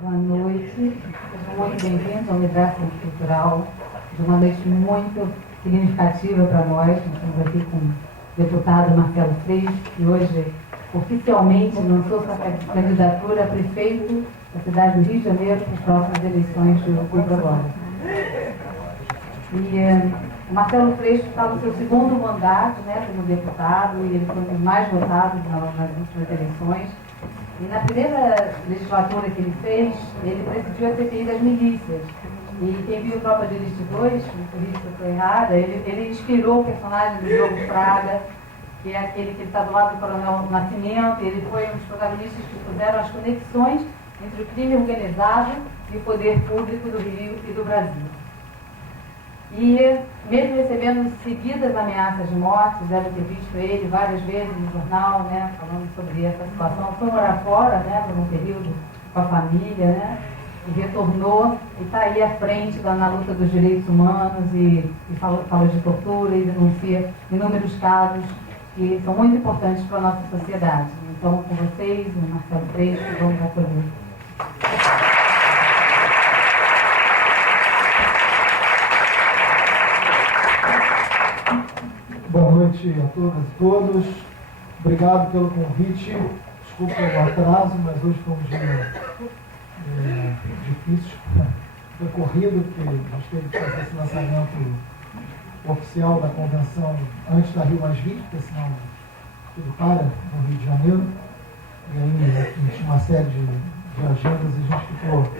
Boa noite, sejam muito bem-vindos ao Universo Cultural, de uma noite muito significativa para nós. Nós estamos aqui com o deputado Marcelo Freixo, que hoje oficialmente lançou sua candidatura a prefeito da cidade do Rio de Janeiro para as próximas eleições de outubro agora. E o Marcelo Freixo está no seu segundo mandato, né, como deputado, e ele foi o mais votado nas últimas eleições. E na primeira legislatura que ele fez, ele presidiu a CPI das milícias. E quem viu Tropa de Elite 2, por isso eu estou errada, ele inspirou o personagem do Diogo Fraga, que é aquele que está do lado do Coronel Nascimento. Ele foi um dos protagonistas que fizeram as conexões entre o crime organizado e o poder público do Rio e do Brasil. E mesmo recebendo seguidas ameaças de morte, deve ter visto ele várias vezes no jornal, né, falando sobre essa situação. Foi morar fora, né, por um período com a família, né, e retornou e está aí à frente na luta dos direitos humanos e fala de tortura e denuncia inúmeros casos que são muito importantes para a nossa sociedade. Então, com vocês, o Marcelo Freixo, vamos acolher. Boa noite a todas e todos. Obrigado pelo convite. Desculpa o atraso, mas hoje foi um dia difícil. Foi corrido, porque a gente teve que fazer esse lançamento oficial da convenção antes da Rio +20, porque senão tudo para no Rio de Janeiro. E aí tinha uma série de agendas e a gente ficou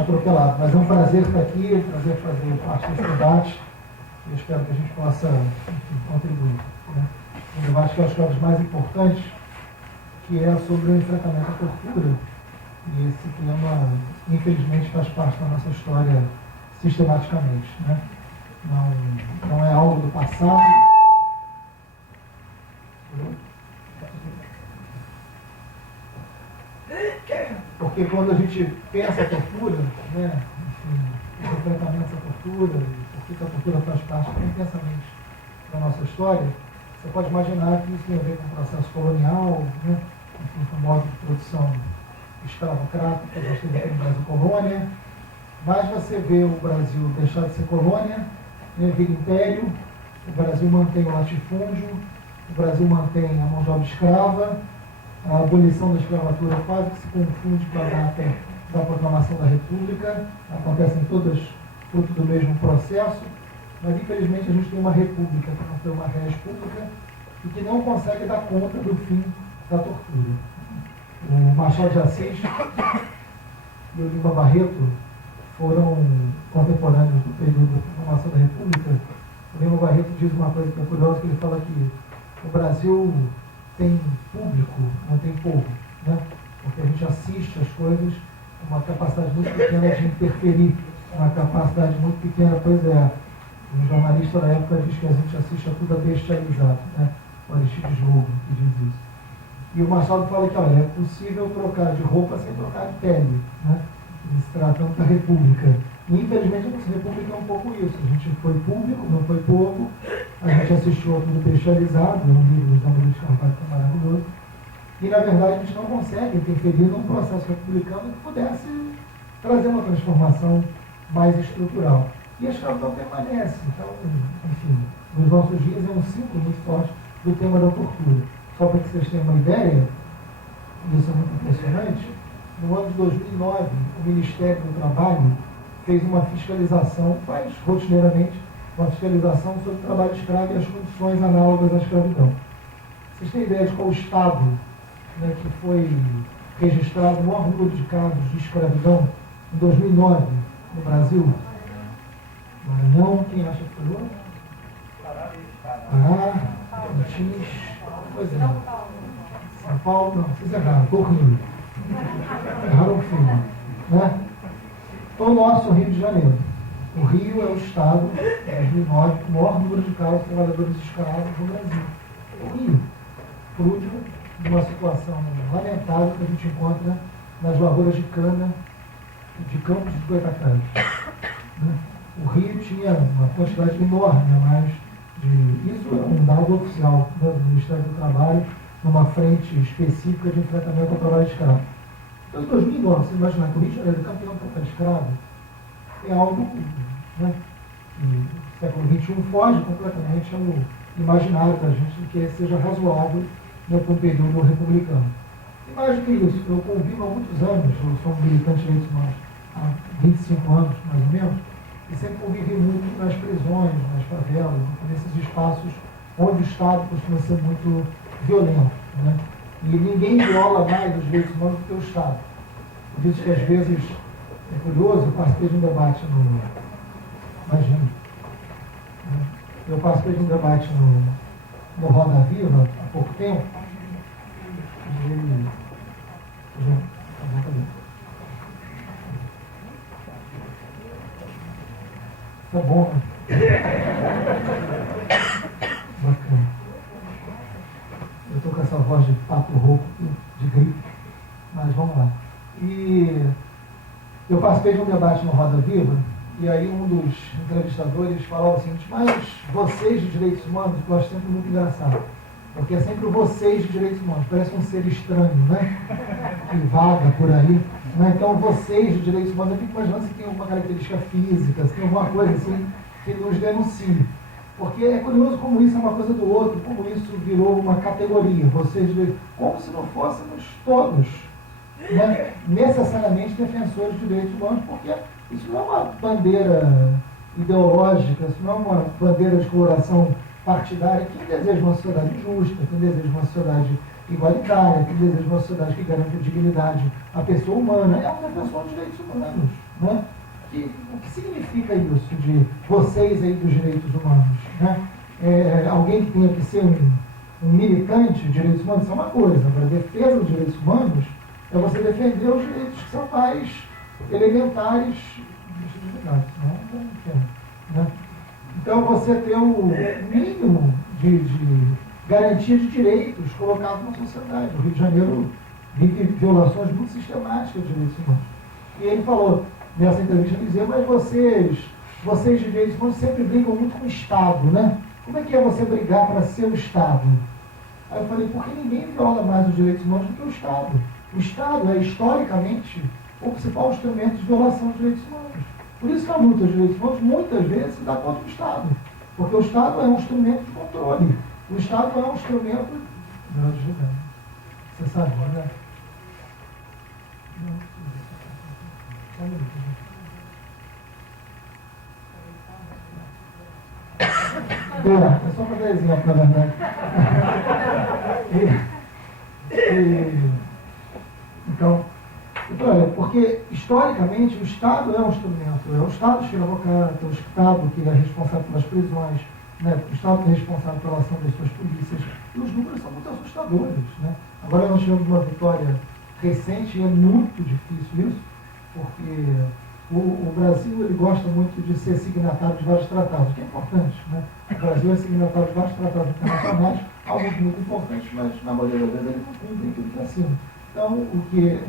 atropelado. Mas é um prazer estar aqui, é um prazer fazer parte desse debate. Eu espero que a gente possa, enfim, contribuir. Né? Um debate que eu acho que é um dos mais importantes, que é sobre o enfrentamento à tortura. E esse tema, infelizmente, faz parte da nossa história sistematicamente. Né? Não é algo do passado. Porque quando a gente pensa a tortura, né, enfim, o enfrentamento à tortura, porque a tortura faz parte intensamente da nossa história, você pode imaginar que isso tem a ver com o processo colonial, né? Enfim, com o modo de produção escravocrata que a gente teve no Brasil colônia, mas você vê o Brasil deixar de ser colônia, né, vir império, o Brasil mantém o latifúndio, o Brasil mantém a mão de obra escrava, a abolição da escravatura quase que se confunde com a data da proclamação da República, acontecem todas fruto do mesmo processo, mas infelizmente a gente tem uma república que não foi uma república e que não consegue dar conta do fim da tortura. O Machado de Assis e o Lima Barreto foram contemporâneos do período da proclamação da República. O Lima Barreto diz uma coisa que é curiosa, que ele fala que o Brasil tem público, não tem povo, né? Porque a gente assiste as coisas com uma capacidade muito pequena de interferir, uma capacidade muito pequena. Pois é, um jornalista da época diz que a gente assiste a tudo bestializado, né? O Aristides Lobo que diz isso. E o Machado fala que, olha, é possível trocar de roupa sem trocar de pele, né? Se tratando da República. E infelizmente a nossa República é um pouco isso. A gente foi público, não foi povo, a gente assistiu a tudo bestializado, é um livro do Zé Luiz Carvalho que é maravilhoso. E na verdade a gente não consegue interferir num processo republicano que pudesse trazer uma transformação mais estrutural. E a escravidão permanece. Então, enfim, nos nossos dias é um símbolo muito forte do tema da tortura. Só para que vocês tenham uma ideia, e isso é muito impressionante, no ano de 2009, o Ministério do Trabalho fez uma fiscalização, faz rotineiramente, uma fiscalização sobre o trabalho escravo e as condições análogas à escravidão. Vocês têm ideia de qual estado, né, que foi registrado o maior número de casos de escravidão em 2009 no Brasil? Maranhão, quem acha que foi outro? Pará, Tocantins, pois é. São Paulo, não, vocês erraram, estou rindo. Erraram o filme, né? Então, o nosso Rio de Janeiro. O Rio é o estado, em 2009, com o maior número de casos de trabalhadores escravos no Brasil. O Rio, fruto de uma situação lamentável que a gente encontra nas lavouras de cana de Campos de Goitacazes. O Rio tinha uma quantidade enorme a mais de... Isso é um dado oficial, né, do Ministério do Trabalho, numa frente específica de enfrentamento ao trabalho escravo. Então, 2009, você imaginar que o Rio de Janeiro é campeão do papel escravo, é algo, né, que o século XXI foge completamente ao imaginário da gente de que seja razoável, né, para um período republicano. E mais do que isso, eu convivo há muitos anos, eu sou um militante de direitos humanos há 25 anos, mais ou menos, e sempre convivi muito nas prisões, nas favelas, nesses espaços onde o Estado costuma ser muito violento, né? E ninguém viola mais os direitos humanos do que o Estado. Por isso que às vezes é curioso, eu participei de um debate imagina, eu participei de um debate no Roda Viva há pouco tempo, e ele, tá bom, né? Bacana. Eu estou com essa voz de papo rouco, de gripe, mas vamos lá. E eu participei de um debate no Roda Viva, e aí um dos entrevistadores falava o seguinte: mas vocês de direitos humanos, eu acho sempre muito engraçado, porque é sempre vocês de direitos humanos, parece um ser estranho, né? Que vaga por aí. Né? Então, vocês de direitos humanos, eu fico imaginando se tem alguma característica física, se tem alguma coisa assim que nos denuncie. Porque é curioso como isso é uma coisa do outro, como isso virou uma categoria. Vocês, como se não fôssemos todos, né, necessariamente defensores de direitos humanos, porque isso não é uma bandeira ideológica, isso não é uma bandeira de coloração partidária. Quem deseja uma sociedade justa, quem deseja uma sociedade igualitária, quem deseja uma sociedade que garante a dignidade à pessoa humana, é um defensor de direitos humanos. Né? O que significa isso de vocês aí dos direitos humanos? Né? Alguém que tenha que ser um militante de direitos humanos, isso é uma coisa. Agora, a defesa dos direitos humanos é você defender os direitos que são mais elementares. Né? Então, você ter o mínimo de garantia de direitos colocados na sociedade. O Rio de Janeiro vive violações muito sistemáticas de direitos humanos. E ele falou, nessa entrevista, ele dizia: mas vocês de direitos humanos sempre brigam muito com o Estado, né? Como é que é você brigar para ser o Estado? Aí eu falei: porque ninguém viola mais os direitos humanos do que o Estado. O Estado é, historicamente, o principal instrumento de violação dos direitos humanos. Por isso que a luta dos direitos humanos, muitas vezes, se dá contra o Estado. Porque o Estado é um instrumento de controle. O Estado é um instrumento... Você sabe, né? É só para dar exemplo, na verdade. Então, porque historicamente o Estado é um instrumento, é o Estado escravocrata, é o Estado que é responsável pelas prisões, né? O Estado que é responsável pela ação das suas polícias, e os números são muito assustadores. Né? Agora nós tivemos uma vitória recente, e é muito difícil isso, porque o Brasil ele gosta muito de ser signatário de vários tratados, o que é importante. Né? O Brasil é signatário de vários tratados internacionais, alguns muito importantes, mas na maioria das vezes ele não cumpre aquilo que assina. Então, o que é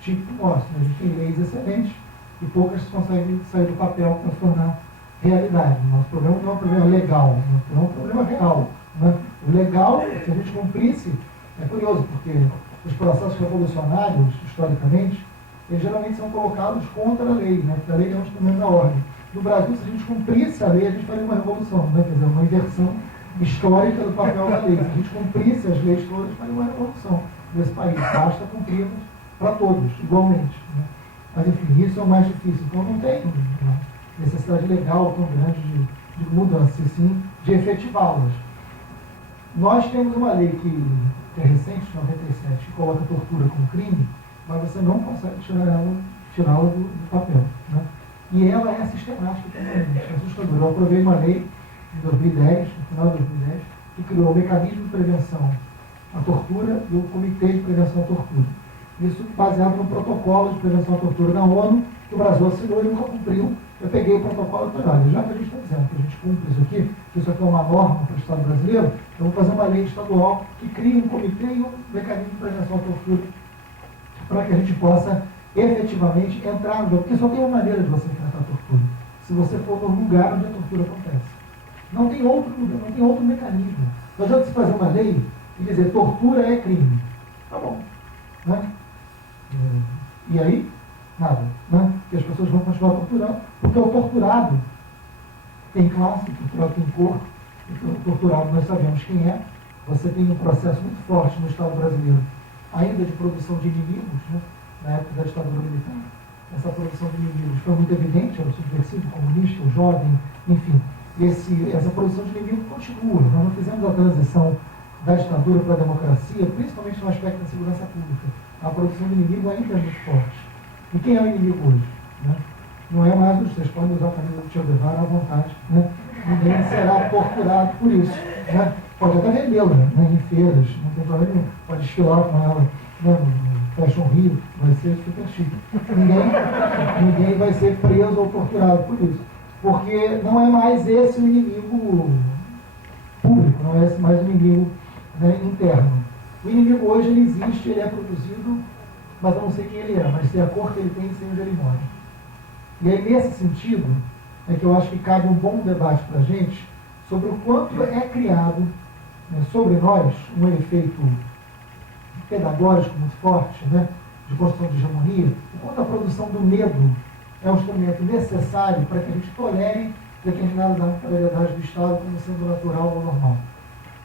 típico nosso, né? A gente tem leis excelentes e poucas conseguem sair do papel para se tornar realidade. O nosso problema não é um problema legal, o nosso problema é um problema real. Né? O legal, se a gente cumprisse, é curioso, porque os processos revolucionários, historicamente, eles geralmente são colocados contra a lei, né? Porque a lei é um instrumento da ordem. No Brasil, se a gente cumprisse a lei, a gente faria uma revolução, né? Quer dizer, uma inversão histórica do papel da lei. Se a gente cumprisse as leis todas, faria uma revolução nesse país. Basta cumpri-las para todos, igualmente. Né? Mas, enfim, isso é o mais difícil. Então, não tem uma necessidade legal tão grande de mudança, e sim de efetivá-las. Nós temos uma lei que é recente, de 97, que coloca a tortura como crime, mas você não consegue tirá-la do papel. Né? E ela é sistemática também, é assustadora. Eu aprovei uma lei em 2010, no final de 2010, que criou o mecanismo de prevenção à tortura e o Comitê de Prevenção à Tortura. Isso baseado no protocolo de prevenção à tortura da ONU, que o Brasil assinou e nunca cumpriu. Eu peguei o protocolo e falei: olha, já que a gente está dizendo que a gente cumpre isso aqui, que isso aqui é uma norma para o Estado brasileiro, eu vou fazer uma lei estadual que crie um comitê e um mecanismo de prevenção à tortura para que a gente possa efetivamente entrar no jogo. Porque só tem uma maneira de você enfrentar a tortura: se você for no lugar onde a tortura acontece. Não tem outro lugar, não tem outro mecanismo. Não adianta se fazer uma lei e dizer tortura é crime. Tá bom. Né? E aí, nada, né? Porque as pessoas vão continuar torturando, porque o torturado tem classe, o torturado tem cor, o torturado nós sabemos quem é. Você tem um processo muito forte no Estado brasileiro, ainda de produção de inimigos, né? Na época da ditadura militar. Essa produção de inimigos foi muito evidente, o subversivo, o comunista, o jovem, enfim. Essa produção de inimigos continua. Nós não fizemos a transição da ditadura para a democracia, principalmente no aspecto da segurança pública. A produção de inimigo ainda é muito forte. E quem é o inimigo hoje? Né? Não é mais vocês podem usar a camisa do Che Guevara à vontade. Né? Ninguém será torturado por isso. Né? Pode até vendê-la, né? Em feiras, não tem problema nenhum. Pode desfilar com ela, né? No Fashion Rio, vai ser super chique. Ninguém vai ser preso ou torturado por isso. Porque não é mais esse o inimigo público, não é esse mais o inimigo, né, interno. O inimigo hoje ele existe, ele é produzido, mas eu não sei quem ele é, mas sei a cor que ele tem e sei onde ele mora. E aí, nesse sentido, é que eu acho que cabe um bom debate para a gente sobre o quanto é criado, né, sobre nós um efeito pedagógico muito forte, né, de construção de hegemonia, o quanto a produção do medo é um instrumento necessário para que a gente tolere determinadas arbitrariedades do Estado como sendo natural ou normal.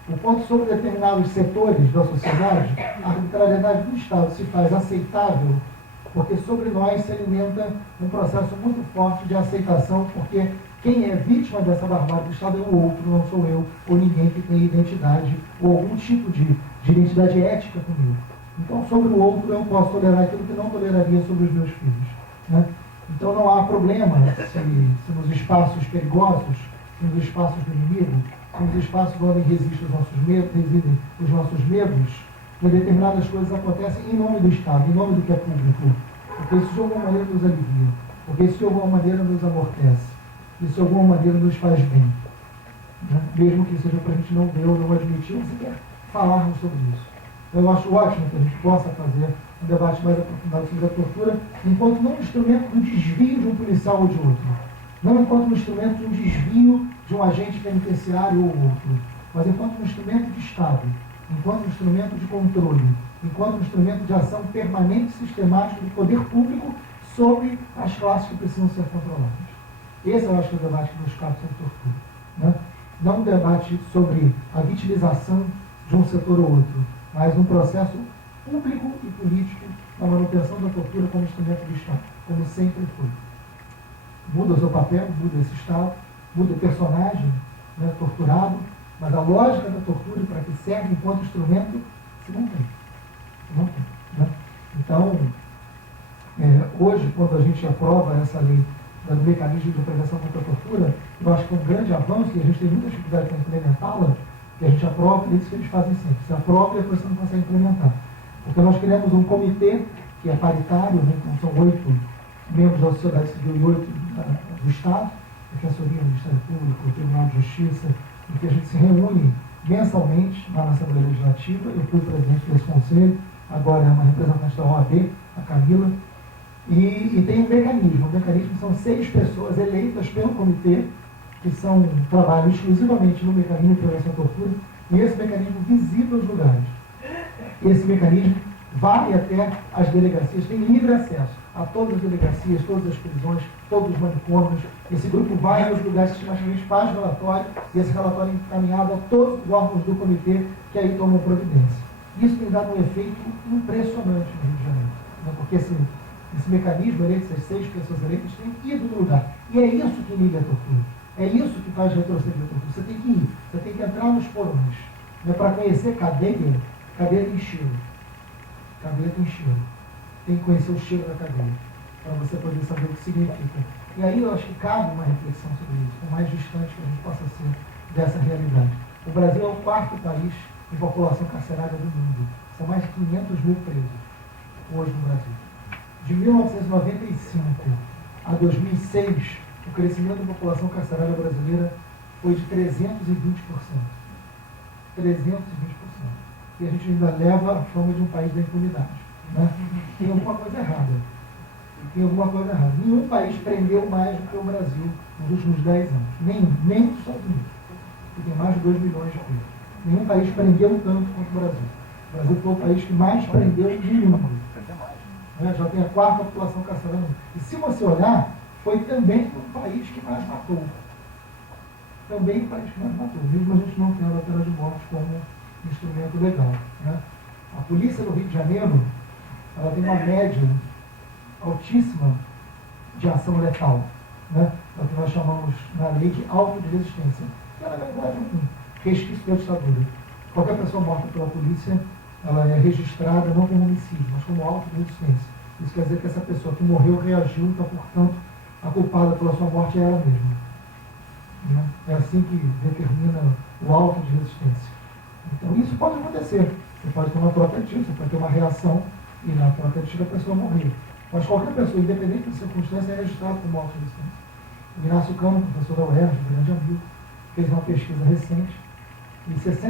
O quanto sobre determinados setores da sociedade, a arbitrariedade do Estado se faz aceitável, porque sobre nós se alimenta um processo muito forte de aceitação, porque quem é vítima dessa barbárie do Estado é o outro, não sou eu, ou ninguém que tem identidade, ou algum tipo de identidade ética comigo. Então, sobre o outro, eu posso tolerar aquilo que não toleraria sobre os meus filhos. Né? Então, não há problema se nos espaços perigosos, se nos espaços do inimigo, se nos espaços onde residem os nossos medos, que determinadas coisas acontecem em nome do Estado, em nome do que é público. Porque isso de alguma maneira nos alivia, porque isso de alguma maneira nos amortece, isso de alguma maneira nos faz bem. Né? Mesmo que seja para a gente não ver ou não admitir, ou sequer falarmos sobre isso. Então, eu acho ótimo que a gente possa fazer um debate mais aprofundado sobre a tortura, enquanto não um instrumento do desvio de um policial ou de outro. Não enquanto um instrumento de um desvio de um agente penitenciário ou outro, mas enquanto um instrumento de Estado, enquanto um instrumento de controle, enquanto um instrumento de ação permanente e sistemática do poder público sobre as classes que precisam ser controladas. Esse eu acho que é o debate que nos cabe sobre tortura. Né? Não um debate sobre a vitimização de um setor ou outro, mas um processo público e político na manutenção da tortura como instrumento do Estado, como sempre foi. Muda o seu papel, muda esse Estado, muda o personagem, né, torturado, mas a lógica da tortura para que serve enquanto instrumento se mantém. Né? Então, hoje, quando a gente aprova essa lei do mecanismo de prevenção contra a tortura, eu acho que é um grande avanço e a gente tem muita dificuldade para implementá-la, que a gente aprova, e é isso que eles fazem sempre. Se aprova e a coisa não consegue implementar. Porque nós criamos um comitê que é paritário, né? Então são 8 membros da sociedade civil e 8 do Estado, Defensoria, Ministério Público, o Tribunal de Justiça, em que a gente se reúne mensalmente lá na Assembleia Legislativa. Eu fui presidente desse conselho, agora é uma representante da OAB, a Camila, e tem um mecanismo. O mecanismo são 6 pessoas eleitas pelo comitê, que trabalham exclusivamente no mecanismo de prevenção à tortura, e esse mecanismo visita os lugares. Esse mecanismo vai até as delegacias, tem livre acesso a todas as delegacias, todas as prisões, todos os manicômios. Esse grupo vai aos lugares que sistematicamente faz relatório, e esse relatório é encaminhado a todos os órgãos do comitê que aí tomam providência. Isso tem dado um efeito impressionante no Rio de Janeiro, né? Porque esse mecanismo eleito, essas 6 pessoas eleitas, tem ido no lugar. E é isso que inibe a tortura. É isso que faz retroceder a tortura. Você tem que ir, você tem que entrar nos porões. Né? Para conhecer cadeia tem cheiro. Cadeia tem cheiro. Tem que conhecer o cheiro da cadeia, para você poder saber o que significa. E aí eu acho que cabe uma reflexão sobre isso, o mais distante que a gente possa ser dessa realidade. O Brasil é o 4º país em população carcerária do mundo. São mais de 500 mil presos hoje no Brasil. De 1995 a 2006, o crescimento da população carcerária brasileira foi de 320%. 320%. E a gente ainda leva a fama de um país da impunidade. Né? Tem alguma coisa errada. Nenhum país prendeu mais do que o Brasil nos últimos 10 anos. Nem os Estados Unidos, que tem mais de 2 milhões de presos. Nenhum país prendeu tanto quanto o Brasil. O Brasil foi o país que mais prendeu no mundo. né? Já tem a quarta população carcerária no mundo. E se você olhar, foi também o país que mais matou. Também o país que mais matou, mesmo a gente não tendo a pena de morte como instrumento legal, né? A polícia do Rio de Janeiro, ela tem uma média altíssima de ação letal, né? É o que nós chamamos na lei de auto de resistência, que é, na verdade, um resquício da ditadura. Qualquer pessoa morta pela polícia, ela é registrada não como homicídio, mas como auto de resistência. Isso quer dizer que essa pessoa que morreu reagiu, então, portanto, a culpada pela sua morte é ela mesma, né? É assim que determina o auto de resistência. Então, isso pode acontecer. Você pode ter uma troca de tiro, você pode ter uma reação e na troca de tiro a pessoa morrer. Mas qualquer pessoa, independente da circunstância, é registrada como auto de resistência. O Inácio Cano, professor da UERJ, grande amigo, fez uma pesquisa recente e 64%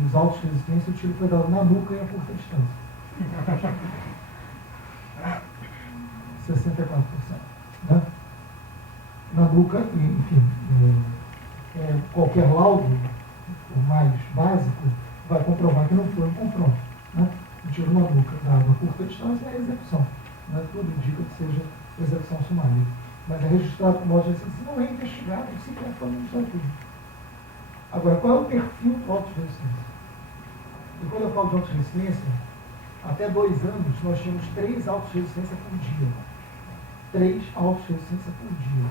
dos autos de resistência o tiro foi dado na nuca e a curta distância. 64%. Né? Na nuca, enfim, qualquer laudo, o mais básico, vai comprovar que não foi um confronto. Né? Um tiro na nuca dado a curta distância é execução. Né? Tudo indica que seja execução sumária. Mas é registrado como auto de resistência, não é investigado, sequer foi no Ministério Público. Agora, qual é o perfil do auto de resistência? E quando eu falo de auto de resistência, até 2 anos nós tínhamos 3 autos de resistência por dia. 3 autos de resistência por dia.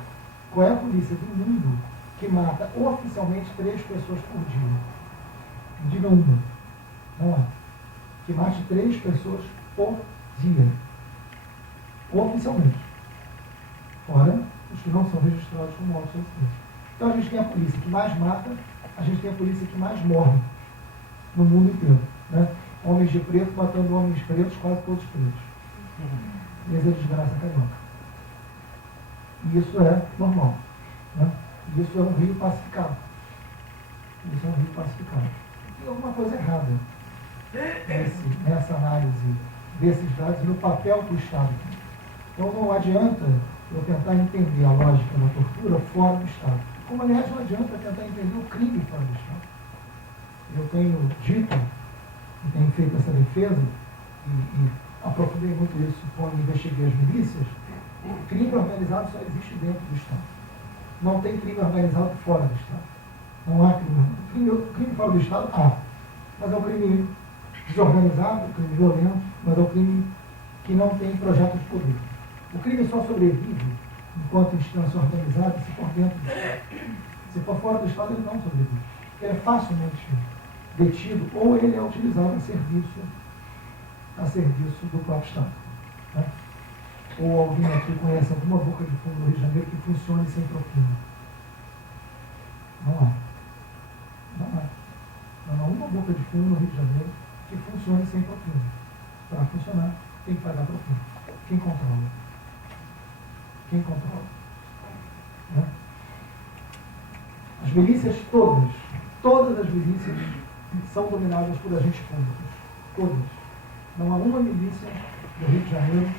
Qual é a polícia do mundo que mata oficialmente 3 pessoas por dia? Me diga uma. Não há. Que mate 3 pessoas por dia. Oficialmente. Fora os que não são registrados como autos de resistência. Então a gente tem a polícia que mais mata, a gente tem a polícia que mais morre no mundo inteiro. Né? Homens de preto matando homens pretos, quase todos pretos. Essa é a desgraça carioca. E isso é normal. Né? Isso é um Rio pacificado. Isso é um Rio pacificado. Tem alguma coisa errada nessa análise desses dados e no papel do Estado. Então não adianta eu tentar entender a lógica da tortura fora do Estado. Como, aliás, não adianta tentar entender o crime fora do Estado. Eu tenho dito, e tenho feito essa defesa, e aprofundei muito isso quando investiguei as milícias, o crime organizado só existe dentro do Estado. Não tem crime organizado fora do Estado. Não há crime. O crime fora do Estado há. Mas é um crime desorganizado, um crime violento, mas é um crime que não tem projeto de poder. O crime só sobrevive enquanto instância organizada se for dentro do Estado. Se for fora do Estado, ele não sobrevive. Ele é facilmente detido ou ele é utilizado a serviço do próprio Estado. Né? Ou alguém aqui conhece alguma boca de fundo no Rio de Janeiro que funcione sem propina? Não há. Não há. Não há uma boca de fundo no Rio de Janeiro que funcione sem propina. Para funcionar, tem que pagar propina. Quem controla? Quem controla? Né? As milícias todas as milícias são dominadas por agentes públicos. Todas. Não há uma milícia do Rio de Janeiro,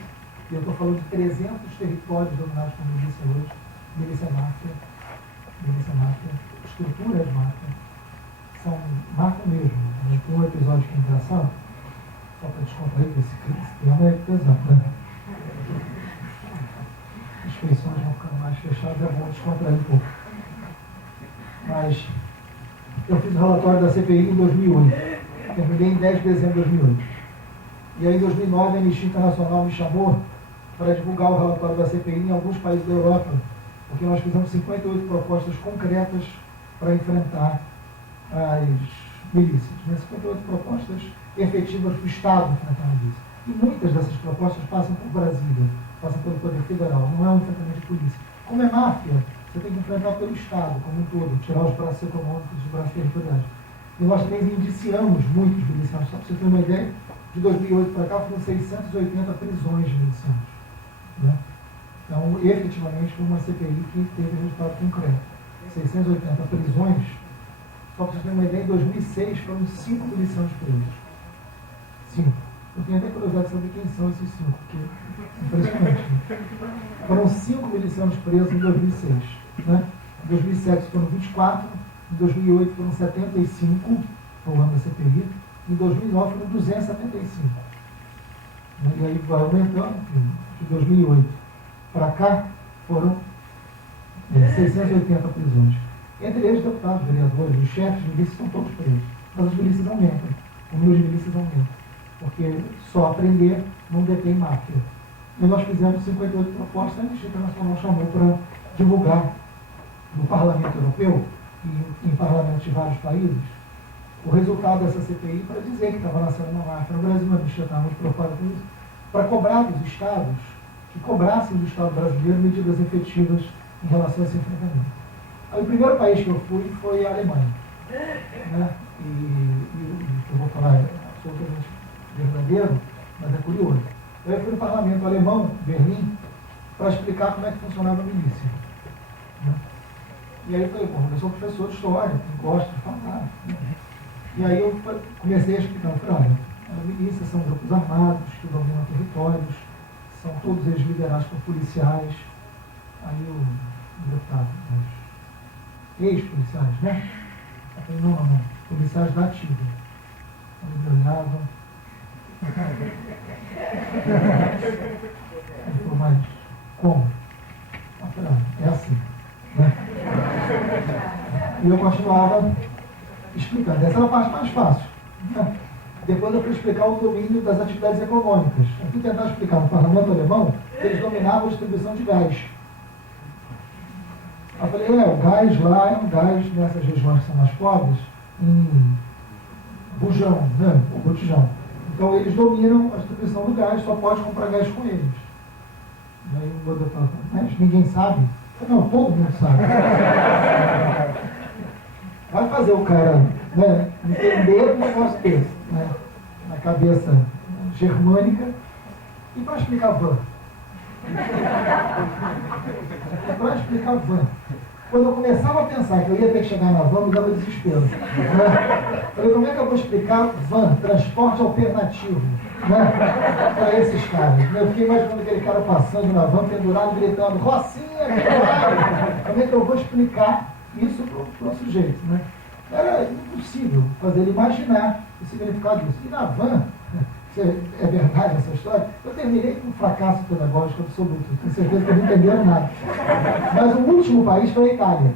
e eu estou falando de 300 territórios dominados por milícia hoje, milícia máfia, estruturas máfia, são máfia mesmo. Tem um episódio que é engraçado, só para descontrair, que esse tema é pesado, né? As feições vão ficando mais fechadas, é bom descontrair um pouco. Mas eu fiz o relatório da CPI em 2008. Terminei em 10 de dezembro de 2008. E aí, em 2009, a Anistia Internacional me chamou para divulgar o relatório da CPI em alguns países da Europa, porque nós fizemos 58 propostas concretas para enfrentar as milícias. 58 propostas efetivas para o Estado enfrentar a milícia. E muitas dessas propostas passam por Brasília, passam pelo Poder Federal, não é um enfrentamento de polícia. Como é máfia, você tem que enfrentar pelo Estado como um todo, tirar os braços econômicos e os braços territoriais. E nós também indiciamos muitos milicianos. Só para você ter uma ideia, de 2008 para cá foram 680 prisões de milicianos. Né? Então, efetivamente, foi uma CPI que teve resultado concreto. 680 prisões. Só para você ter uma ideia, em 2006 foram 5 milicianos presos. 5. Eu tenho até curiosidade de saber quem são esses 5, porque é impressionante. Né? Foram 5 milicianos presos em 2006. Né? Em 2007 foram 24, em 2008 foram 75, foi o ano da CPI, em 2009 foram 275. né? E aí vai aumentando, de 2008 para cá foram 680 prisões. Entre eles, deputados, vereadores, os chefes de milícias são todos presos. Mas as milícias aumentam, o número de milícias aumenta, porque só aprender não detém máfia. E nós fizemos 58 propostas, a Anistia Internacional chamou para divulgar no Parlamento Europeu e em parlamentos de vários países o resultado dessa CPI para dizer que estava nascendo uma máfia. No Brasil, a Anistia estava muito preocupada com isso, para cobrar dos estados, que cobrassem do Estado brasileiro medidas efetivas em relação a esse enfrentamento. Aí, o primeiro país que eu fui foi a Alemanha. Né? E eu vou falar absolutamente verdadeiro, mas é curioso. Eu fui no parlamento alemão, Berlim, para explicar como é que funcionava a milícia. Né? E aí eu falei, bom, eu sou professor de história, gosto de falar. Né? E aí eu comecei a explicar, eu falei, olha, as milícias são grupos armados que dominam territórios, são todos eles liderados por policiais. Aí o deputado, ex-policiais, né? Eu falei, não, policiais da ativa. Eles me olhavam. Ele falou, mas como? Eu falei, é assim. Né? E eu continuava explicando. Essa era a parte mais fácil. Né? Depois eu fui explicar o domínio das atividades econômicas. Eu fui tentar explicar no parlamento alemão que eles dominavam a distribuição de gás. Eu falei, o gás lá é um gás nessas regiões que são mais pobres, em bujão, né? Ou botijão. Então eles dominam a distribuição do gás, só pode comprar gás com eles. Daí o Bodo falou, mas ninguém sabe? Eu falei, não, todo mundo sabe. Vai fazer o cara, né, entender um negócio desse, né, na cabeça germânica, e para explicar van. Para explicar van. Quando eu começava a pensar que eu ia ter que chegar na van, me dava desespero. Né? Falei, como é que eu vou explicar van, transporte alternativo, né, para esses caras? Eu fiquei imaginando aquele cara passando na van, pendurado, gritando, Rocinha, claro! Como é que eu vou explicar isso para o sujeito? Né? Era impossível fazer ele imaginar o significado disso. E na van, é verdade essa história, eu terminei com um fracasso pedagógico absoluto. Tenho certeza que eles não entenderam nada. Mas o último país foi a Itália.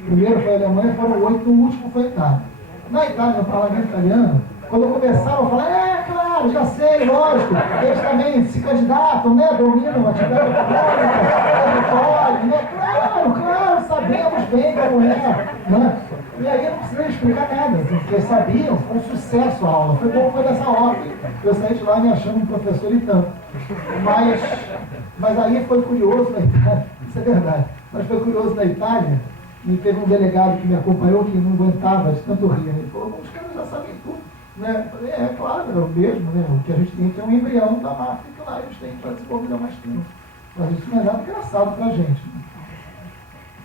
O primeiro foi a Alemanha, foram 8, o último foi a Itália. Na Itália, no parlamento italiano, quando começaram a falar, claro, já sei, lógico, eles também se candidatam, né, dominam a atividade econômica, né, claro, sabemos bem como é, né? E aí eu não precisei explicar nada, porque eles sabiam, foi um sucesso a aula, foi bom, foi dessa ordem, eu saí de lá me achando um professor e tanto. Mas aí foi curioso na Itália, isso é verdade, mas foi curioso na Itália, e teve um delegado que me acompanhou que não aguentava de tanto rir, ele falou, os caras já sabem tudo. Né? Eu falei, claro, é o mesmo, né? O que a gente tem aqui é um embrião da máfia que lá eles têm para desenvolver mais tempo. Mas isso não é nada engraçado para a gente. Né?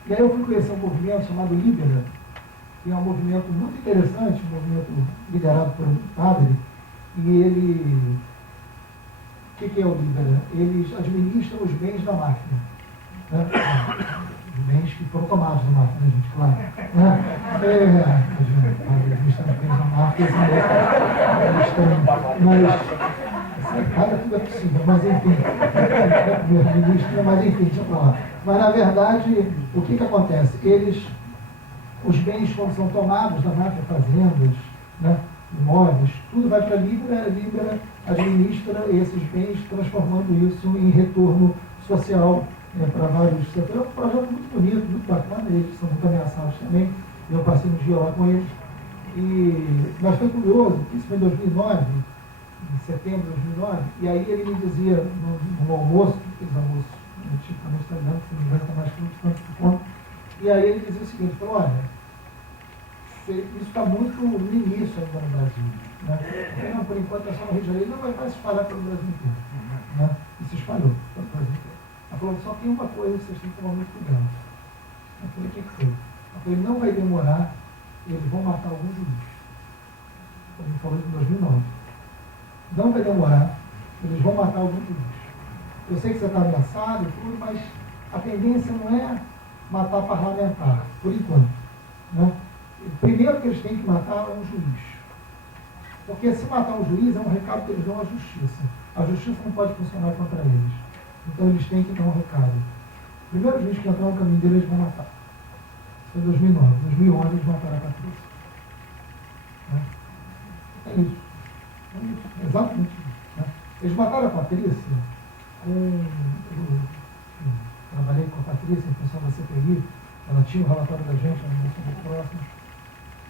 E aí eu fui conhecer um movimento chamado Libera, que é um movimento muito interessante, um movimento liderado por um padre, e ele... O que é o Libera? Eles administram os bens da máfia. Né? Os bens que foram tomados da máfia, né, gente? Claro. Né? Administrando os bens da máfia, cada tudo é possível, mas enfim. Mas enfim, deixa eu falar. Mas na verdade, o que acontece? Os bens, quando são tomados da máfia, fazendas, né, imóveis, tudo vai para a Libera administra esses bens, transformando isso em retorno social para vários setores. É um projeto muito bonito, muito bacana, eles são muito ameaçados também. Eu passei um dia lá com eles. Mas foi curioso, isso foi em 2009, em setembro de 2009, e aí ele me dizia, no almoço, aqueles almoços tipicamente italianos, se não me engano, está mais tanto por conta, e aí ele dizia o seguinte, falou, olha, isso está muito no início ainda no Brasil. Né? Porque, não, por enquanto é só no Rio de Janeiro, não vai se espalhar pelo Brasil inteiro. Né? E se espalhou pelo Brasil inteiro. Ela falou, só tem uma coisa que vocês têm que tomar muito cuidado. Eu falei, o que foi? Ela falou, não vai demorar, eles vão matar algum juiz. Ele falou isso em 2009. Não vai demorar, eles vão matar algum juiz. Eu sei que você está ameaçado e tudo, mas a tendência não é matar parlamentar, por enquanto. Né? O primeiro que eles têm que matar é um juiz. Porque se matar um juiz é um recado que eles dão à justiça. A justiça não pode funcionar contra eles. Então eles têm que dar um recado. O primeiro juiz que entrar no caminho deles, eles vão matar. Isso foi em 2009. Em 2011 eles mataram a Patrícia. Né? É isso. É isso. É exatamente isso. Né? Eles mataram a Patrícia com... Eu trabalhei com a Patrícia em função da CPI. Ela tinha o relatório da gente, ela não muito próxima.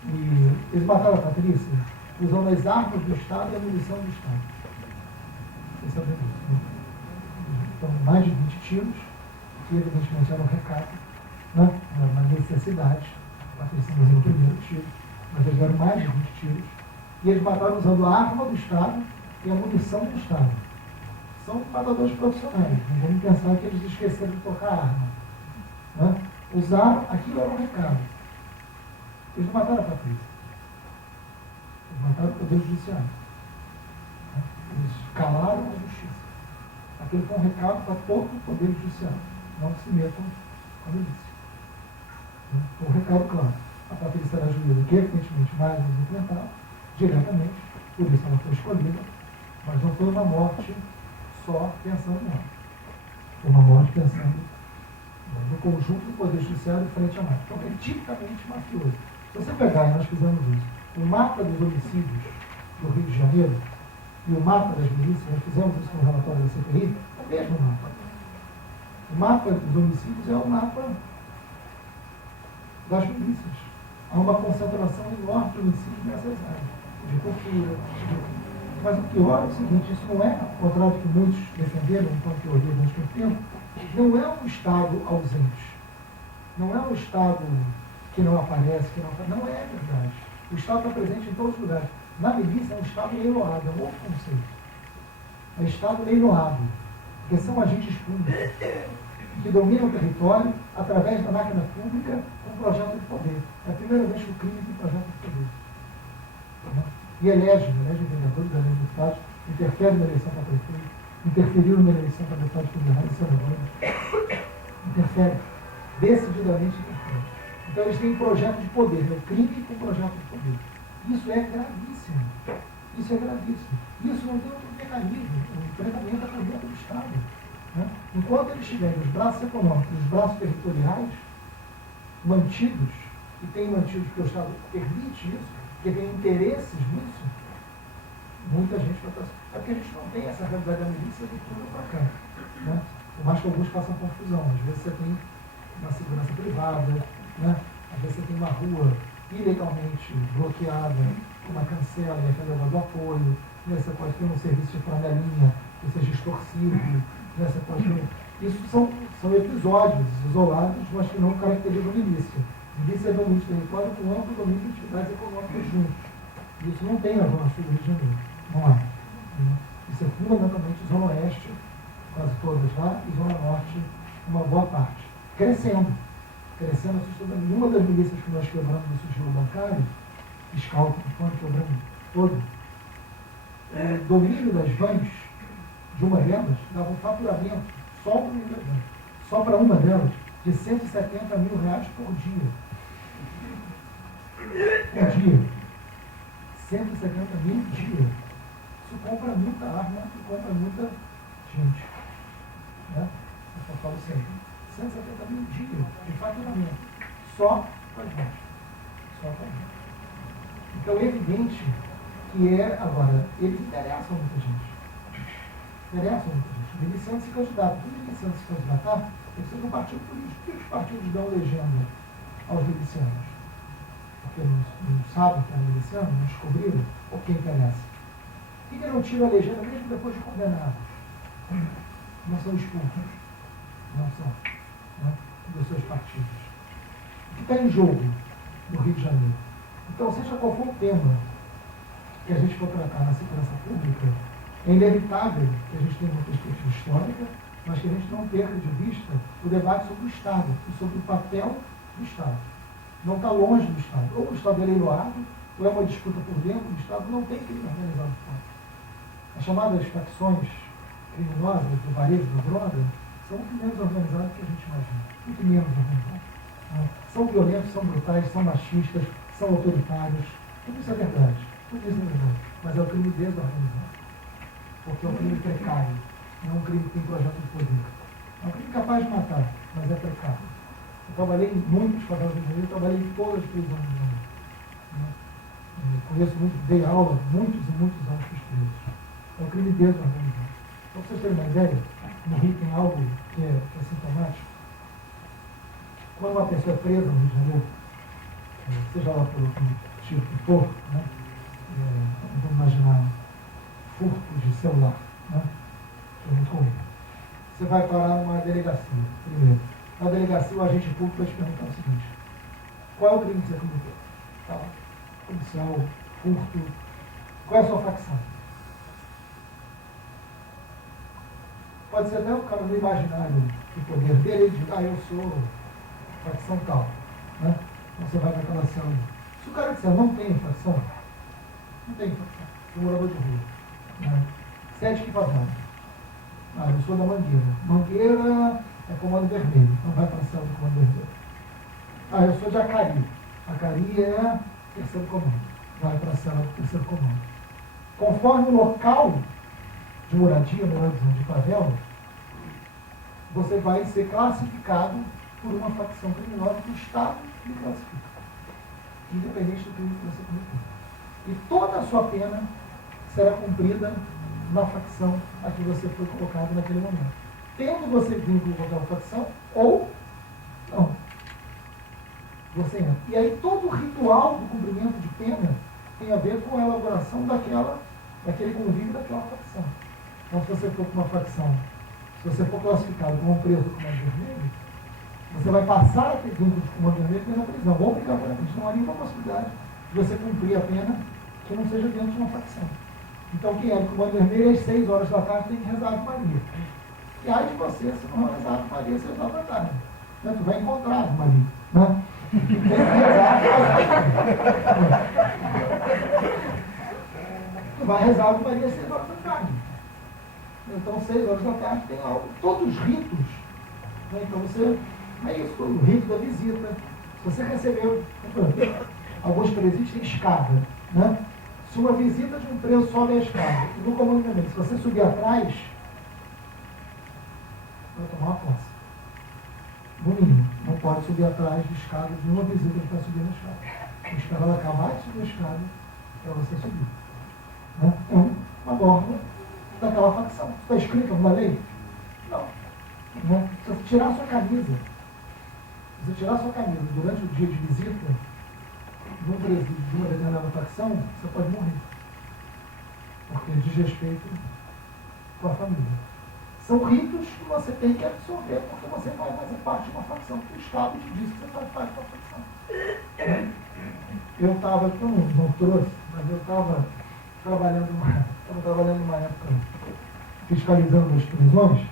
E eles mataram a Patrícia usando as armas do Estado e a munição do Estado. Vocês sabem disso, né? Então, mais de 20 tiros, que evidentemente era um recado, né? Era uma necessidade. A Patrícia morreu no primeiro tiro, mas eles deram mais de 20 tiros. E eles mataram usando a arma do Estado e a munição do Estado. São matadores profissionais. Não vamos pensar que eles esqueceram de tocar a arma. Né? Usaram, aquilo era um recado. Eles não mataram a Patrícia. Eles mataram o Poder Judiciário. Né? Eles calaram a justiça. Aquilo foi um recado para todo o Poder Judiciário. Não se metam com a milícia. Né? Foi um recado claro. A Patrícia era a juíza que, evidentemente, mais nos enfrentava, diretamente, por isso ela foi escolhida, mas não foi uma morte só pensando nela. Foi uma morte pensando no conjunto do Poder Judiciário frente a mais. Então, é tipicamente mafioso. Se você pegar, e nós fizemos isso, o mapa dos homicídios do Rio de Janeiro e o mapa das milícias, nós fizemos isso no relatório da CPI, é o mesmo mapa. O mapa dos homicídios é o mapa das milícias. Há uma concentração enorme de homicídios nessas áreas, de tortura. Mas o pior é o seguinte, isso não é, ao contrário do que muitos defenderam, enquanto teoria durante muito tempo, não é um Estado ausente. Não é um Estado que não aparece, não é verdade. O Estado está presente em todos os lugares. Na milícia é um Estado leiloado, é um outro conceito. É Estado leiloado, porque são agentes públicos que dominam o território através da máquina pública com projeto de poder. É a primeira vez que o crime tem projeto de poder. Né? E elege vereadores, elege deputados, interfere na eleição para prefeito, interferiu na eleição para deputados federais e senadores, interfere, decididamente interfere. Então eles têm projeto de poder, né? Crime com projeto de poder. Isso é gravíssimo. Isso é gravíssimo. Isso não tem outro mecanismo. O enfrentamento é por dentro do Estado. Né? Enquanto eles tiverem os braços econômicos, os braços territoriais mantidos, e têm mantidos porque o Estado permite isso, porque tem interesses nisso, muita gente vai estar... É porque a gente não tem essa realidade da milícia do tudo para cá. Né? Por mais que alguns façam confusão. Às vezes você tem uma segurança privada, né? Às vezes você tem uma rua ilegalmente bloqueada, uma cancela e aquela levando apoio, né? Você pode ter um serviço de flanelinha que seja extorsivo, né? Você pode ter... Isso são episódios isolados, mas que não caracterizam milícia. Milícia é domínio de território com amplo domínio de atividades econômicas juntos. Isso não tem na Zona Sul do Rio de Janeiro. Não há. Isso é fundamentalmente Zona Oeste, quase todas lá, e Zona Norte, uma boa parte. Crescendo assustadoramente. Uma das milícias que nós quebramos no sigilo bancário, fiscal, quebramos todo, o domínio das vans, de uma delas, dava um faturamento, só para uma das vans, só para uma delas, de R$170 mil por dia. Por dia. 170 mil dia. Isso compra muita arma e compra muita gente. Né? Eu só falo sempre. 170 mil dia de faturamento. Só para as mãos. Só para as mãos. Então é evidente que agora, eles interessam muita gente. Interessam muita gente. Miliciante se candidato. Todo miliciante se candidatar, tem que ser de um partido político. Por que os partidos dão legenda aos milicianos? Porque não sabem que é miliciano, não descobriram, ou quem interessa. Por que não tiram a legenda mesmo depois de condenados? Não são expulsos. Não são. Né? Dos seus partidos. O que está em jogo no Rio de Janeiro? Então, seja qual for o tema que a gente for tratar na segurança pública, é inevitável que a gente tenha uma perspectiva histórica, mas que a gente não perca de vista o debate sobre o Estado e sobre o papel do Estado. Não está longe do Estado. Ou o Estado é leiloado, ou é uma disputa por dentro do Estado, não tem crime organizado fora. As chamadas facções criminosas do varejo da droga são muito menos organizadas do que a gente imagina. Muito menos organizadas. São violentos, são brutais, são machistas, são autoritários. Tudo isso é verdade. Tudo isso é verdade. Mas é o crime desorganizado. porque é um crime precário, não é um crime que tem projeto de poder. É um crime capaz de matar, mas é precário. Eu trabalhei em muitos favelas do Rio de Janeiro, eu trabalhei em todas as prisões do mundo. Conheço muito, dei aula muitos e muitos anos para os presos. É um crime desorganizado. Para vocês terem uma ideia, no Rio tem algo que é sintomático. Quando uma pessoa é presa no Rio de Janeiro, seja lá pelo motivo que for, né? Vamos imaginar furto de celular, né? Que é muito comum. Você vai parar numa delegacia, primeiro. Na delegacia, o agente público vai te perguntar o seguinte: qual é o crime que você cometeu? Tá lá. Policial, furto. Qual é a sua facção? Pode ser até o cara no imaginário do poder dele, ele diz, eu sou facção tal. Né? Então você vai para aquela cela. Se o cara disser, não tem facção, não tem facção. Sou morador de rua. Né? Você é de que favela? Eu sou da Mangueira. Mangueira é comando vermelho. Então vai para a cela do comando vermelho. Eu sou de Acari. Acari é terceiro comando. Vai para a cela do terceiro comando. Conforme o local de moradia, de favela, você vai ser classificado por uma facção criminosa que o Estado lhe classifica, independente do crime que você cometeu. E toda a sua pena será cumprida na facção a que você foi colocado naquele momento, tendo você vínculo com aquela facção ou não. Você entra. E aí todo o ritual do cumprimento de pena tem a ver com a elaboração daquele convívio daquela facção. Então, se você for com uma facção, se você for classificado como preso do comando vermelho, você vai passar a ter vínculo de comando vermelho dentro da prisão. Obrigatoriamente, não há nenhuma possibilidade de você cumprir a pena que não seja dentro de uma facção. Então, quem é do comando vermelho, às 6 horas da tarde, tem que rezar a Ave Maria. E aí de você, se não rezar a Ave Maria, às 6 horas da tarde. Né? Tu vai encontrar a Ave Maria. Né? Tem que rezar a Ave Maria. Tu vai rezar a Ave Maria às 6 horas da tarde. Então, 6 horas da tarde tem algo, todos os ritos. Né? Então, você, é isso, o rito da visita. Se você recebeu, alguns presídios têm escada. Né? Se uma visita de um preso sobe a escada, e no comando vermelho, se você subir atrás, vai tomar uma posse. No mínimo, não pode subir atrás de escada de nenhuma visita que está subindo a escada. Tem que esperar ela acabar de subir a escada para você subir. Né? É uma norma daquela facção. Isso está escrito numa lei? Não. Né? Se você tirar a sua camisa, durante o dia de visita, num presídio de uma determinada facção, você pode morrer. Porque diz respeito com a família. São ritos que você tem que absorver, porque você vai fazer parte de uma facção, porque o Estado te diz que você faz parte de uma facção. Eu estava, não trouxe, mas eu estava trabalhando numa época fiscalizando as prisões.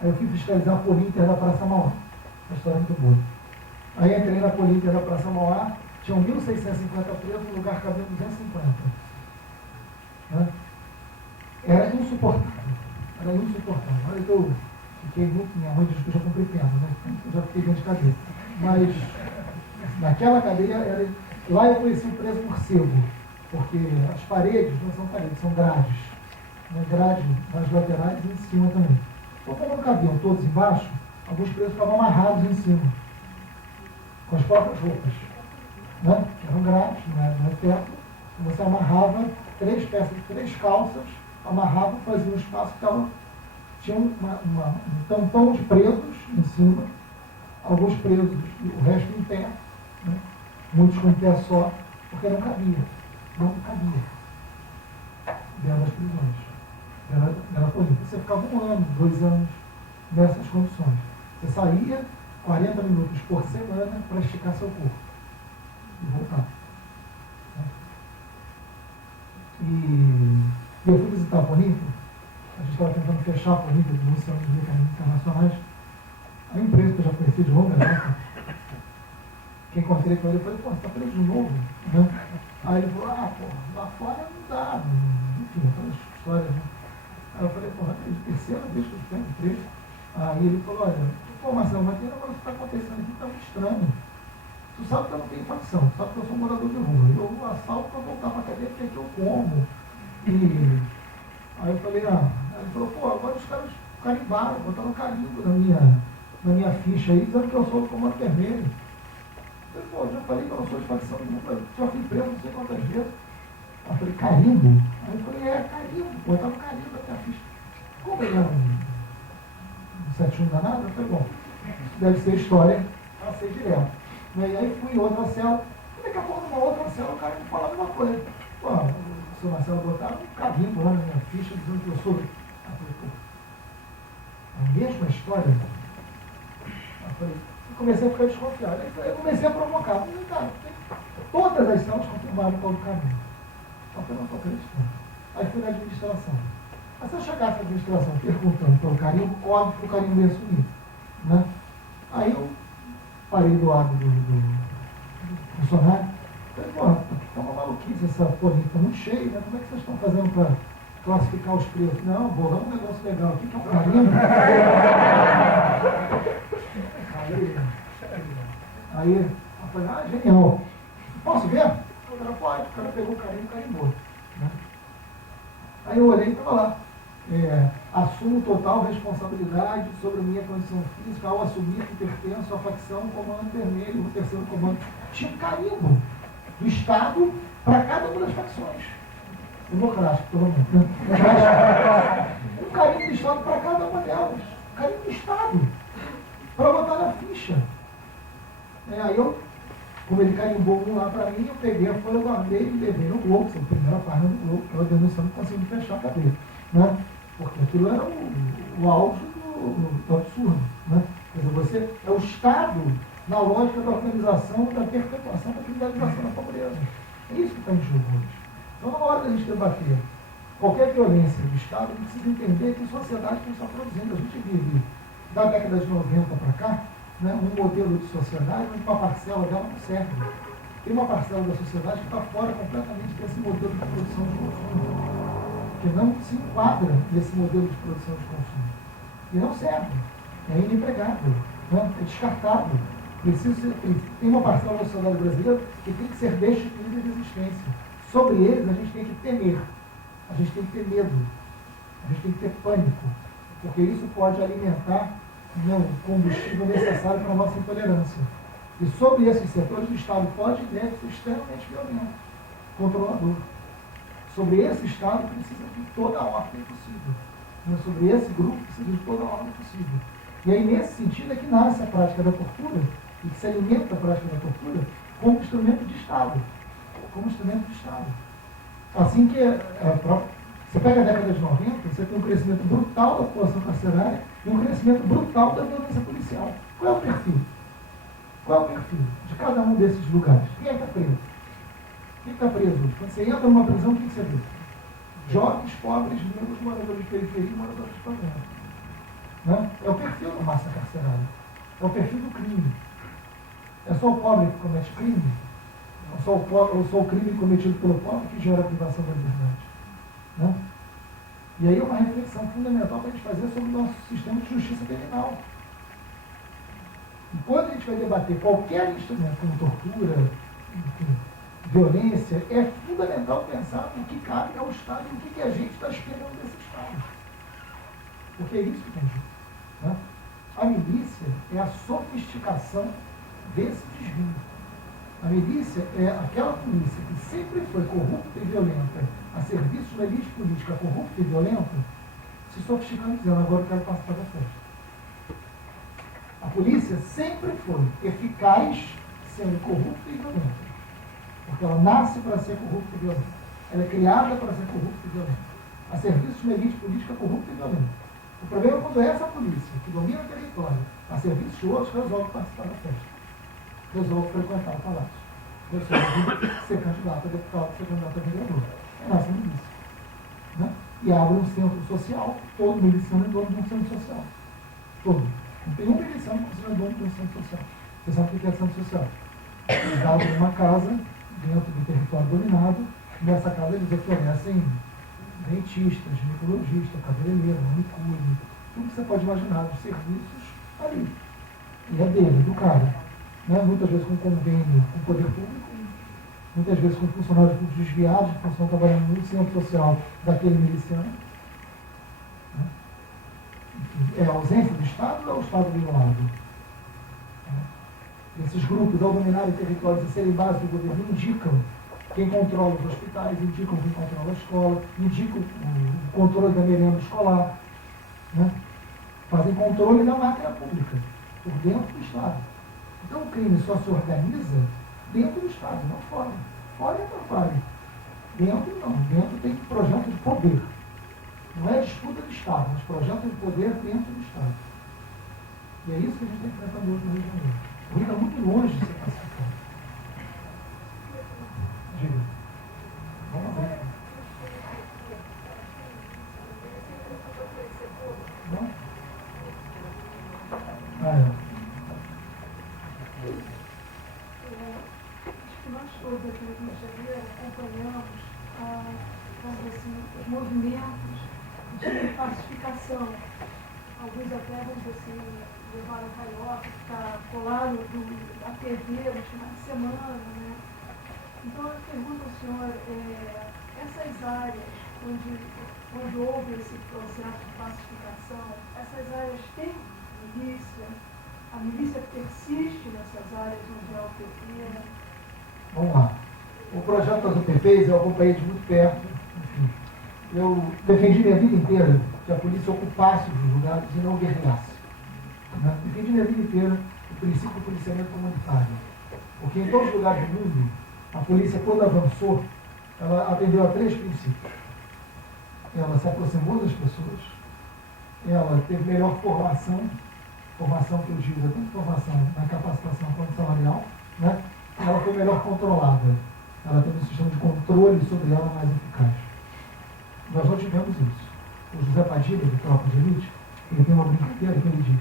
Aí eu fui fiscalizar a Polícia da Praça Mauá, uma história muito boa. Aí entrei na Polícia da Praça Mauá, tinham 1.650 presos, no lugar cabia 250. Né? Era insuportável. Olha que eu fiquei muito, minha mãe diz que eu já comprei pena, né? Eu já fiquei dentro de cadeia. Mas naquela cadeia, lá eu conheci o preso morcego, porque as paredes não são paredes, são grades. Né? Grade nas laterais e em cima também. Então, como não cabiam todos embaixo, alguns presos ficavam amarrados em cima, com as próprias roupas. Né? Eram grades, não era teto. Você amarrava 3 peças de 3 calças, amarrava, fazia um espaço, tinha um tampão de presos em cima, alguns presos, o resto em pé, né? Muitos com pé só, porque não cabia dentro das prisões. Era política. Você ficava 1 ano, 2 anos nessas condições. Você saía 40 minutos por semana para esticar seu corpo e voltar. E eu fui visitar a Polímpia, a gente estava tentando fechar a Polímpia, denunciando os mecanismos internacionais. A empresa que eu já conheci de longa data, quem encontrei com ele, eu falei, você está preso de novo? Né? Aí ele falou, lá fora não dá, enfim, aquelas histórias. Né? Aí eu falei, é a terceira vez que eu estou preso. Aí ele falou, olha, Marcelo, mas tem um negócio que está acontecendo aqui, está muito estranho. Tu sabe que eu não tenho facção, tu sabe que eu sou morador de rua. Eu assalto para voltar para a cadeia porque é que eu como. E Aí eu falei, ah, aí ele falou, pô, agora os caras carimbaram, botaram carimbo na minha ficha aí, dizendo que eu sou do Comando Vermelho. Eu falei, pô, eu já falei que eu não sou de facção nenhuma, já fui preso não sei quantas vezes. Aí eu falei, carimbo? Aí eu falei, carimbo, botaram carimbo na minha ficha. Como ele era um 71 danado, eu falei, bom, isso deve ser história, passei direto. E aí fui em outra cela, e daqui a pouco numa outra cela o cara me falava uma coisa. Pô, o seu Marcelo botaram um carimbo lá na minha ficha, dizendo que eu sou. Eu falei, pô, a mesma história? Eu falei, comecei a ficar desconfiado. Aí eu comecei a provocar. Eu falei, cara, todas as celas confirmaram o Paulo Caminho. Eu falei, não estou acreditando. Aí fui na administração. Mas se eu chegasse na administração perguntando pelo carimbo, óbvio que o carimbo ia sumir. Né? Aí eu parei do lado do funcionário. Falei, pô, tá uma maluquice essa porrinha, tá muito cheio, né? Como é que vocês estão fazendo para classificar os preços? Não, bolamos um negócio legal aqui, que é um carimbo. Aí eu falei, ah, genial. Posso ver? O cara pode, o cara pegou o carimbo e carimbou. Né? Aí eu olhei e estava lá. Assumo total responsabilidade sobre a minha condição física ao assumir que pertenço à facção Comando Vermelho, o terceiro comando. Tinha um carimbo do Estado para cada uma das facções. Democrático, pelo menos. Né? Um carimbo do Estado para cada uma delas. Um carimbo do Estado. Para botar na ficha. Aí eu, como ele carimbou um lá para mim, eu peguei a folha, guardei e levei no Globo, a primeira página do Globo, que eu denunciando que consegui fechar a cabeça. Né? Porque aquilo era o auge do absurdo. Né? Quer dizer, você é o Estado na lógica da organização, da perpetuação, da criminalização da pobreza. É isso que está em jogo hoje. Então, na hora da gente debater qualquer violência do Estado, a gente precisa entender que sociedade que está produzindo. A gente vive, da década de 90 para cá, né, um modelo de sociedade onde uma parcela dela não serve. Tem uma parcela da sociedade que está fora completamente desse modelo de produção de consumo, que não se enquadra nesse modelo de produção de consumo. E não serve. É inempregável. Né? É descartável. Tem uma parcela da sociedade brasileira que tem que ser destituída de existência. Sobre eles, a gente tem que temer. A gente tem que ter medo. A gente tem que ter pânico. Porque isso pode alimentar o combustível necessário para a nossa intolerância. E sobre esses setores, o Estado pode e deve ser extremamente violento, controlador. Sobre esse Estado precisa de toda a ordem possível. Sobre esse grupo precisa de toda a ordem possível. E aí, nesse sentido, é que nasce a prática da tortura e que se alimenta a prática da tortura como instrumento de Estado. Como instrumento de Estado. Assim que você pega a década de 90, você tem um crescimento brutal da população carcerária e um crescimento brutal da violência policial. Qual é o perfil? Qual é o perfil de cada um desses lugares? Quem é que está preso? Quem está preso hoje? Quando você entra numa prisão, o que você vê? Jovens, pobres, negros, moradores de periferia e moradores de favela. Né? É o perfil da massa carcerária. É o perfil do crime. É só o pobre que comete crime? Ou só o crime cometido pelo pobre que gera a privação da liberdade? Né? E aí é uma reflexão fundamental para a gente fazer sobre o nosso sistema de justiça criminal. E quando a gente vai debater qualquer instrumento, como tortura, enfim, violência, é fundamental pensar o que cabe ao Estado e o que a gente está esperando desse Estado. Porque é isso que tem jeito. Né? A milícia é a sofisticação desse desvio. A milícia é aquela polícia que sempre foi corrupta e violenta a serviço de uma elite política corrupta e violenta, se sofisticando dizendo, agora eu quero participar da festa. A polícia sempre foi eficaz sendo corrupta e violenta. Porque ela nasce para ser corrupta e violenta. Ela é criada para ser corrupta e violenta. A serviço de uma elite política corrupta e violenta. O problema é quando essa polícia, que domina o território, a serviço de outros, resolve participar da festa. Resolve frequentar o palácio. Resolve ser candidato a deputado, ser candidato a vereador. É nossa milícia. Né? E abre um centro social, todo miliciano é dono de um centro social. Todo. Não tem um miliciano que seja dono de um centro social. Você sabe o que é centro social? Eles abrem uma casa dentro do território dominado, e nessa casa eles oferecem dentistas, ginecologistas, cabeleireiro, manicure, tudo que você pode imaginar de serviços ali. E é dele, do cara. Né? Muitas vezes com convênio com o poder público, muitas vezes com funcionários públicos desviados, que estão trabalhando no centro social daquele miliciano, é a ausência do Estado ou é o Estado violado? Esses grupos, ao dominarem territórios e serem base do governo, indicam quem controla os hospitais, indicam quem controla a escola, indicam o controle da merenda escolar, né? Fazem controle da máquina pública, por dentro do Estado. Então o crime só se organiza dentro do Estado, não fora. Fora é trabalho. Dentro não. Dentro tem projeto de poder. Não é disputa de Estado, mas projeto de poder dentro do Estado. E é isso que a gente tem que enfrentar hoje no Rio de Janeiro. O Rio está muito longe de ser pacificado. Diga. Vamos ver. Não? Acho que nós todos aqui no Rio de Janeiro acompanhamos os movimentos de pacificação. Alguns até, vamos dizer assim, levaram a carioca, ficar colado na TV no final de semana, né? Então eu pergunto ao senhor, essas áreas onde houve esse processo de pacificação, essas áreas têm milícia? A milícia persiste nessas áreas onde há o PT? Vamos lá. O projeto das UPPs eu acompanhei de muito perto. Enfim, eu defendi minha vida inteira que a polícia ocupasse os lugares e não guerrilhasse. Né? Defendi minha vida inteira o princípio do policiamento comunitário. Porque em todos os lugares do mundo, a polícia, quando avançou, ela atendeu a 3 princípios. Ela se aproximou das pessoas, ela teve melhor formação que eu digo, tanto formação na capacitação quanto salarial, né? Ela foi melhor controlada, ela teve um sistema de controle sobre ela mais eficaz. Nós não tivemos isso. O José Padilha, do Tropa de Elite, ele tem uma brincadeira que ele diz: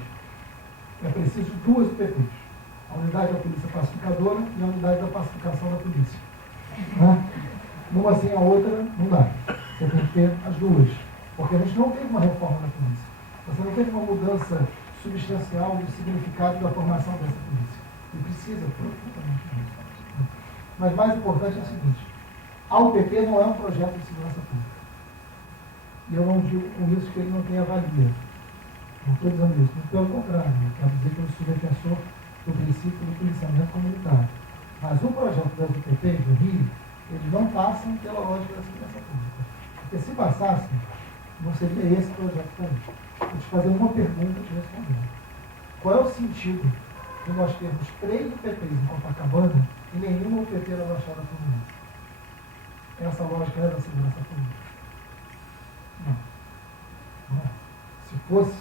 é preciso 2 UPPs, a unidade da polícia pacificadora e a unidade da pacificação da polícia. Né? Uma sem a outra não dá. Você tem que ter as duas, porque a gente não teve uma reforma da polícia. Você não teve uma mudança substancial do significado da formação dessa polícia. E precisa profundamente disso. Mas mais importante é o seguinte: a UPP não é um projeto de segurança pública. E eu não digo com isso que ele não tem avalia. Não estou dizendo isso, muito pelo contrário. Eu quero dizer que eu sou defensor do princípio do policiamento comunitário. Mas o projeto das UPPs do Rio, eles não passam pela lógica da segurança pública. Porque se passassem, não seria esse projeto para mim. Vou te fazer uma pergunta te respondendo. Qual é o sentido de nós termos 3 UPPs em Copacabana e nenhuma UPP na Baixada Fluminense? Essa lógica é da segurança pública? Não. Não é. Se fosse,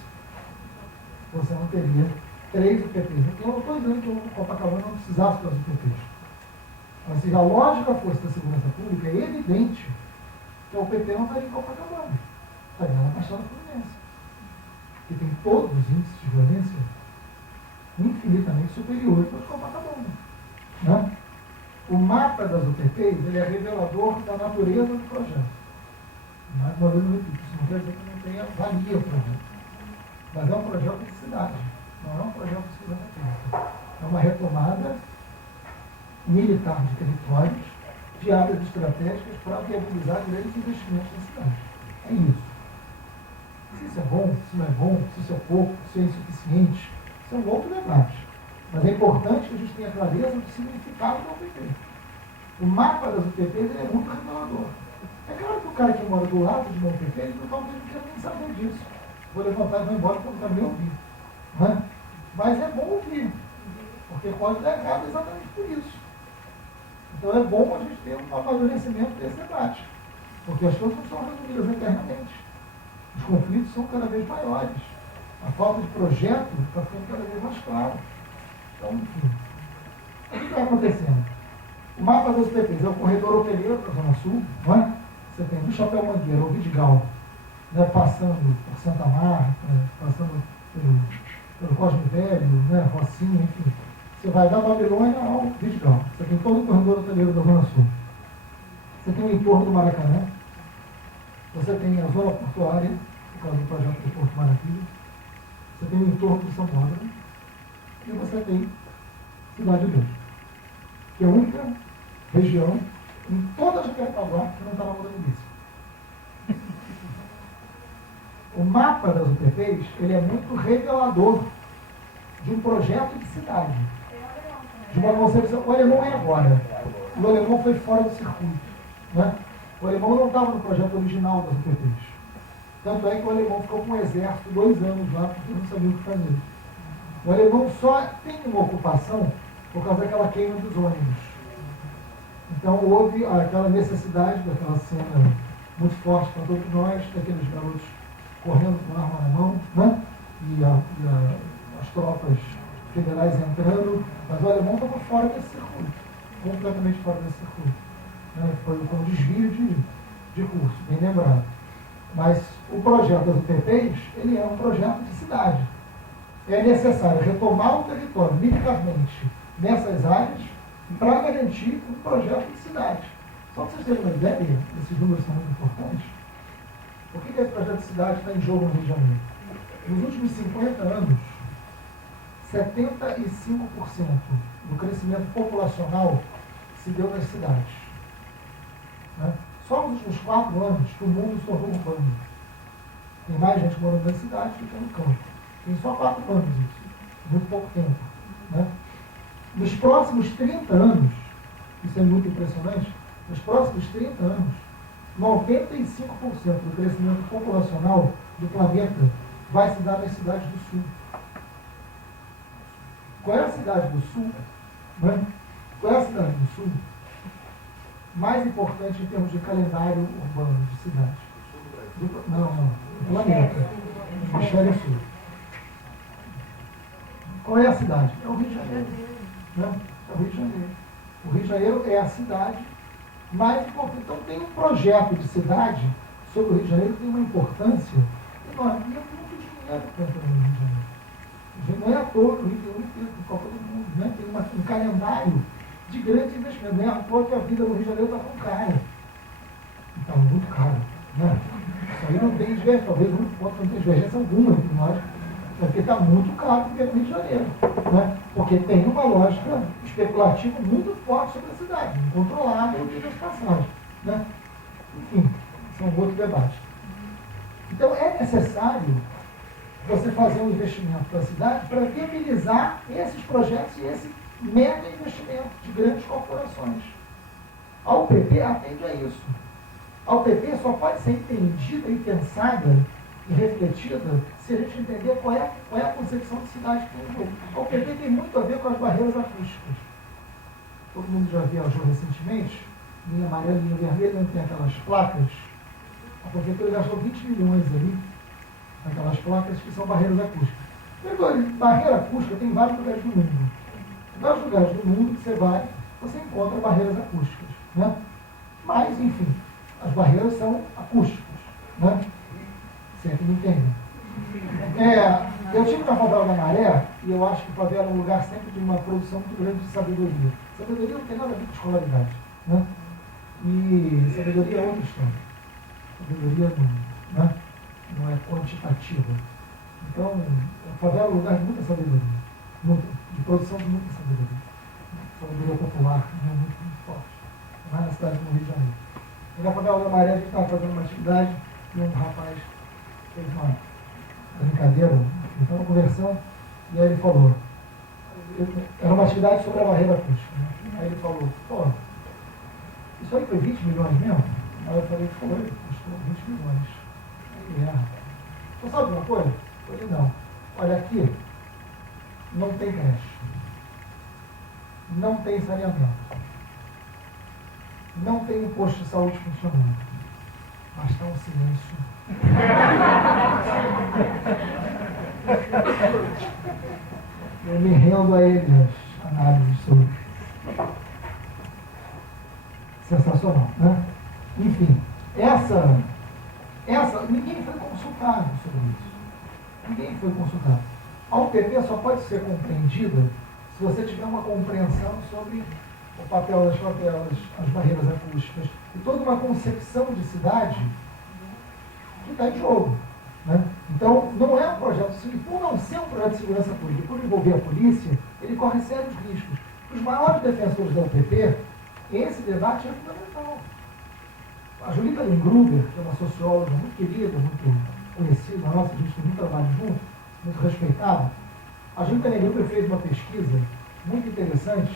você não teria 3 UPPs. Então, eu não estou dizendo que o Copacabana não precisasse das UPPs. Mas se a lógica fosse da segurança pública, é evidente que a UPP não estaria em Copacabana. Estaria na Baixada Fluminense. Que tem todos os índices de violência infinitamente superiores aos de Copacabana. Né? O mapa das UPPs ele é revelador da natureza do projeto. Mais uma vez eu repito, isso não quer dizer que não tenha valia o projeto. Mas é um projeto de cidade, não é um projeto de segurança pública. É uma retomada militar de territórios, de áreas estratégicas para viabilizar grandes investimentos na cidade. É isso. Se isso é bom, se não é bom, se isso é pouco, se é insuficiente, isso é um outro debate. Mas é importante que a gente tenha clareza do significado da UPP. O mapa das UPPs ele é muito revelador. É claro que o cara que mora do lado de uma UPP, ele talvez não queira nem saber disso. Vou levantar e vou embora porque eu não quero nem ouvir. Né? Mas é bom ouvir, porque pode dar errado exatamente por isso. Então é bom a gente ter um amadurecimento desse debate, porque as coisas não são resolvidas eternamente. Os conflitos são cada vez maiores. A falta de projeto está ficando cada vez mais clara. Então, enfim. O que está acontecendo? O mapa das UPPs é o corredor hoteleiro da Zona Sul, não é? Você tem do Chapéu Mangueira ao Vidigal, né, passando por Santa Marta, passando pelo Cosme Velho, né, Rocinha, enfim. Você vai da Babilônia ao Vidigal. Você tem todo o corredor hoteleiro da Zona Sul. Você tem o entorno do Maracanã. Você tem a zona portuária, por causa do projeto do Porto Maravilha. Você tem o entorno do São Paulo. E você tem Cidade de Deus, que é a única região em toda a Jacarepaguá que não está na mão da milícia. O mapa das UTPs, ele é muito revelador de um projeto de cidade. De uma concepção. O alemão é agora. O alemão foi fora do circuito. Né? O alemão não estava no projeto original das UTPs. Tanto é que o alemão ficou com o exército 2 anos lá, porque não sabia o que fazer. O alemão só tem uma ocupação por causa daquela queima dos ônibus. Então houve aquela necessidade daquela cena muito forte para todos nós, daqueles garotos correndo com arma na mão, né? E as tropas federais entrando, mas o alemão estava fora desse circuito, completamente fora desse circuito. Né? Foi um desvio de curso, bem lembrado. Mas o projeto das UTPs, ele é um projeto de cidade. É necessário retomar o território militarmente nessas áreas para garantir um projeto de cidade. Só para vocês terem uma ideia, esses números são muito importantes. Por que esse projeto de cidade está em jogo no Rio de Janeiro? Nos últimos 50 anos, 75% do crescimento populacional se deu nas cidades. Né? Só nos últimos 4 anos que o mundo se tornou urbano. Tem mais gente morando nas cidades do que no campo. Tem só 4 anos isso. Muito pouco tempo. Né? Nos próximos 30 anos, isso é muito impressionante, nos próximos 30 anos, 95% do crescimento populacional do planeta vai se dar nas cidades do sul. Qual é a cidade do sul? Né? Qual é a cidade do sul mais importante em termos de calendário urbano de cidade? Do planeta. Do hemisfério sul. Qual é a cidade? É o Rio de Janeiro. Né? É o Rio de Janeiro. O Rio de Janeiro é a cidade mais importante. Então tem um projeto de cidade sobre o Rio de Janeiro que tem uma importância enorme. E é muito dinheiro que entra no Rio de Janeiro. Não é à toa, o Rio de Janeiro tem Copa do Mundo, né? Tem um calendário de grandes investimentos. Não é à toa que a vida no Rio de Janeiro está tão cara. Está muito caro. Né? Isso aí não tem divergência, talvez não tem divergência alguma entre nós, porque está muito caro viver no Rio de Janeiro. Né? Porque tem uma lógica especulativa muito forte sobre a cidade, incontrolável de passagem. Né? Enfim, isso é um outro debate. Então é necessário você fazer um investimento para a cidade para viabilizar esses projetos e esse mega investimento de grandes corporações. A UPP atende a isso. A UPP só pode ser entendida e pensada e refletida se a gente entender qual é a concepção de cidade que tem no jogo. A UPP tem muito a ver com as barreiras acústicas. Todo mundo já viajou recentemente, linha amarela, linha vermelha, onde tem aquelas placas. A prefeitura gastou 20 milhões ali, naquelas placas que são barreiras acústicas. Agora, barreira acústica tem em vários lugares do mundo. Em vários lugares do mundo que você vai, você encontra barreiras acústicas. Né? Mas, enfim, as barreiras são acústicas. Né? Você me entende? Eu tive na Favela da Maré, e eu acho que favela é um lugar sempre de uma produção muito grande de sabedoria. Sabedoria não tem nada a ver com escolaridade. Né? E sabedoria é outra história. Sabedoria não é quantitativa. Então, a favela é um lugar de muita sabedoria. De produção de muita sabedoria. Sabedoria popular, muito forte. Lá na cidade do Rio de Janeiro. E na Favela da Maré, a gente estava fazendo uma atividade e um rapaz fez uma brincadeira, eu estava conversando, e aí ele falou, era uma atividade sobre a barreira acústica. Né? Aí ele falou, pô, isso aí foi 20 milhões mesmo? Aí eu falei, foi, custou 20 milhões. Você sabe uma coisa? Eu falei, não. Olha aqui, não tem creche, não tem saneamento, não tem um posto de saúde funcionando, mas está um silêncio. Eu me rendo a ele as análises sobre. Sensacional, né? Enfim, ninguém foi consultado sobre isso. Ninguém foi consultado. A UPP só pode ser compreendida se você tiver uma compreensão sobre o papel das favelas, as barreiras acústicas e toda uma concepção de cidade que está em jogo. Né? Então, não é um projeto, por não ser um projeto de segurança pública, por envolver a polícia, ele corre sérios riscos. Os maiores defensores da UPP, esse debate é fundamental. A Julita Lindgruber, que é uma socióloga muito querida, muito conhecido nosso, a gente tem muito trabalho junto, muito respeitado. A Junta Negrupa fez uma pesquisa muito interessante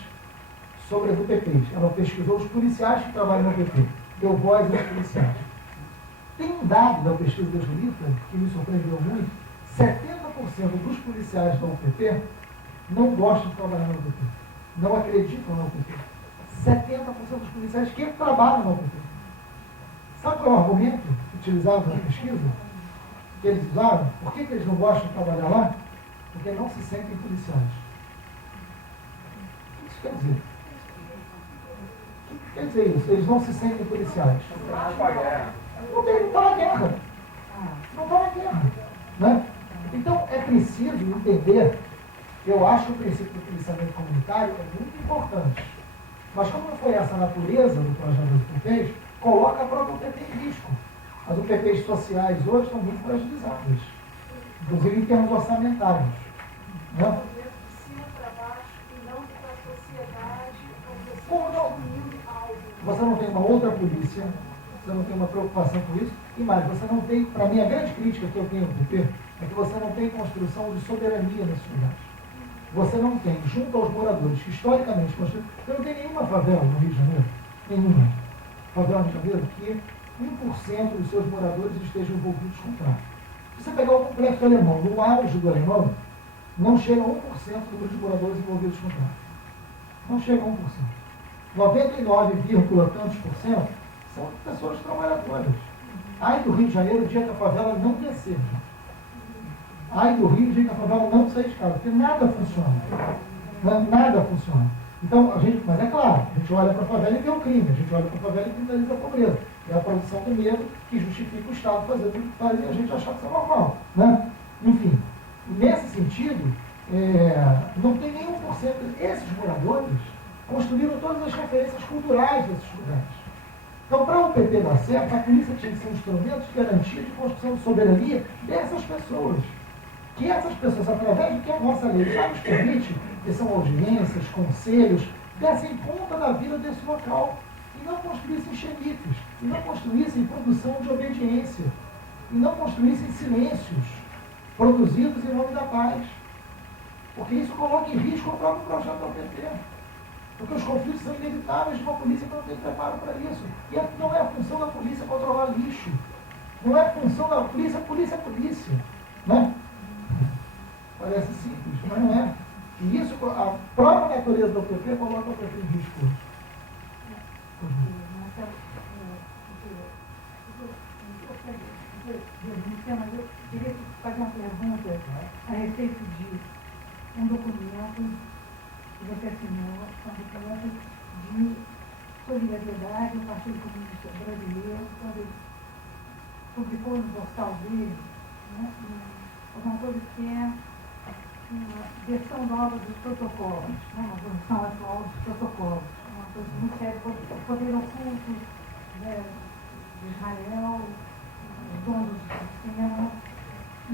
sobre as UPPs. Ela pesquisou os policiais que trabalham na UPP, deu voz aos policiais. Tem um dado da pesquisa da Julita que me surpreendeu muito: 70% dos policiais da UPP não gostam de trabalhar na UPP, não acreditam na UPP. 70% dos policiais que trabalham na UPP. Sabe qual é o argumento utilizado na pesquisa? Que eles usaram? Por que eles não gostam de trabalhar lá? Porque não se sentem policiais. O que isso quer dizer? O que quer dizer isso? Eles não se sentem policiais. Não está na guerra. Não está na guerra. Né? Então, é preciso entender. Eu acho que o princípio do policiamento comunitário é muito importante. Mas como não foi essa a natureza do projeto das UPPs, coloca a própria UPP em risco. As UPPs sociais hoje estão muito fragilizadas, inclusive em termos orçamentários. Né? De cima para baixo e não para a sociedade, Como não? construindo algo. Você não tem uma outra polícia, você não tem uma preocupação com isso, e mais, você não tem, para mim, a grande crítica que eu tenho ao UPP é que você não tem construção de soberania nesses lugares. Você não tem, junto aos moradores que historicamente construíram, você não tem nenhuma favela no Rio de Janeiro, nenhuma favela no Rio de Janeiro, que 1% dos seus moradores estejam envolvidos com tráfico. Se você pegar o complexo alemão, no auge do alemão, não chega a 1% do número de moradores envolvidos com tráfico. Não chega a 1%. 99, tantos por cento são pessoas trabalhadoras. Ai do Rio de Janeiro, o dia que a favela não descer. Ai do Rio, o dia que a favela não sair de casa, porque nada funciona. Nada funciona. Então, mas é claro, a gente olha para a favela e vê o crime, a gente olha para a favela e criminaliza a pobreza. É a produção do medo que justifica o Estado fazer o que faz e a gente achar que isso é normal. Né? Enfim, nesse sentido, não tem nenhum por cento. Esses moradores construíram todas as referências culturais desses lugares. Então, para o PT dar certo, a polícia tinha que ser um instrumento de garantia de construção de soberania dessas pessoas. Que essas pessoas, através do que a nossa lei já nos permite, que são audiências, conselhos, dessem conta da vida desse local. E não construíssem xerifes, e não construíssem produção de obediência, e não construíssem silêncios produzidos em nome da paz. Porque isso coloca em risco o próprio projeto do PT. Porque os conflitos são inevitáveis de uma polícia que não tem preparo para isso. E não é a função da polícia controlar lixo. Não é a função da polícia é polícia. Né? Parece simples, mas não é. E isso, a própria natureza do PT coloca o PT em risco. Mas eu queria fazer uma pergunta a respeito de um documento que você assinou, um documento de solidariedade do Partido Comunista Brasileiro, quando ele publicou no portal dele, né, uma coisa que é uma versão nova dos protocolos, né, uma versão atual dos protocolos, uma coisa muito séria, poder oculto, né, de Israel, os donos do cinema. E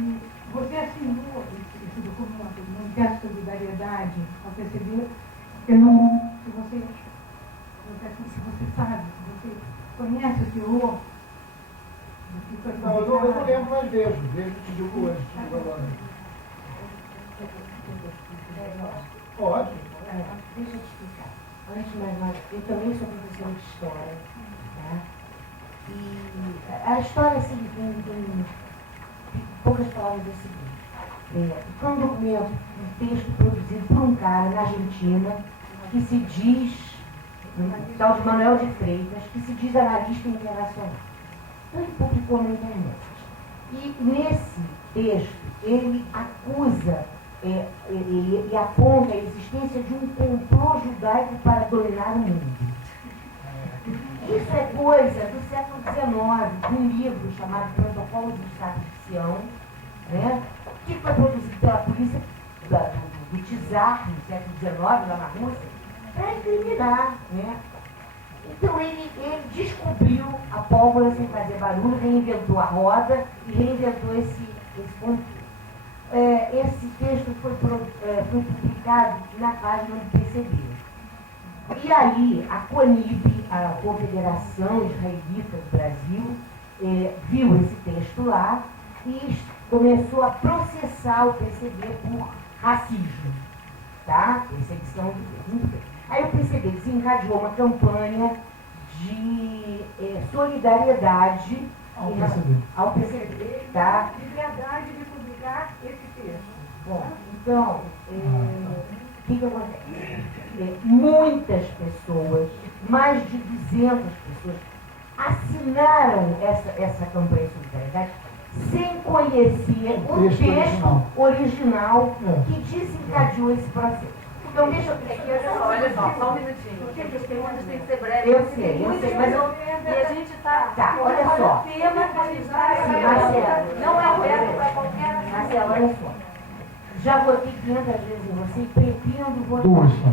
você assinou esse documento, o Manifesto de Solidariedade, ao PCB, eu não, se você sabe, se você conhece o teor do que foi Não, eu não lembro, mas vejo te digo hoje, te digo agora. Pode. Deixa eu te explicar. Antes de mais nada, eu também sou professora de história. Tá? E a história, assim, em poucas palavras, é o seguinte. Foi um documento, um texto produzido por um cara na Argentina que se diz, tal de Manuel de Freitas, que se diz analista internacional. Então ele publicou na internet. E nesse texto ele acusa e aponta a existência de um complô judaico para dominar o mundo. Isso é coisa do século XIX, de um livro chamado Protocolos do Estado de Sião, né, que foi produzido pela polícia do Czar, no século XIX, lá na Rússia, para incriminar. Né? Então ele descobriu a pólvora sem fazer barulho, reinventou a roda e reinventou esse conflito. Esse texto foi publicado na página do PCB. E aí, a CONIB, a Confederação Israelita do Brasil, viu esse texto lá e começou a processar o PCB por racismo, tá? Perseguição do PCB. Aí o PCB desencadeou uma campanha de solidariedade ao PCB, tá? Liberdade de publicar esse texto. Bom, então, o que acontece? Muitas pessoas, mais de 200 pessoas, assinaram essa campanha de solidariedade sem conhecer o texto original que desencadeou esse processo. Então, deixa eu... Olha só um minutinho. Porque as perguntas têm que ser breves. Eu sei, mas E a gente está... Tá, olha só. O tema que a gente está... Marcelo, Não é aberto para qualquer... Marcelo, olha só. Já votei 500 vezes em você e pretendo votar. Duas só.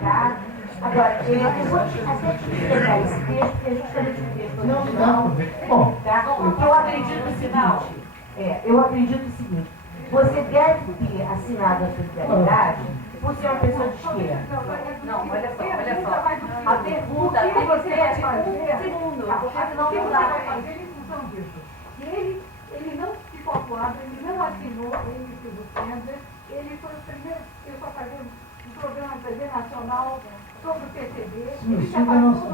Tá? Agora, eu vou até te explicar esse texto, que é justamente o texto original. Bom, Tá? Porque eu acredito o seguinte. Eu acredito o seguinte. Você deve ter assinado a solidariedade por ser uma pessoa de esquerda. Não, olha só. A pergunta que você é tipo um segundo. Porque senão não dá. Em função disso. Ele não ficou atuado, ele não assinou o índice do Sender, ele foi o primeiro pessoa a fazer um programa de TV nacional sobre o PCB, ele se afastou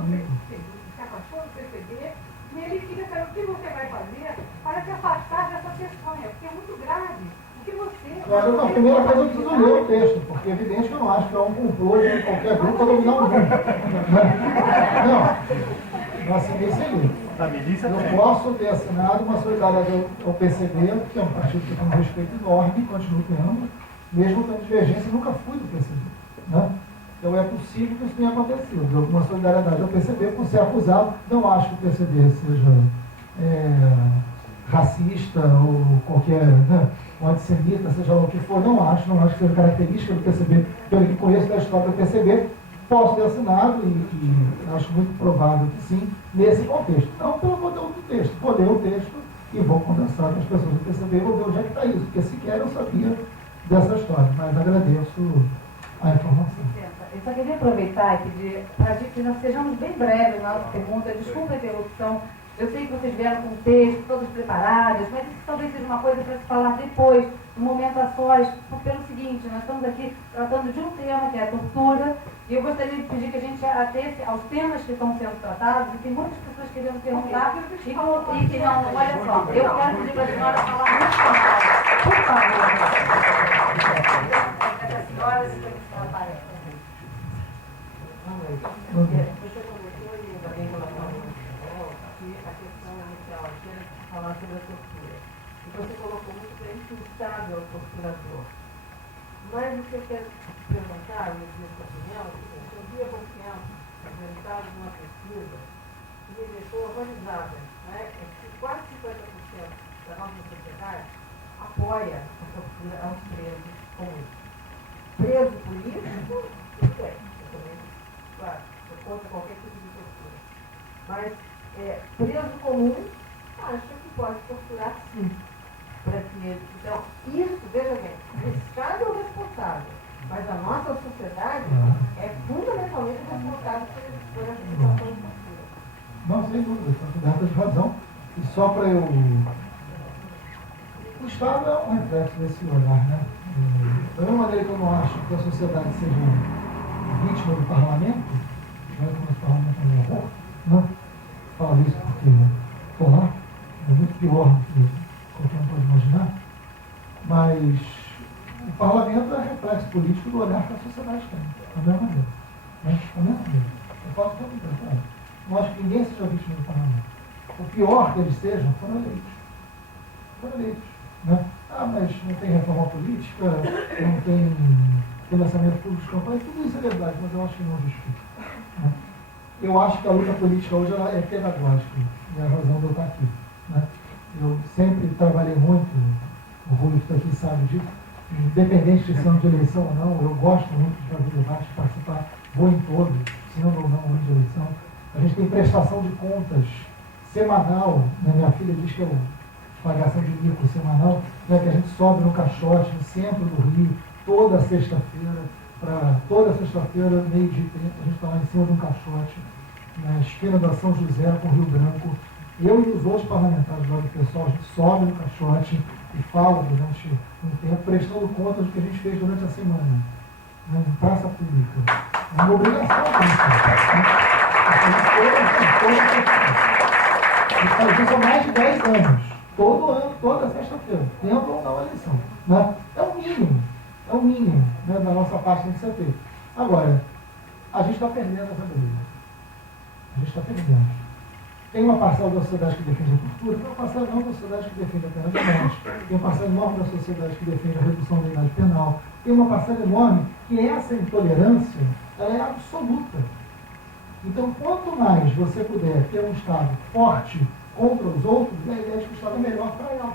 do PCB, e ele queria saber o que você vai fazer para se afastar dessa questão, porque é muito grave. O que você... Claro, não, a primeira coisa eu preciso ler o texto, porque é evidente que eu não acho que é um complô de qualquer grupo para dominar o mundo. Não, eu assinei sem ler. Eu posso ter assinado uma solidariedade ao PCB, que é um partido que tem um respeito enorme, continuo tendo, mesmo tendo divergência, nunca fui do PCB. Né? Então é possível que isso tenha acontecido. De alguma solidariedade ao PCB por ser acusado. Não acho que o PCB seja racista ou qualquer, né, um antissemita, seja lá o que for. Não acho que seja característica do PCB. Pelo que conheço da história do PCB, posso ter assinado e acho muito provável que sim, nesse contexto. Não pelo conteúdo do texto. Vou ler o texto e vou conversar com as pessoas do PCB e vou ver onde é que está isso, porque sequer eu sabia dessa história, mas agradeço a informação. Eu só queria aproveitar e pedir para que nós sejamos bem breves na nossa pergunta. Desculpa a interrupção. Eu sei que vocês vieram com o texto, todos preparados, mas isso talvez seja uma coisa para se falar depois, no momento a sós, pelo seguinte, nós estamos aqui tratando de um tema que é a tortura, e eu gostaria de pedir que a gente atesse aos temas que estão sendo tratados, e tem muitas pessoas querendo perguntar, e que não, olha só, eu quero pedir para a senhora falar muito mais. Por favor. As senhoras e depois a senhora aparece. Você colocou e ainda bem colocou que a questão inicial aqui era falar sobre a tortura. E você colocou muito bem que o Estado é o torturador. Mas o que eu quero perguntar, no dia da opinião, é o seguinte: eu vi há pouco tempo resultado de uma pesquisa que me deixou horrorizada, né? É que quase 50% da nossa sociedade apoia a tortura aos presos comuns. Preso político, tudo bem, eu também, claro, eu contra qualquer tipo de tortura. Mas preso comum acha que pode torturar sim. Então, isso, veja bem, o Estado é o responsável, mas a nossa sociedade é fundamentalmente responsável por essa situação de tortura. Não, sem dúvida, está coberta de razão. E só para eu... O Estado é um reflexo desse olhar, né? Da mesma maneira que eu não acho que a sociedade seja vítima do parlamento, mas o nosso parlamento é um horror, né? Falo isso porque estou lá, é muito pior do que qualquer um pode imaginar, mas o parlamento é reflexo político do olhar que a sociedade tem, da mesma maneira. Né? Da mesma maneira. Eu faço todo mundo. Não acho que ninguém seja vítima do parlamento. O pior que eles sejam foram eleitos. Foram eleitos. Né? Mas não tem reforma política, não tem financiamento público de campanha, tudo isso é verdade, mas eu acho que não justifica. Né? Eu acho que a luta política hoje ela é pedagógica, e é a razão de eu estar aqui. Né? Eu sempre trabalhei muito, o Rui que está aqui sabe disso, independente de ser de eleição ou não, eu gosto muito de fazer debate, participar, vou em todos, sendo ou não ano de eleição. A gente tem prestação de contas semanal, né? Minha filha diz que é pagação de mico semanal, né? Que a gente sobe no caixote, no centro do Rio, toda sexta-feira, meio-dia e 30, a gente está lá em cima de um caixote, na esquina da São José com o Rio Branco, Eu e os outros parlamentares lá do pessoal, a gente sobe no caixote e fala durante um tempo, prestando conta do que a gente fez durante a semana, né, em praça pública. É uma obrigação isso. A gente faz isso há mais de 10 anos. Todo ano, toda sexta-feira, tendo ou não eleição. Né? É o mínimo, né, da nossa parte tem que ser feito. Agora, a gente está perdendo essa briga. A gente está perdendo. Tem uma parcela da sociedade que defende a tortura, tem uma parcela enorme da sociedade que defende a pena de morte, tem uma parcela enorme da sociedade que defende a redução da idade penal, tem uma parcela enorme que essa intolerância ela é absoluta. Então, quanto mais você puder ter um Estado forte contra os outros, a ideia de que o Estado é melhor para ela.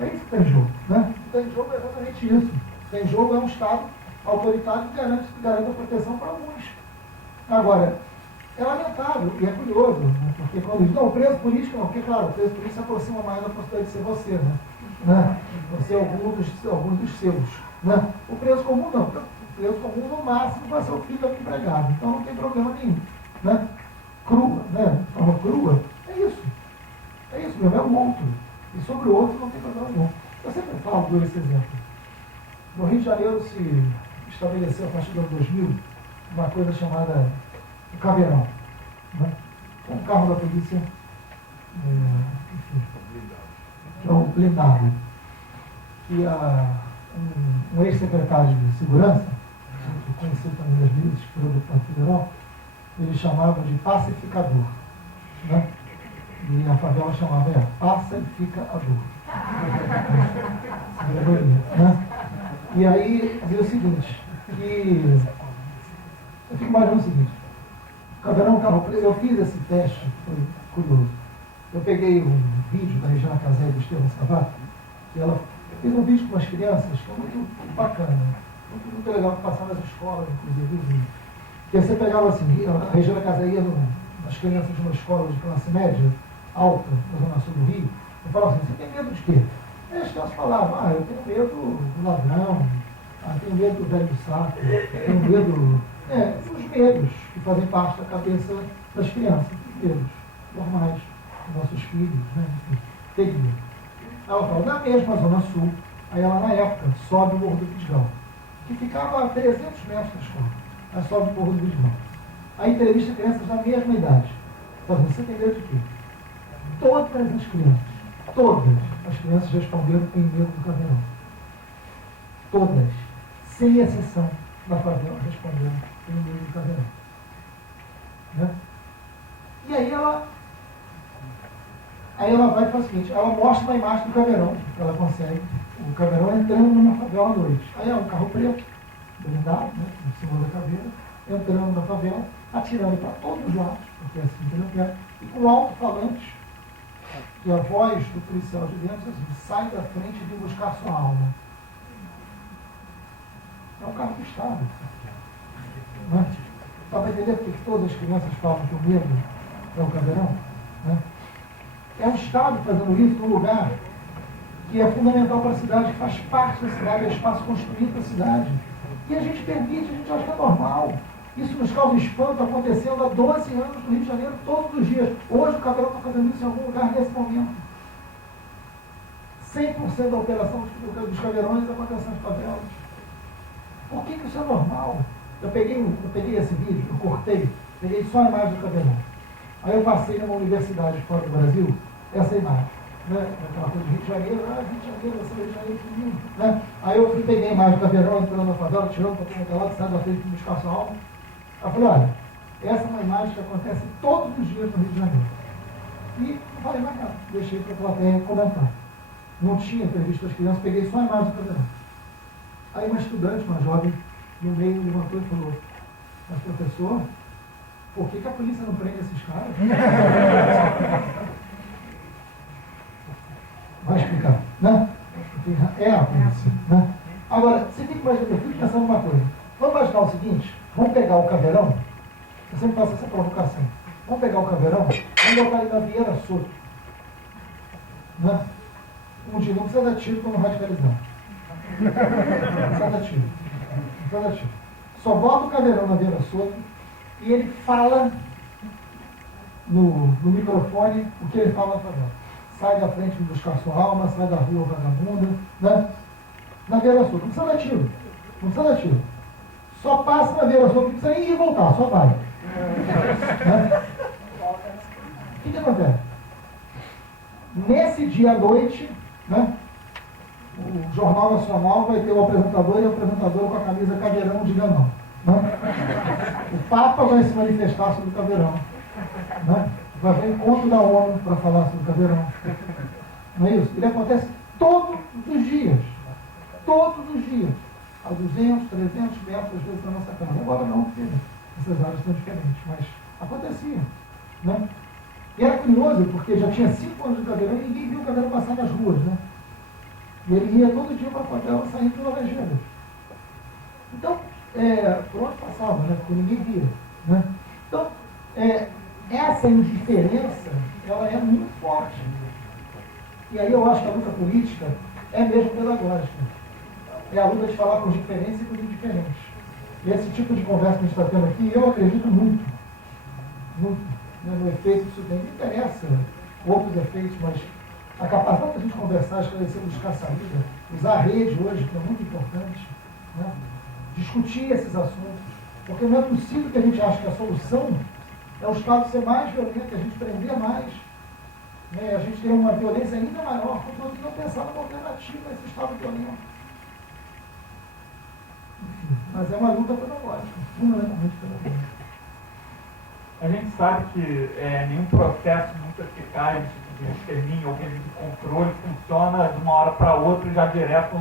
É isso que tem em jogo. Né? O que tem em jogo é exatamente isso. O que tem em jogo é um Estado autoritário que garante a proteção para alguns. Agora, é lamentável e é curioso, né? Porque quando diz, não, o preso político não, porque claro, o preso político se aproxima mais da possibilidade de ser você, né? Você é alguns dos seus. Né? O preso comum não, o preso comum no máximo vai ser o filho do empregado, então não tem problema nenhum. Né? Crua, né? De forma crua, é isso mesmo, é o outro. E sobre o outro não tem problema nenhum. Eu sempre falo por esse exemplo. No Rio de Janeiro se estabeleceu a partir do ano 2000 uma coisa chamada o caveirão. Né? Um carro da polícia, enfim, que é um blindado. Que um ex-secretário de segurança, conhecido também das milícias pelo deputado federal, ele chamava de pacificador. Né? E a favela chamava pacificador. Né? E aí dizia o seguinte, que eu fico imaginando o seguinte, o caveirão, o carro preso, eu fiz esse teste, foi curioso. Eu peguei um vídeo da Regina Casé e do Estevão Savato, que ela fez um vídeo com umas crianças, que foi muito bacana, muito legal para passar nas escolas, inclusive. Porque você pegava assim, a Regina Casé ia nas crianças de uma escola de classe média, alta, na zona sul do Rio, e falava assim, você tem medo de quê? E as crianças falavam, eu tenho medo do ladrão, tenho medo do velho saco, tenho medo... os medos que fazem parte da cabeça das crianças, os medos normais dos nossos filhos, né? Enfim, tem medo. Ela fala, na mesma zona sul, aí ela na época sobe o Morro do Vidigal, que ficava a 300 metros da escola, aí sobe o Morro do Vidigal. Aí entrevista crianças da mesma idade. Fala, você tem medo de quê? Todas as crianças responderam que tem medo do caveirão. Todas, sem exceção da favela, responderam que tem medo do caveirão. Né? E aí ela vai e faz o seguinte, ela mostra uma imagem do caveirão, que ela consegue, o caveirão entrando numa favela à noite. Aí é um carro preto, blindado, né, em cima da caveira, entrando na favela, atirando para todos os lados, porque é assim que ele quer, e com alto-falantes, que a voz do policial de dentro assim, sai da frente e vem buscar sua alma. É um carro do Estado. Né? Só para entender porque todas as crianças falam que o medo é o caveirão? Né? É o Estado fazendo isso num lugar que é fundamental para a cidade, que faz parte da cidade, é espaço construído da cidade. E a gente permite, a gente acha que é normal. Isso nos causa espanto acontecendo há 12 anos no Rio de Janeiro, todos os dias. Hoje o caveirão está fazendo isso em algum lugar nesse momento. 100% da operação dos caveirões acontece nas favelas. Por que isso é normal? Eu peguei esse vídeo, eu cortei, peguei só a imagem do caveirão. Aí eu passei numa universidade fora do Brasil, essa imagem. Né? Aquela coisa de Rio de Janeiro, Rio de Janeiro, você Rio de Janeiro, que lindo. Né? Aí eu peguei a imagem do caveirão entrando na favela, tirando para todo lado, sai da frente para buscar sua alma. Eu falei, olha, essa é uma imagem que acontece todos os dias no Rio de Janeiro. E não falei mais nada, deixei para a plateia comentar. Não tinha entrevista das crianças, peguei só a imagem do caveirão. Aí uma estudante, uma jovem, no meio levantou e falou, mas professor, por que a polícia não prende esses caras? Vai explicar, né? É a polícia, né? Agora, você tem que imaginar, eu fico pensando uma coisa. Vamos imaginar o seguinte, vamos pegar o caveirão, eu sempre faço essa provocação, vamos pegar o caveirão, vamos botar ele na Vieira Soto. Né? Um dia, não precisa dar tiro para não radicalizar. Não precisa dar tiro. Não precisa dar tiro. Só bota o caveirão na Vieira Soto e ele fala no microfone o que ele fala na favela. Sai da frente me buscar sua alma, sai da rua vagabunda, né? Na Vieira Soto. Não precisa dar tiro. Não precisa dar tiro. Só passa na Vieira Soto, não precisa nem ir voltar, só vai. Né? O que acontece? Nesse dia à noite, né, o Jornal Nacional vai ter o apresentador e o apresentador com a camisa Caveirão de Ganão. Né? O Papa vai se manifestar sobre o Caveirão. Né? Vai ter encontro da ONU para falar sobre o Caveirão. Não é isso? Ele acontece todos os dias. Todos os dias. A 200, 300 metros, às vezes, da nossa casa. Agora não, porque essas áreas são diferentes. Mas acontecia. Né? E era curioso, porque já tinha 5 anos de Caveirão e ninguém viu o Caveirão passar nas ruas. Né? E ele ia todo dia para a favela saindo de Laranjeiras. Então, por onde passava, né? Porque ninguém via. Né? Então, essa indiferença, ela é muito forte. E aí eu acho que a luta política é mesmo pedagógica. É a luta de falar com os diferentes e com os indiferentes. E esse tipo de conversa que a gente está tendo aqui, eu acredito muito. Muito. Né, no efeito que isso tem. Não interessa outros efeitos, mas a capacidade da gente conversar, esclarecer, buscar saída, usar a rede hoje, que é muito importante, né? Discutir esses assuntos, porque não é possível que a gente ache que a solução é o Estado ser mais violento, a gente prender mais, né? A gente ter uma violência ainda maior, porque não pensar numa alternativa a esse Estado violento. Enfim, mas é uma luta pedagógica, fundamentalmente pedagógica. A gente sabe que nenhum processo muito eficaz de extermínio ou mesmo de controle funciona de uma hora para outra, já direto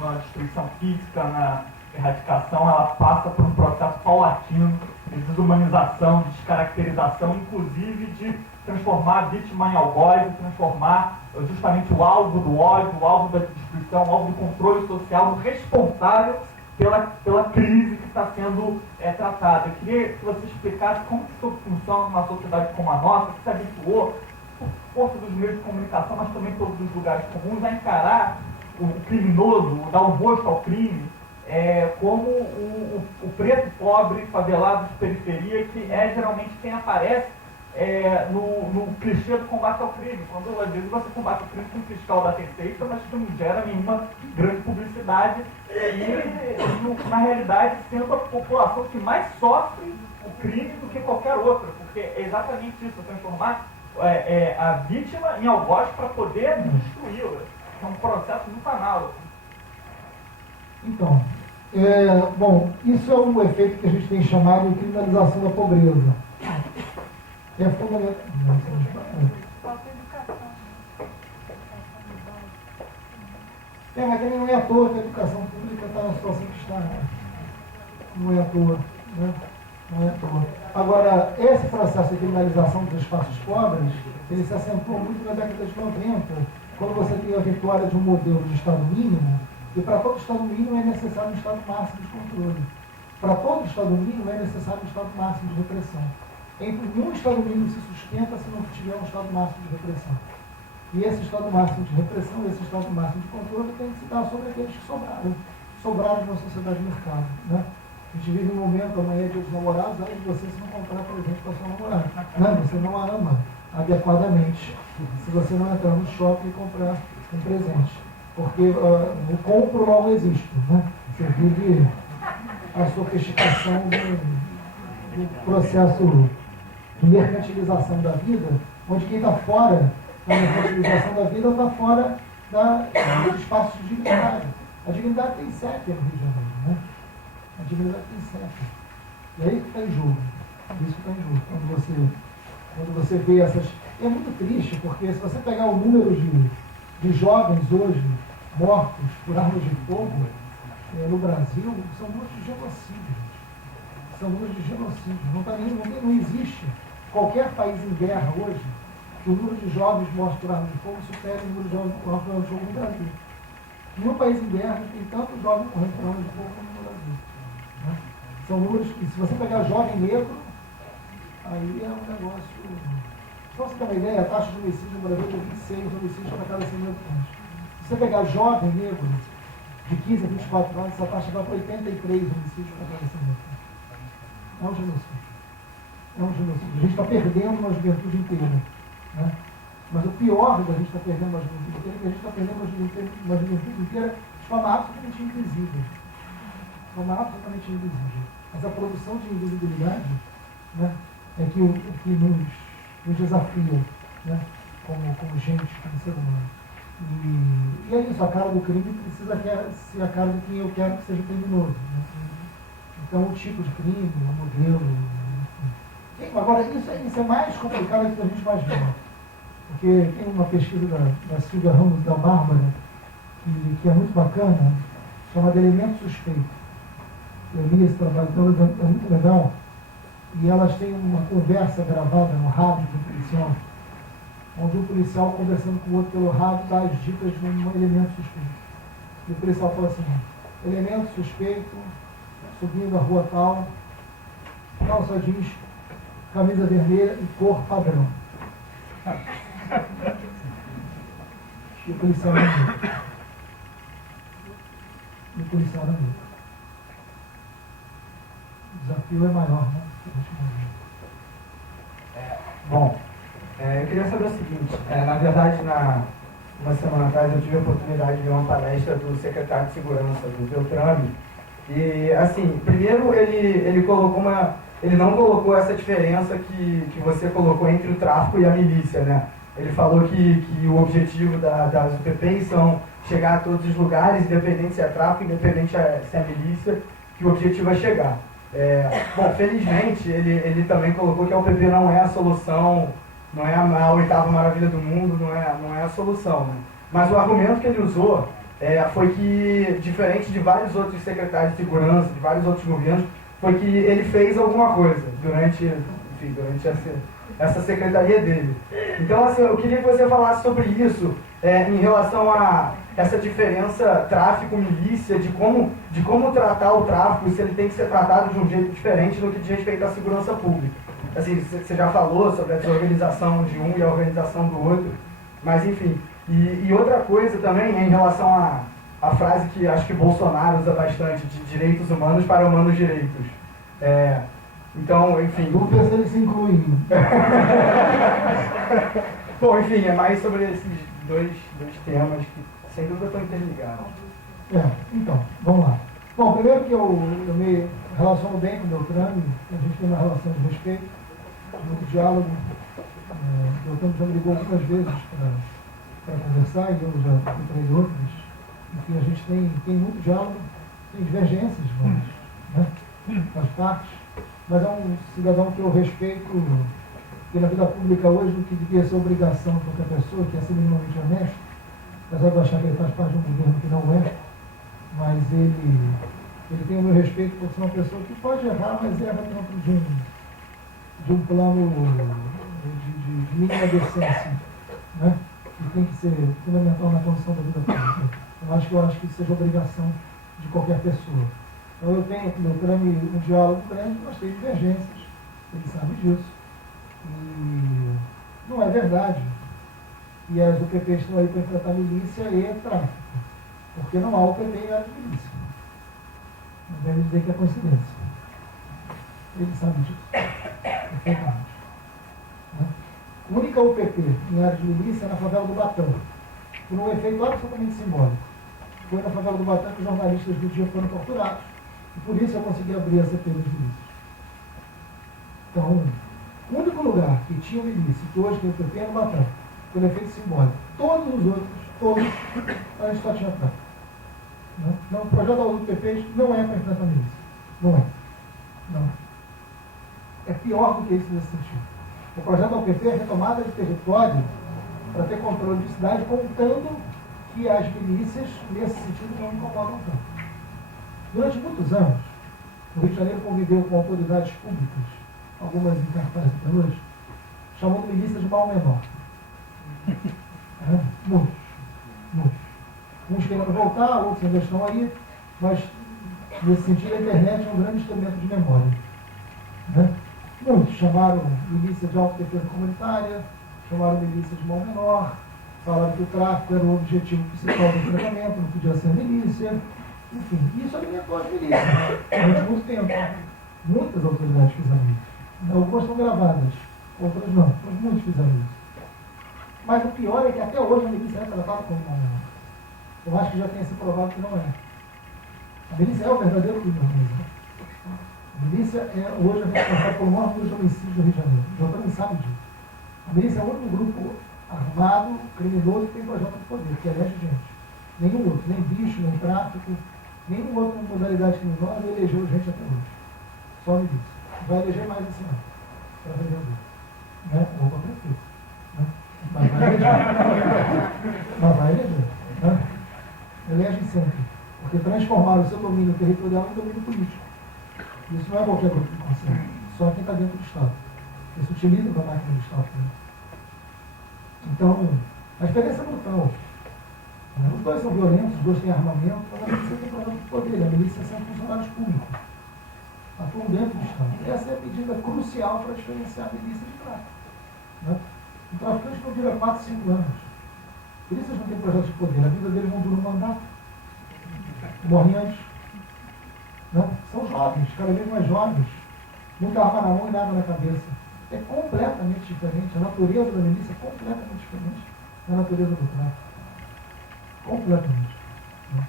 na destruição física, na erradicação. Ela passa por um processo paulatino de desumanização, de descaracterização, inclusive de transformar a vítima em algoz, de transformar justamente o alvo do ódio, o alvo da destruição, o alvo do controle social, o responsável pela crise que está sendo tratada. Eu queria que você explicasse como que isso funciona numa sociedade como a nossa, que se habituou, por força dos meios de comunicação, mas também todos os lugares comuns, a encarar o criminoso, dar o rosto ao crime, como o preto pobre, favelado de periferia, que é geralmente quem aparece no clichê do combate ao crime. Quando às vezes você combate o crime com um fiscal da Receita, mas que não gera nenhuma grande publicidade, e na realidade sendo a população que mais sofre o crime do que qualquer outra, porque é exatamente isso, transformar a vítima em algoz para poder destruí-la. É um processo muito análogo. Então, bom, isso é um efeito que a gente tem chamado de criminalização da pobreza. É fundamental. Falta educação. Mas também não é à toa que a educação pública está na situação que está. Não é à toa. Né? Não é à toa. Agora, esse processo de criminalização dos espaços pobres, ele se acentuou muito na década de 90, quando você tem a vitória de um modelo de Estado mínimo, e para todo Estado mínimo é necessário um Estado máximo de controle. Para todo Estado mínimo é necessário um Estado máximo de repressão. Nenhum Estado mínimo se sustenta se não tiver um Estado máximo de repressão. E esse Estado máximo de repressão, esse Estado máximo de controle tem que se dar sobre aqueles que sobraram de uma sociedade de mercado. Né? A gente vive um momento, amanhã é dia dos namorados, aí você se não comprar presente para sua namorada. Né? Você não a ama adequadamente se você não entrar no shopping e comprar um presente. Porque o compro logo existe. Né? Você vive a sofisticação do processo de mercantilização da vida, onde quem está fora da mercantilização da vida está fora dos espaços de dignidade. A dignidade tem CEP no Rio de Janeiro, né? A dignidade tem CEP. E aí que está em jogo. Isso está em jogo. Quando você vê essas... É muito triste, porque se você pegar o número de jovens hoje mortos por armas de fogo no Brasil, são números de genocídio. São números de genocídio. Não existe qualquer país em guerra hoje que o número de jovens mortos por arma de fogo supere o número de jovens mortos por arma de fogo no Brasil. Nenhum país em guerra tem tantos jovens morrendo por arma de fogo como no Brasil. Né? São números que, se você pegar jovem negro, aí é um negócio... Só para você ter uma ideia, a taxa de homicídio no Brasil é de 26 homicídios para cada 100 mil habitantes. Se você pegar jovem negro, de 15 a 24 anos, essa taxa vai para 83 homicídios para cada 100 mil habitantes. É um genocídio. É é um genocídio. A gente está perdendo uma juventude inteira. Né? Mas o pior da gente estar perdendo uma juventude inteira é que a gente está perdendo uma juventude inteira de forma absolutamente invisível. De forma absolutamente invisível. Mas a produção de invisibilidade, né, é que nos desafia, né, como gente, como ser humano. E é isso, a cara do crime precisa ser a cara de quem eu quero que seja criminoso. Né? Então, o tipo de crime, o modelo, enfim. Agora, isso é mais complicado do que a gente imagina. Porque tem uma pesquisa da Silvia Ramos da Bárbara, que é muito bacana, chamada Elemento Suspeito. Eu li esse trabalho, então é muito legal. E elas têm uma conversa gravada no rádio do policial, onde um policial conversando com o outro pelo rádio dá as dicas de um elemento suspeito. E o policial fala assim: elemento suspeito, subindo a rua tal, calça jeans, camisa vermelha e cor padrão. E o policial não viu. E o policial não viu. O desafio é maior, né? Bom, eu queria saber o seguinte, na verdade, uma semana atrás eu tive a oportunidade de ver uma palestra do secretário de Segurança, do Beltrame, e, assim, primeiro ele não colocou essa diferença que você colocou entre o tráfico e a milícia, né? Ele falou que o objetivo das UPPs são chegar a todos os lugares, independente se é tráfico, independente se é milícia, que o objetivo é chegar. Bom, felizmente, ele também colocou que a UPP não é a solução, não é a oitava maravilha do mundo, não é a solução. Né? Mas o argumento que ele usou foi que, diferente de vários outros secretários de segurança, de vários outros governos, foi que ele fez alguma coisa durante essa secretaria dele. Então, assim, eu queria que você falasse sobre isso, em relação a essa diferença tráfico-milícia, de como tratar o tráfico, se ele tem que ser tratado de um jeito diferente no que diz respeito à segurança pública. Assim, você já falou sobre a desorganização de um e a organização do outro, mas enfim. E outra coisa também é em relação à frase que acho que Bolsonaro usa bastante, de direitos humanos para humanos direitos. Então, enfim... Vamos ver se eles se incluem. Bom, enfim, é mais sobre esses dois temas que sem dúvida estão interligados. Então, vamos lá. Bom, primeiro que eu me relaciono bem com o Beltrame, a gente tem uma relação de respeito, muito diálogo. O Beltrame já me ligou algumas vezes para conversar, e eu já fui para ele outras. Enfim, a gente tem muito diálogo, tem divergências, mas, né, faz parte. Mas é um cidadão que eu respeito, que na vida pública hoje, o que devia ser obrigação de qualquer pessoa, que é ser minimamente honesto, apesar de eu achar que ele faz parte de um governo que não é, mas ele tem o meu respeito por ser uma pessoa que pode errar, mas erra dentro de um plano de mínima decência, né? Que tem que ser fundamental na condição da vida pública. Eu acho que isso seja obrigação de qualquer pessoa. Então eu tenho com o Beltrame um diálogo grande, mas tem divergências, ele sabe disso. E não é verdade. E as UPPs estão aí para enfrentar milícia e tráfico. Porque não há UPP e área de milícia. Não deve dizer que é coincidência. Ele sabe disso. Perfeitamente. Né? A única UPP em área de milícia é na favela do Batão. Por um efeito absolutamente simbólico. Foi na favela do Batão que os jornalistas do dia foram torturados. E por isso eu consegui abrir a CPI das milícias. Então, o único lugar que tinha milícia, que hoje tem UPP, é no Batão. Pelo efeito simbólico. Todos os outros, a gente só tinha tráfico. Não, o projeto da UPP não é para enfrentar a milícia. Não é. Não. É pior do que isso nesse sentido. O projeto da UPP é retomada de território para ter controle de cidade, contando que as milícias, nesse sentido, não incomodam tanto. Durante muitos anos, o Rio de Janeiro conviveu com autoridades públicas, algumas em cartaz até hoje, chamando milícias de mal menor. Muitos. Uns querendo voltar, outros ainda estão aí, mas nesse sentido a internet é um grande instrumento de memória. Né? Muitos chamaram milícia de autodefesa comunitária, chamaram milícia de mal menor, falaram que o tráfico era o objetivo principal do enfrentamento, não podia ser milícia. Enfim, isso alimentou as milícias durante muito tempo. Muitas autoridades fizeram isso. Algumas estão gravadas, outras não. Mas muitos fizeram isso. Mas o pior é que até hoje a milícia é tratada como uma arma. Eu acho que já tenha se provado que não é. A milícia é o verdadeiro crime organizado. A milícia é hoje responsável pelo maior número de homicídios do Rio de Janeiro. O Beltrame sabe disso. A milícia é o único grupo armado, criminoso, que tem projeto de poder, que elege gente. Nenhum outro, nem bicho, nem tráfico, nenhum outro modalidade criminosa elegeu gente até hoje. Só a milícia. Vai eleger mais esse ano, para vereador. Né? Ou para prefeito. Né? Mas vai eleger. Mas vai eleger. Né? Elege sempre. Porque transformaram o seu domínio territorial em domínio político. Isso não é qualquer grupo que consegue. Só quem está dentro do Estado. Isso utiliza a máquina do Estado. Né? Então, a diferença é brutal. Os dois são violentos, os dois têm armamento, mas a milícia tem problema de poder. A milícia são funcionários públicos. Atuam dentro do Estado. Essa é a medida crucial para diferenciar a milícia de tráfico. Né? O traficante não dura 4, 5 anos. Por isso eles não têm projeto de poder. A vida deles não dura um mandato. Morrem antes. Né? São jovens, cada vez mais jovens. Muita arma na mão e nada na cabeça. É completamente diferente. A natureza da milícia é completamente diferente da natureza do tráfico. Completamente. Né?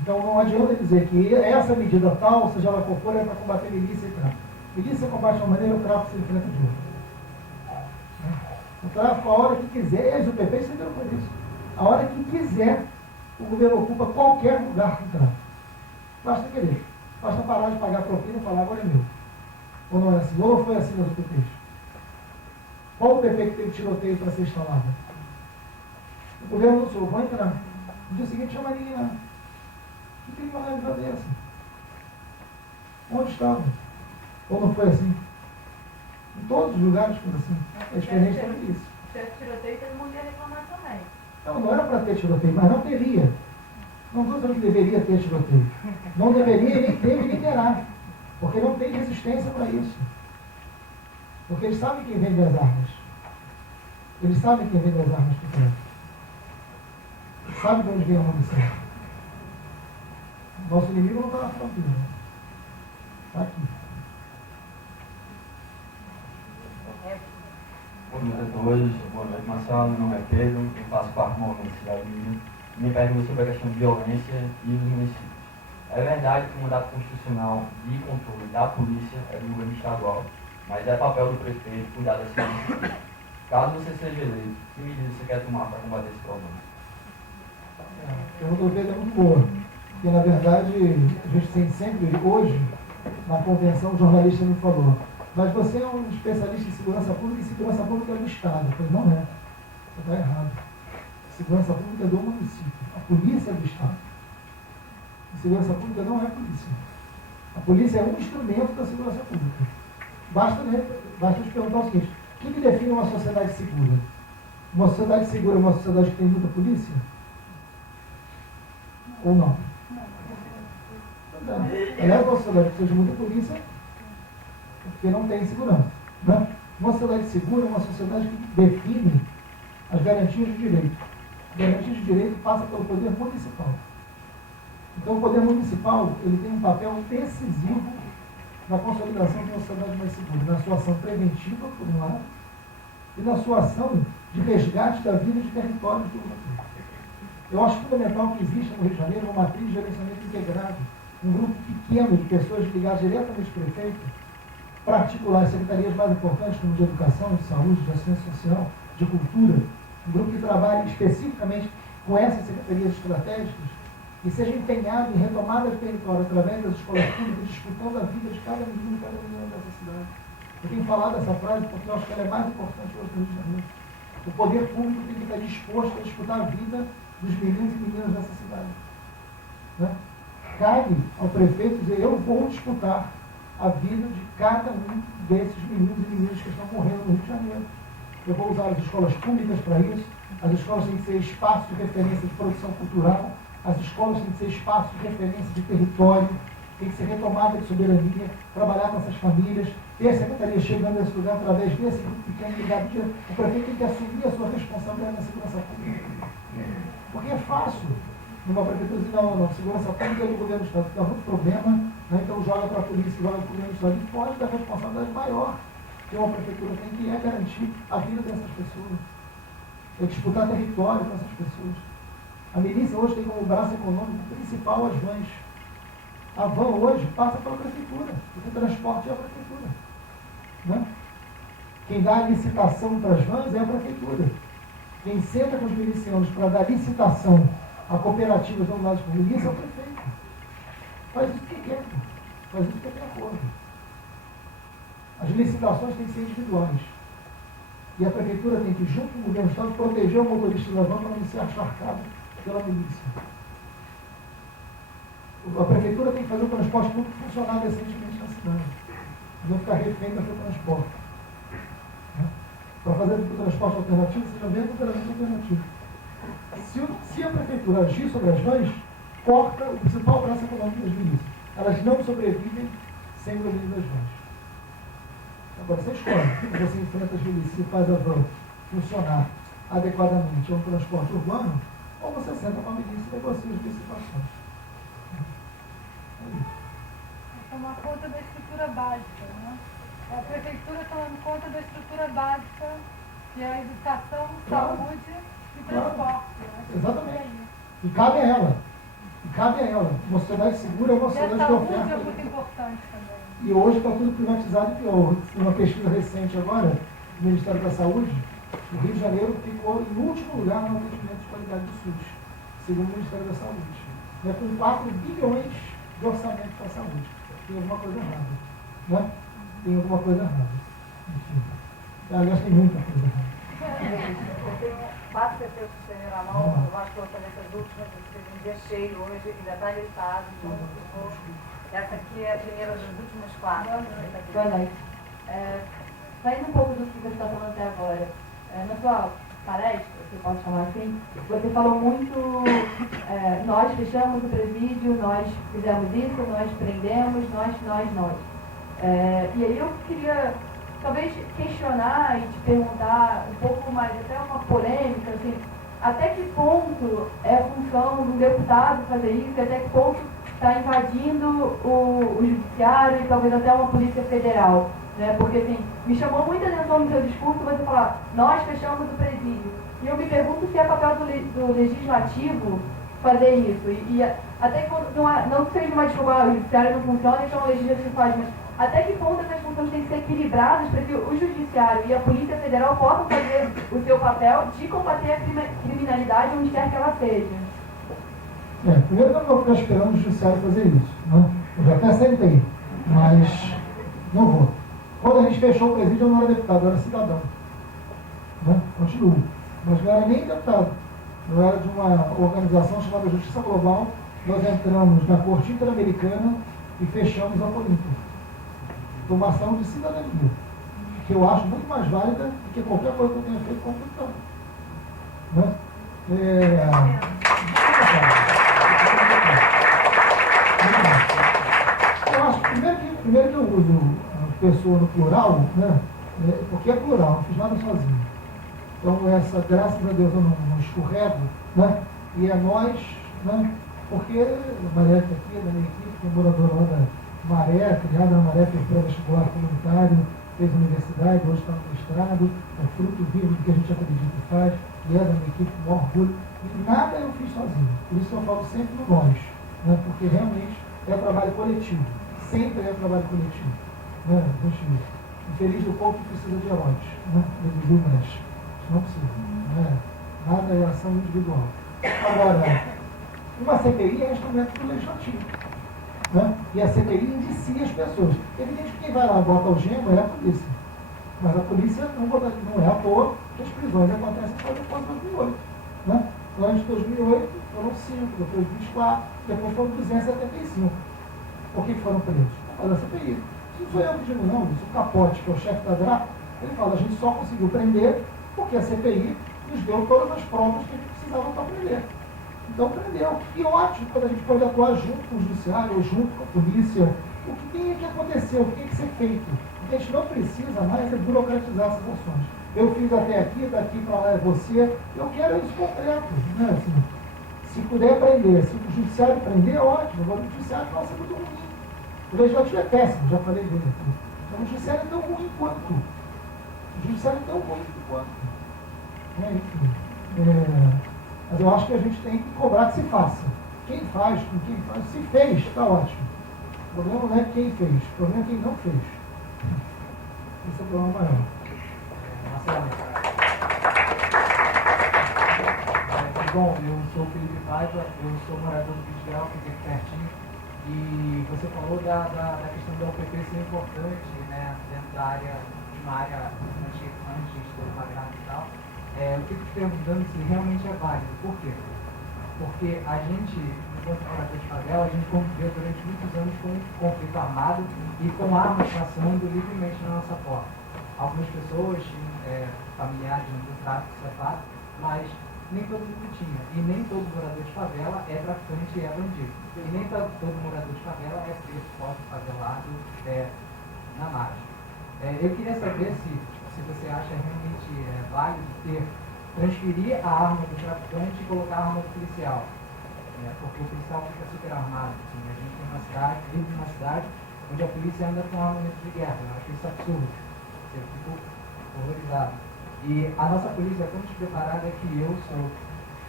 Então não adianta dizer que essa medida tal, seja ela qual for, é para combater milícia e tráfico. Milícia combate de uma maneira, o tráfico se enfrenta de outra. Né? O tráfico, a hora que quiser, eles, o PP, se viram por isso. A hora que quiser, o governo ocupa qualquer lugar com tráfico. Basta querer. Basta parar de pagar propina e falar, agora é meu. Ou não é assim? Ou não foi assim nos PPs? Qual o PP que teve tiroteio para ser instalado? O governo anunciou, vou entrar. No dia seguinte chama ninguém lá. O que tem uma realidade dessa? Onde estava? Ou não foi assim? Em todos os lugares foi assim. É diferente da milícia. Se tivesse tiroteio, todo mundo ia reclamar também. Não era para ter tiroteio, mas não teria. Não estou dizendo que deveria ter tiroteio. Não deveria, nem teve, nem terá. Porque não tem resistência para isso. Porque eles sabem quem vende as armas. Eles sabem quem vende as armas para o tráfico. Sabe de onde vem a munição. Nosso inimigo não está na fronteira. Está aqui. Boa noite a todos. Boa noite, Marcelo. Meu nome é Pedro. Eu faço parte do movimento Cidade Minha. Minha pergunta é sobre a questão de violência e dos municípios. É verdade que o mandato constitucional de controle da polícia é do governo estadual, mas é papel do prefeito cuidar da segurança. Caso você seja eleito, que medidas você quer tomar para combater esse problema? A pergunta do Pedro é muito boa. Porque, na verdade, a gente tem sempre, hoje, na convenção, o jornalista me falou, mas você é um especialista em segurança pública e segurança pública é do Estado. Eu falei, não é. Você está errado. Segurança pública é do município. A polícia é do Estado. A segurança pública não é a polícia. A polícia é um instrumento da segurança pública. Basta te perguntar o seguinte, o que define uma sociedade segura? Uma sociedade segura é uma sociedade que tem muita polícia? Ou não? Ela é uma sociedade que seja muita polícia porque não tem segurança. Né? Uma sociedade segura é uma sociedade que define as garantias de direito. As garantias de direito passam pelo poder municipal. Então o poder municipal ele tem um papel decisivo na consolidação de uma sociedade mais segura, na sua ação preventiva, por um lado, e na sua ação de resgate da vida de territórios do outro. Eu acho fundamental que exista no Rio de Janeiro uma matriz de gerenciamento integrado, um grupo pequeno de pessoas ligadas diretamente ao prefeito, para articular as secretarias mais importantes, como de educação, de saúde, de assistência social, de cultura, um grupo que trabalhe especificamente com essas secretarias estratégicas e seja empenhado em retomada de território através das escolas públicas, disputando a vida de cada menino e cada menina dessa cidade. Eu tenho falado essa frase porque eu acho que ela é mais importante hoje no Rio de Janeiro. O poder público tem que estar disposto a disputar a vida dos meninos e meninas dessa cidade. Né? Cabe ao prefeito dizer, eu vou disputar a vida de cada um desses meninos e meninas que estão morrendo no Rio de Janeiro. Eu vou usar as escolas públicas para isso, as escolas têm que ser espaços de referência de produção cultural, as escolas têm que ser espaços de referência de território, tem que ser retomada de soberania, trabalhar com essas famílias, ter a secretaria chegando nesse lugar através desse grupo pequeno ligado. O prefeito tem que assumir a sua responsabilidade na segurança pública. Porque é fácil numa prefeitura diz, não, segurança pública é do governo do Estado, dá muito problema, né? Então joga para a polícia, joga para o governo do Estado, e pode dar responsabilidade maior que uma prefeitura tem, que é garantir a vida dessas pessoas, é disputar território com essas pessoas. A milícia hoje tem como braço econômico principal as vans. A van hoje passa pela prefeitura, porque o transporte é a prefeitura. Né? Quem dá a licitação para as vans é a prefeitura. Quem senta com os milicianos para dar licitação a cooperativas dominadas por milícia é o prefeito. Faz isso que quer, faz isso que tem acordo. As licitações têm que ser individuais. E a prefeitura tem que, junto com o governo do Estado, proteger o motorista da van para não ser acharcado pela milícia. A prefeitura tem que fazer o transporte público funcionar decentemente na cidade. Não ficar refém do seu transporte. Né? Para fazer o transporte alternativo, seja verdadeiramente alternativo. Se a prefeitura agir sobre as vans, corta o principal braço econômico das milícias. Elas não sobrevivem sem o domínio das vans. Agora, você escolhe, você enfrenta as milícias e faz a van funcionar adequadamente a um transporte urbano, ou você senta com a milícia e negocia as licitações. Tomar conta da estrutura básica, né? A prefeitura tomando conta da estrutura básica, que é a educação, saúde e transporte. Né? Exatamente. E cabe a ela. Uma sociedade segura é uma sociedade que oferta. E a saúde é muito importante também. E hoje está tudo privatizado e pior. Uma pesquisa recente agora, do Ministério da Saúde, o Rio de Janeiro ficou em último lugar no atendimento de qualidade do SUS, segundo o Ministério da Saúde. Né? Com 4 bilhões de orçamento para a saúde. Tem alguma coisa errada. Né? Tem alguma coisa errada. Enfim. Aliás, tem muita coisa errada. Eu tenho 4 pessoas que estão na mão, eu acho que o orçamento das últimas, um dia cheio hoje, ainda está listado. Essa aqui é a primeira das últimas 4. Boa noite. Saindo um pouco do que você está falando até agora, na sua palestra, se pode chamar assim, você falou muito, nós fechamos o presídio, nós fizemos isso, nós prendemos, nós. E aí eu queria talvez questionar e te perguntar um pouco mais, até uma polêmica, assim, até que ponto é função do deputado fazer isso, até que ponto está invadindo o judiciário e talvez até uma polícia federal. Né? Porque assim, me chamou muita atenção no seu discurso você falar, nós fechamos o presídio. E eu me pergunto se é papel do legislativo fazer isso. E até quando não que seja uma desculpa, o judiciário não funciona, então o legislativo faz, mas até que ponto essas funções têm que ser equilibradas para que o judiciário e a Polícia Federal possam fazer o seu papel de combater a criminalidade onde quer que ela seja? Primeiro eu não vou ficar esperando o judiciário fazer isso. Né? Eu já até sentei, mas não vou. Quando a gente fechou o presídio, eu não era deputado, eu era cidadão. Né? Continuo. Mas não era nem deputado. Eu era de uma organização chamada Justiça Global. Nós entramos na Corte Interamericana e fechamos a Polícia. Foi uma ação de cidadania, que eu acho muito mais válida do que qualquer coisa que eu tenha feito como deputado. Né? Eu acho, primeiro que eu uso a pessoa no plural, né? Porque é plural, não fiz nada sozinho. Então, graças a Deus, eu não escorrego, né? E é nós, né? Porque a Maria está aqui, da minha equipe, que é moradora lá da Maré, criada na Maré, fez pré-vestibular comunitário, fez universidade, hoje está no mestrado, é fruto vivo do que a gente acredita e faz, e é da minha equipe com orgulho. E nada eu fiz sozinho, por isso eu falo sempre no nós, né? Porque realmente é trabalho coletivo, sempre é trabalho coletivo. Né? A gente, infeliz do povo que precisa de heróis, né? Do mestre. Não precisa. Né? Nada é ação individual. Agora, uma CPI é instrumento do legislativo. Né? E a CPI indicia as pessoas. Evidente que quem vai lá bota o gema é a polícia. Mas a polícia não é à toa que as prisões acontecem só depois de 2008. Né? Antes de 2008 foram 5, depois 24, depois foram 275. Por que foram presos? Por causa da CPI. Isso não sou eu que digo não, isso o Capote, que é o chefe da DRAP, ele fala, a gente só conseguiu prender porque a CPI nos deu todas as provas que a gente precisava para prender. Então prendeu. E ótimo, quando a gente pode atuar junto com o judiciário, ou junto com a polícia, o que tem que acontecer, o que tem que ser feito. O que a gente não precisa mais é burocratizar essas ações. Eu fiz até aqui, daqui para lá é você, eu quero isso concreto. Né? Assim, Se puder prender, se o judiciário prender, é ótimo. Agora o judiciário vai ser muito ruim. O legislativo é péssimo, já falei dele aqui. Então o judiciário é tão ruim quanto. O judiciário é tão ruim quanto. Enfim, mas eu acho que a gente tem que cobrar que se faça. Quem faz, com quem faz, se fez, está ótimo. O problema não é quem fez, o problema é quem não fez. Esse é o problema maior. Bom, eu sou o Felipe Paiva, eu sou morador do Vidigal, fiquei aqui pertinho. E você falou da questão da UPP ser importante, né, dentro da área, de uma área anti-estelionatária e tal. Eu fico te perguntando se realmente é válido. Por quê? Porque a gente, enquanto morador de favela, a gente conviveu durante muitos anos com um conflito armado e com armas passando livremente na nossa porta. Algumas pessoas, familiares do tráfico, isso é fato, mas nem todo mundo tinha. E nem todo morador de favela é traficante e é bandido. E nem todo morador de favela é preso, pobre, favelado, na margem. Eu queria saber se você acha realmente válido transferir a arma do traficante e colocar a arma do policial. Porque o policial fica super armado. Assim, a gente tem uma cidade, vive numa cidade onde a polícia anda com armamento de guerra. Eu acho isso absurdo. Eu fico horrorizado. E a nossa polícia é tão despreparada que eu sou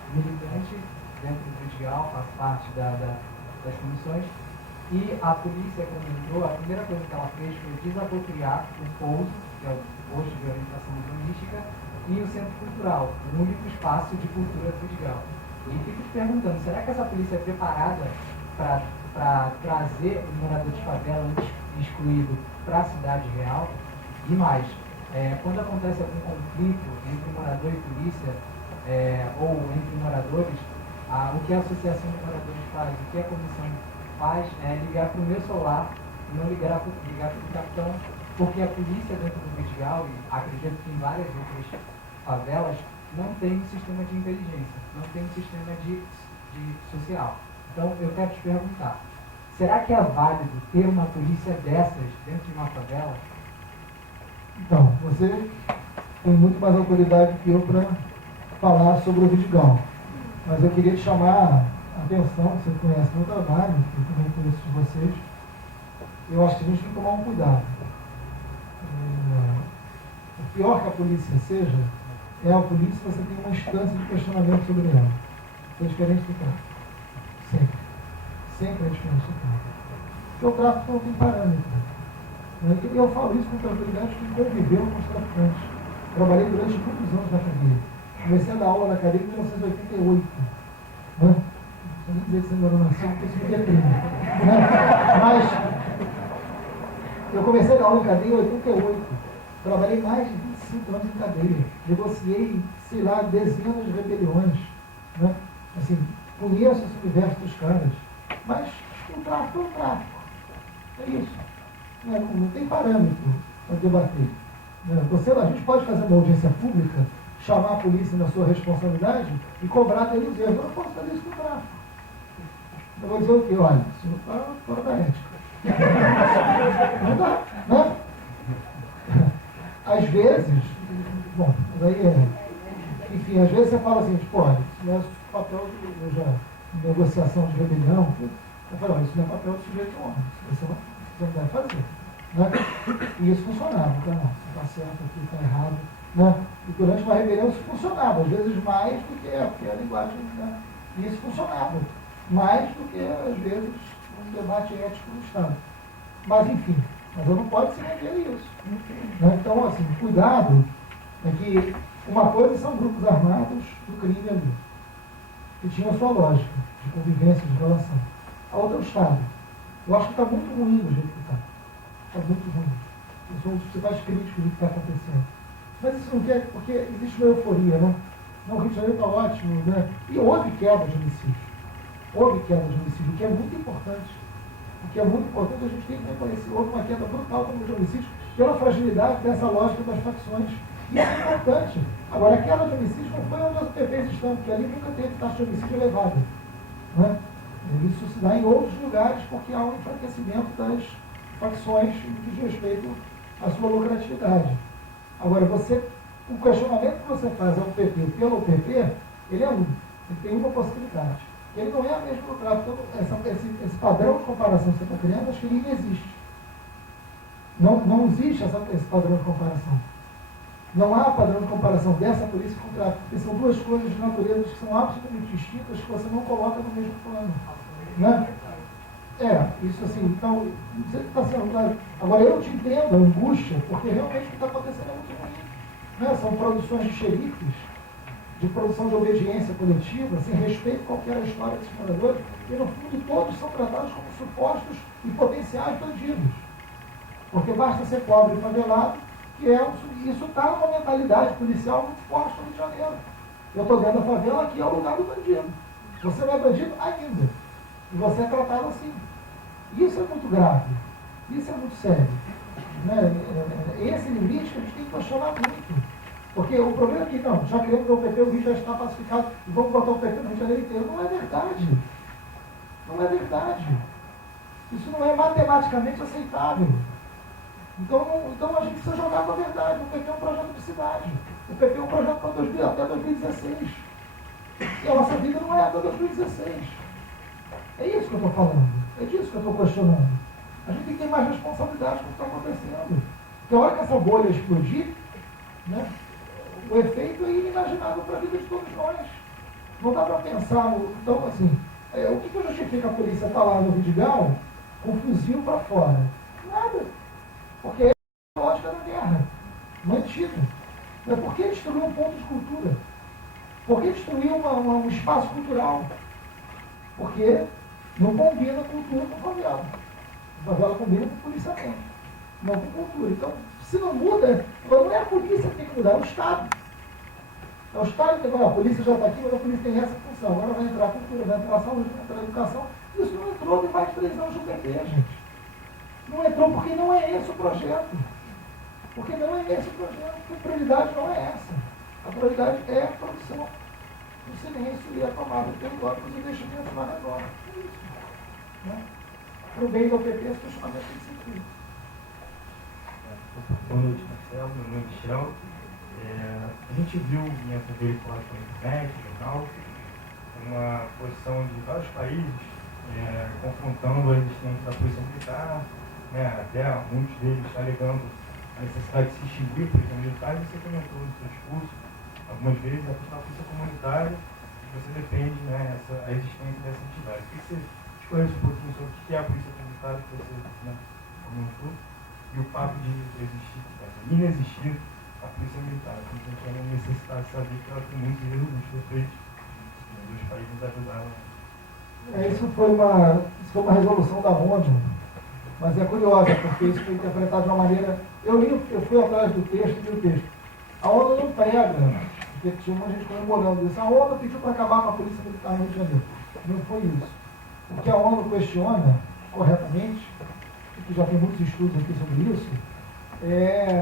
militante dentro do Vidigal, faço parte das comissões, e a polícia, quando entrou, a primeira coisa que ela fez foi desapropriar o pouso, que é o posto de orientação urbanística, e o centro cultural, o único espaço de cultura do Vidigal. E fico te perguntando, será que essa polícia é preparada para trazer o morador de favela excluído para a cidade real? E mais, quando acontece algum conflito entre morador e polícia, ou entre moradores, o que a Associação de Moradores faz, o que a comissão faz é ligar para o meu celular e não ligar para o capitão, porque a polícia dentro do Vidigal, e acredito que em várias outras favelas, não tem um sistema de inteligência, não tem um sistema de social. Então, eu quero te perguntar, será que é válido ter uma polícia dessas dentro de uma favela? Então, você tem muito mais autoridade que eu para falar sobre o Vidigal. Mas eu queria te chamar a atenção, você conhece meu trabalho, eu também conheço de vocês. Eu acho que a gente tem que tomar um cuidado. O pior que a polícia seja, é a polícia você tem uma instância de questionamento sobre ela. É diferente do tráfico. Sempre. Sempre é diferente do tráfico. Porque o tráfico não tem parâmetro. E eu falo isso com tranquilidade que conviveu com os traficantes. Trabalhei durante muitos anos na cadeia. Comecei a dar aula na cadeia em 1988. Não vou nem dizer que você ainda não nasceu, porque isso não é crime. Mas eu comecei a dar aula em cadeia em 88. Trabalhei mais de 25 anos em cadeia. Negociei, sei lá, dezenas de rebeliões. Né? Assim, conheço esse universo dos caras. Mas o tráfico é o tráfico. É isso. Não tem parâmetro para debater. A gente pode fazer uma audiência pública, chamar a polícia na sua responsabilidade e cobrar deles erros. Eu não posso fazer isso com o tráfico. Eu vou dizer o quê? Olha, isso não está fora da ética. Não dá, né? Às vezes, bom, daí enfim, às vezes você fala assim, olha, isso não é papel de negociação de rebelião. Eu falo, isso não é papel de sujeito homem, isso você não deve fazer. Né? E isso funcionava, então não, você está certo aqui, está errado. Né? E durante uma rebelião isso funcionava, às vezes mais do que a linguagem, né? E isso funcionava, mais do que às vezes um debate ético no Estado. Mas enfim, mas eu não posso se negar isso. Né? Então, assim, cuidado, é que uma coisa são grupos armados do crime ali, que tinham a sua lógica de convivência, de relação. A outra é o Estado. Eu acho que está muito ruim do jeito que está. Está muito ruim. Eu sou um dos principais críticos do que está acontecendo. Mas isso não quer, porque existe uma euforia, né? Não, o Rio de Janeiro está ótimo, né? E houve queda de homicídio. Houve queda de homicídio, o que é muito importante. O que é muito importante, a gente tem que reconhecer. Houve uma queda brutal de homicídios pela fragilidade dessa lógica das facções. Isso é importante. Agora, a queda de homicídio não foi onde as PPs estão, porque ali nunca teve taxa de homicídio elevada. Né? Isso se dá em outros lugares, porque há um enfraquecimento das facções que diz respeito à sua lucratividade. Agora, o questionamento que você faz ao PP pelo PP, ele é um. Ele tem uma possibilidade. Ele não é a mesma do tráfico. Então, esse padrão de comparação que você está criando, acho que ele inexiste. Não existe esse padrão de comparação. Não há padrão de comparação dessa polícia com o tráfico, porque são duas coisas de natureza que são absolutamente distintas, que você não coloca no mesmo plano. Né? Isso assim, então, você está sendo claro. Agora, eu te entendo a angústia, porque realmente o que está acontecendo é muito ruim. Né? São produções de xerifes, de produção de obediência coletiva, sem respeito a qualquer história desses moradores, e no fundo todos são tratados como supostos e potenciais bandidos. Porque basta ser pobre e favelado, que isso está numa mentalidade policial muito forte no Rio de Janeiro. Eu estou dentro da favela, aqui é o lugar do bandido. Você não é bandido ainda. E você é tratado assim. Isso é muito grave. Isso é muito sério. Né? Esse limite que a gente tem que questionar muito. Porque o problema é que, não, já queremos o PP, o Rio já está pacificado, e vamos botar o PP no Rio de Janeiro inteiro. Não é verdade. Não é verdade. Isso não é matematicamente aceitável. Então a gente precisa jogar com a verdade. O PP é um projeto de cidade. O PP é um projeto para até 2016. E a nossa vida não é até 2016. É isso que eu estou falando. É disso que eu estou questionando. A gente tem que ter mais responsabilidade com o que está acontecendo. Porque a hora que essa bolha explodir, né, o efeito é inimaginável para a vida de todos nós. Não dá para pensar no... Então, assim, o que justifica a polícia estar lá no Vidigal com um fuzil para fora? Nada. Porque é a lógica da guerra, mantida. Mas por que destruir um ponto de cultura? Por que destruir um espaço cultural? Porque não combina cultura com favela. A favela combina com policiamento, não com cultura. Então, se não muda, não é a polícia que tem que mudar, é o Estado. É o Estado que tem que mudar. A polícia já está aqui, mas a polícia tem essa função. Agora vai entrar a cultura, vai entrar a saúde, vai entrar a educação. Isso não entrou tem mais de 3 anos no PT, gente. Não entrou porque não é esse o projeto. Porque não é esse o projeto. Porque a prioridade não é essa. A prioridade é a produção do silêncio e a tomada de território para os investimentos lá redor. É isso. Né? Para o bem do PP, esse questionamento tem que ser feito. Boa noite, Marcelo. Meu nome é Michel. A gente viu em TV pela internet, jornal, uma posição de vários países confrontando a existência da polícia militar, né, até muitos deles alegando a necessidade de se extinguir a polícia militar, e você comentou no seu discurso algumas vezes a questão da polícia comunitária, que você defende, né, a existência dessa entidade. Eu queria que você esclarecesse um pouquinho sobre o que é a polícia comunitária, que você, né, comentou, e o fato de inexistir a polícia militar. A gente tem uma necessidade de saber que ela tem muitos muitos defeitos, e os países ajudaram. Isso foi uma resolução da ONU, mas é curiosa, porque isso foi interpretado de uma maneira... Eu fui atrás do texto e li o texto. A ONU não prega, porque tinha uma gente comemorando isso. A ONU pediu para acabar com a polícia militar no Rio de Janeiro. Não foi isso. O que a ONU questiona, corretamente, que já tem muitos estudos aqui sobre isso, é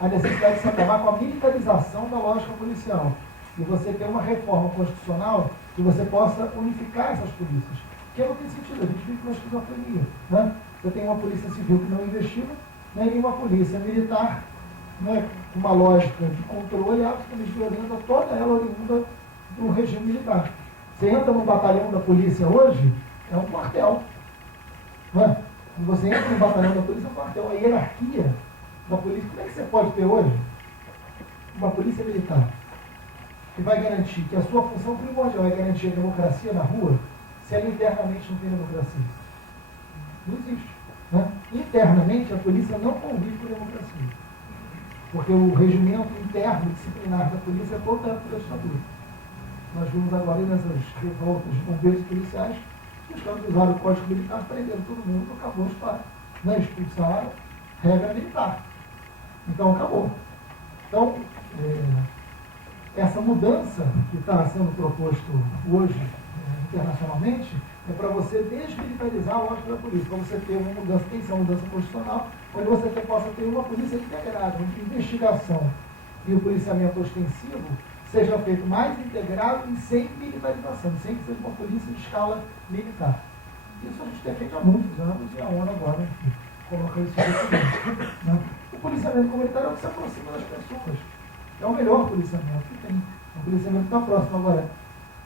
a necessidade de se acabar com a militarização da lógica policial. E você ter uma reforma constitucional que você possa unificar essas polícias. Que não tem sentido, a gente vive com uma esquizofrenia. Né? Você tem uma polícia civil que não investiga, nem uma polícia militar, né, com uma lógica de controle absolutamente violenta, toda ela oriunda do regime militar. Você entra no batalhão da polícia hoje, é um quartel. Né? Quando você entra no batalhão da polícia, é um quartel. A hierarquia da polícia, como é que você pode ter hoje uma polícia militar que vai garantir que a sua função primordial é garantir a democracia na rua, se ela internamente não tem democracia? Não existe. Né? Internamente, a polícia não convive com a democracia. Porque o regimento interno disciplinar da polícia é todo dentro da ditadura. Nós vimos agora nessas revoltas de bombeiros policiais, os caras usaram o Código Militar, prenderam todo mundo, acabou a história. Né? Expulsaram, regra militar. Então, acabou. Então, essa mudança que está sendo proposto hoje, internacionalmente, é para você desmilitarizar a lógica da polícia, para você ter uma mudança, tem que ser uma mudança constitucional, onde você possa ter uma polícia integrada, onde a investigação e o policiamento ostensivo seja feito mais integrado e sem militarização, sem que seja uma polícia de escala militar. Isso a gente tem feito há muitos anos e a ONU agora coloca isso em né? O policiamento comunitário é o que se aproxima das pessoas. É o melhor policiamento que tem. O policiamento está próximo agora.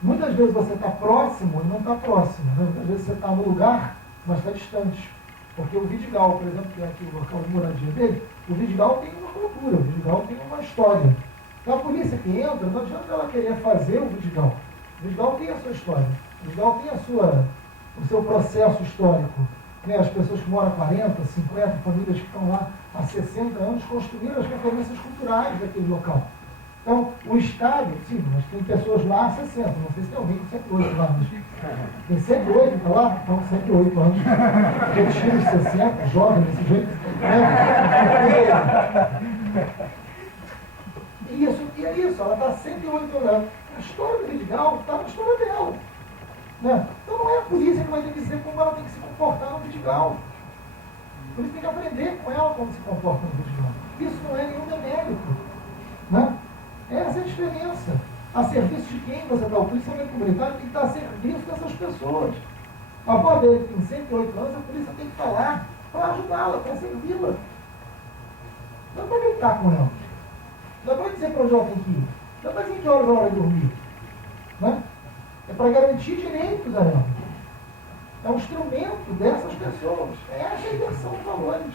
Muitas vezes você está próximo e não está próximo. Né? Muitas vezes você está no lugar, mas está distante. Porque o Vidigal, por exemplo, que é aqui o local de moradia dele, o Vidigal tem uma cultura, o Vidigal tem uma história. Então a polícia que entra, não adianta ela querer fazer o Vidigal. O Vidigal tem a sua história. O Vidigal tem o seu processo histórico. Né? As pessoas que moram há 40, 50, famílias que estão lá há 60 anos construíram as referências culturais daquele local. Então, o Estado, sim, mas tem pessoas lá há 60, não sei se tem alguém com 108 lá, mas tem 108 está lá? Então, 108 anos. Aqueles filhos de 60, jovem desse jeito. E é isso, ela está 108 anos. A história do Vidigal está na história dela. Né? Então, não é a polícia que vai ter que dizer como ela tem que se comportar no Vidigal. A polícia tem que aprender com ela como se comporta no Vidigal. Isso não é nenhum demérito. Né? Essa é a diferença. A serviço de quem você está? O policiamento comunitário tem que estar a serviço dessas pessoas. A avó dele tem 108 anos, a polícia tem que estar lá para ajudá-la, para servi-la. Não é para gritar com ela. Não é para dizer para onde ela tem que ir. Não é para dizer que horas ela vai dormir. Né? É para garantir direitos a ela. É um instrumento dessas pessoas. Essa é a inversão de valores.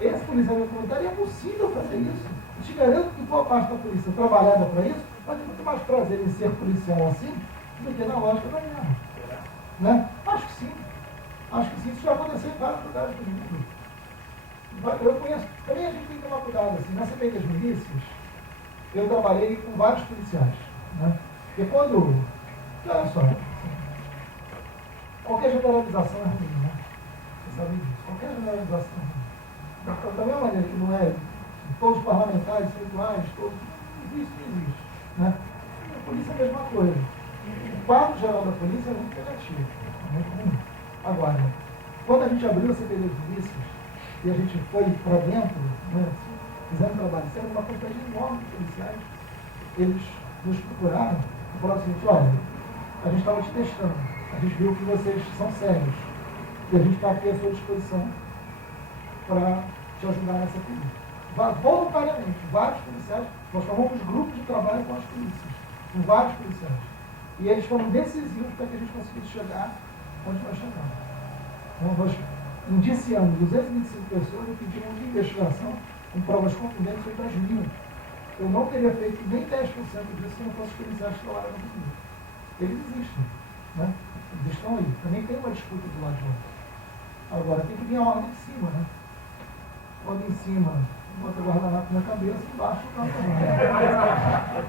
Esse policiamento comunitário é possível fazer isso. Eu te garanto que boa parte da polícia trabalhada para isso vai ter muito mais prazer em ser policial assim do que na lógica da guerra. Né? Acho que sim. Acho que sim. Isso já aconteceu em vários lugares do mundo. Eu conheço. Também a gente tem que tomar cuidado. Assim, na CPI das milícias, eu trabalhei com vários policiais. Né? Porque quando... Olha só. Qualquer generalização é ruim, né? Você sabe disso. Qualquer generalização é ruim. Da mesma maneira que não é todos os parlamentares são iguais, todos. Isso não existe. Né? A polícia é a mesma coisa. O quadro geral da polícia é muito negativo. É muito ruim. Agora, quando a gente abriu a CPI das milícias e a gente foi para dentro, né, fizemos trabalho, sendo uma quantidade enorme de policiais, eles nos procuraram e falaram assim, olha, a gente estava te testando, a gente viu que vocês são sérios e a gente está aqui à sua disposição para te ajudar nessa polícia. Voluntariamente, vários policiais, nós formamos grupos de trabalho com as polícias, com vários policiais. E eles foram decisivos para que a gente conseguisse chegar onde nós chegamos. Então, nós indiciamos 225 pessoas e pedimos de investigação com provas contundentes feitas 1.000. Eu não teria feito nem 10% disso se não fosse os policiais que trabalharam comigo. Eles existem. Né? Eles estão aí. Também tem uma disputa do lado de lá. Agora, tem que vir a ordem de cima. Né? Ordem em cima, bota o guardanapo na cabeça, embaixo o cara não vai.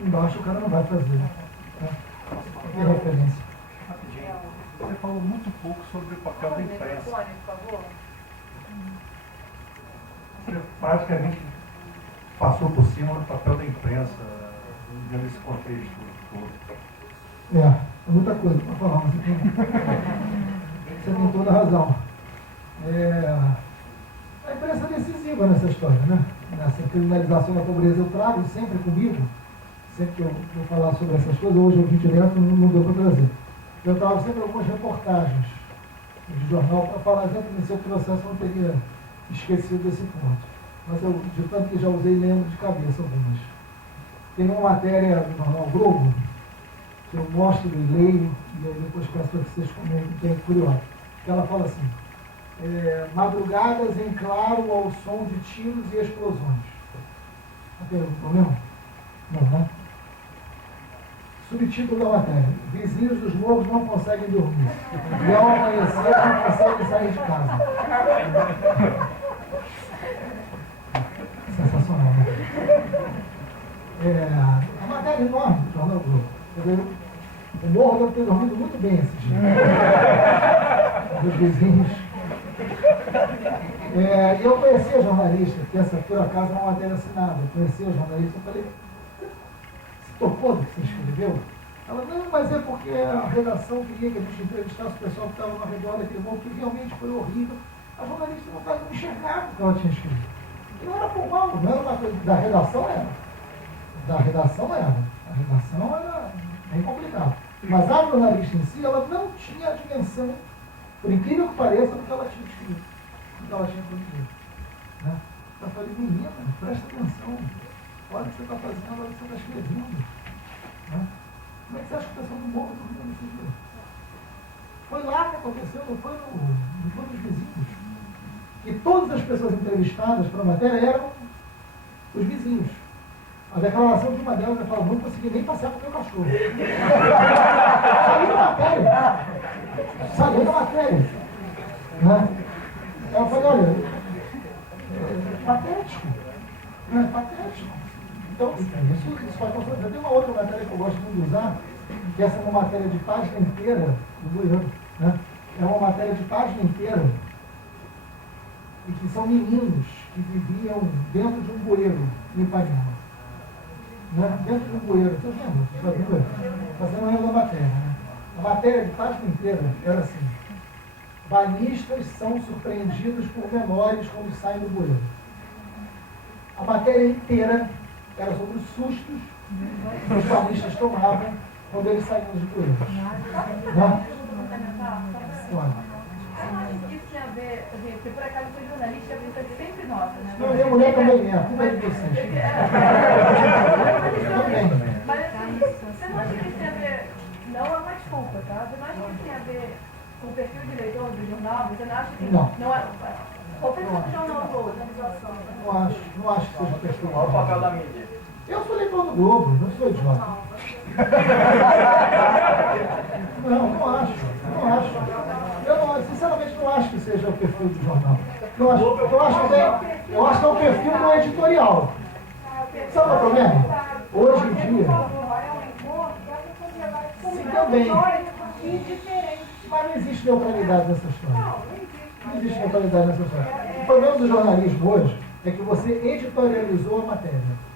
Embaixo o cara não vai fazer. Né? Que referência. Rapidinho. Você falou muito pouco sobre o papel da imprensa. Você praticamente passou por cima do papel da imprensa nesse contexto todo. É muita coisa para falar, mas você tem toda a razão. A imprensa é decisiva nessa história, né? Nessa criminalização da pobreza eu trago sempre comigo, sempre que eu vou falar sobre essas coisas, hoje eu vim direto, não deu para trazer. Eu trago sempre algumas reportagens de jornal para falar exatamente se o processo não teria esquecido desse ponto. Mas eu, de tanto que já usei, lembro de cabeça algumas. Tem uma matéria do jornal Globo, que eu mostro e leio, e aí depois peço para que vocês comentem, curiosos. Que ela fala assim, madrugadas em claro ao som de tiros e explosões. Não tem problema? Não, né? Subtítulo da matéria. Vizinhos dos morros não conseguem dormir. E ao amanhecer não conseguem sair de casa. Sensacional, né? A matéria enorme do Jornal Globo. O morro deve ter dormido muito bem esse dia. Dos vizinhos. E eu conheci a jornalista, que essa por acaso é uma matéria assinada. Eu conheci a jornalista, eu falei, você topou do que você escreveu? Ela, não, mas é porque a redação queria que a gente entrevistasse o pessoal que estava ao redor daquele morro, que realmente foi horrível. A jornalista não estava enxergando o que ela tinha escrito. E não era por mal, não era uma coisa. Da redação era. A redação era bem complicado. Mas a jornalista em si, ela não tinha a dimensão, por incrível que pareça, do que ela tinha escrito, do que ela tinha produzido. Né? Eu falei, menina, presta atenção. Olha o que você está fazendo, olha o que você está escrevendo. Né? Como é que você acha que o pessoal do morro dormiu nesses dias? Foi lá que aconteceu, não foi nos vizinhos. E todas as pessoas entrevistadas para a matéria eram os vizinhos. A declaração de uma delas, ela fala, não consegui nem passear com o meu cachorro. Saiu da matéria. Saiu da matéria. Né? Ela falou, olha, patético. Né? Patético. Então, isso vai construir. Tem uma outra matéria que eu gosto muito de usar, que essa é uma matéria de página inteira do Buiano. Né? É uma matéria de página inteira e que são meninos que viviam dentro de um bueiro em Ipanema. Né? Dentro de um bueiro. Vocês lembram? Você não lembra da matéria. Né? A matéria de página inteira era assim: banhistas são surpreendidos por menores quando saem do bueiro. A matéria inteira era sobre os sustos que os banhistas tomavam quando eles saíam dos bueiros. Né? Isso tinha a ver, porque por acaso foi jornalista, a vida é sempre nossa, né? Não, minha mulher também é, como é que você? Mas assim, você não acha que isso tem a ver, não é uma desculpa, tá? Você não acha que isso tem a ver com o perfil de leitor do jornal? Você não acha que não é... Ou perfil do jornal todo? Não acho que seja o perfil. Qual o papel da mídia? Eu sou leitor do Globo, não sou idiota. Não acho. Eu sinceramente não acho que seja o perfil do jornal. Eu acho que é o perfil do editorial. Sabe o problema? Hoje em dia. Sim, também. Mas não existe neutralidade nessa história. Não existe neutralidade nessa história. O problema do jornalismo hoje é que você editorializou a matéria.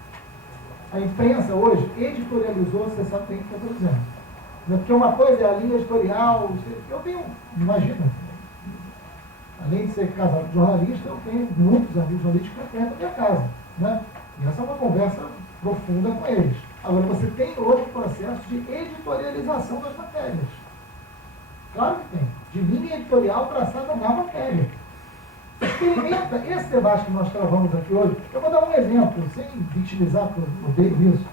A imprensa hoje editorializou, você sabe bem o que eu estou dizendo. Porque uma coisa é a linha editorial. Eu tenho, imagina, além de ser casado com jornalista, eu tenho muitos amigos jornalistas que frequentam a minha casa. Né? E essa é uma conversa profunda com eles. Agora, você tem hoje o processo de editorialização das matérias. Claro que tem. De linha editorial traçada na matéria. Experimenta esse debate que nós travamos aqui hoje. Eu vou dar um exemplo, sem vitimizar, porque eu odeio isso.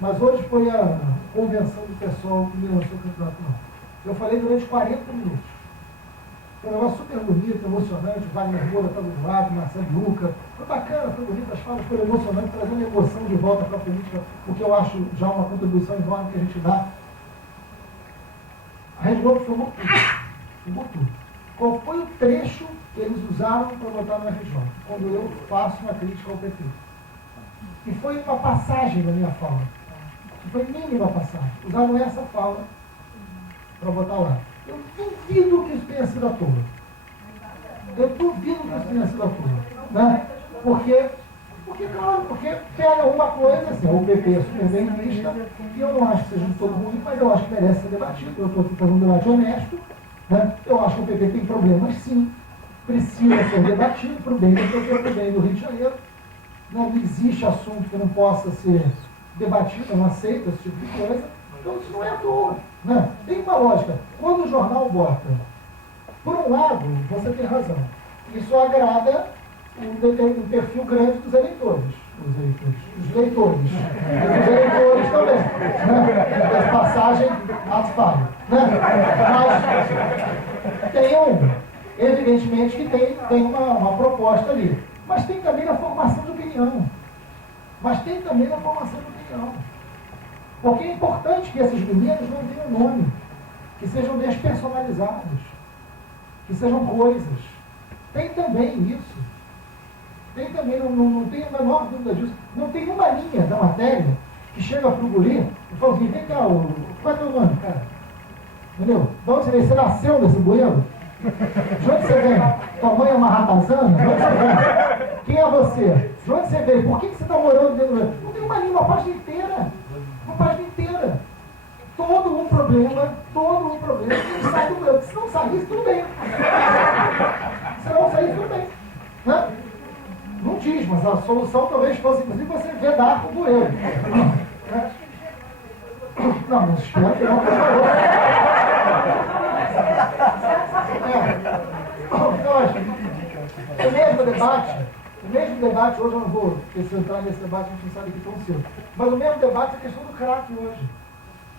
Mas hoje foi a convenção do pessoal que me lançou o campeonato. Eu falei durante 40 minutos. Foi um negócio super bonito, emocionante. O Wagner Moura estava do lado, Marcelo Luca. Foi bacana, foi bonito, as falas foram emocionantes, trazendo emoção de volta para a política, o que eu acho já uma contribuição enorme que a gente dá. A Rede Globo filmou tudo. Qual foi o trecho que eles usaram para botar no RJ? Quando eu faço uma crítica ao PT. E foi uma passagem da minha fala. Foi mínima passagem. Usaram essa fala para botar lá. Eu duvido que isso tenha sido à toa. Né? Porque pega uma coisa, assim, o PP é super bem vista, e eu não acho que seja de todo ruim, mas eu acho que merece ser debatido. Eu estou aqui fazendo um debate honesto. Né? Eu acho que o PP tem problemas, sim. Precisa ser debatido para o bem do PP, para o bem do Rio de Janeiro. Não existe assunto que não possa ser debatido, eu não aceito esse tipo de coisa. Então isso não é à toa. Né? Tem uma lógica. Quando o jornal bota, por um lado, você tem razão, isso agrada um perfil grande dos eleitores. Os leitores também. Né? As passagens as falham. Né? Mas evidentemente que tem uma proposta ali. Mas tem também a formação de opinião. Porque é importante que esses meninos não tenham nome, que sejam despersonalizados, que sejam coisas. Tem também isso. Tem também, não tem a menor dúvida disso. Não tem uma linha da matéria que chega para o guri e fala assim, vem cá, qual é teu nome, cara? Entendeu? De onde você vem? Você nasceu nesse bueiro? De onde você vem? Tua mãe é uma ratazana? De onde você vem? Quem é você? De onde você veio? Por que você está morando dentro do bueiro? Não tem uma linha, uma página inteira. Todo um problema, que sai do bueiro. Se não sair, tudo bem. Né? Não diz, mas a solução talvez fosse, inclusive, você vedar o bueiro. Né? Não, mas espero que não, por favor. O mesmo debate, hoje eu não vou entrar nesse debate, a gente não sabe que tão cedo. Mas o mesmo debate é a questão do crack hoje.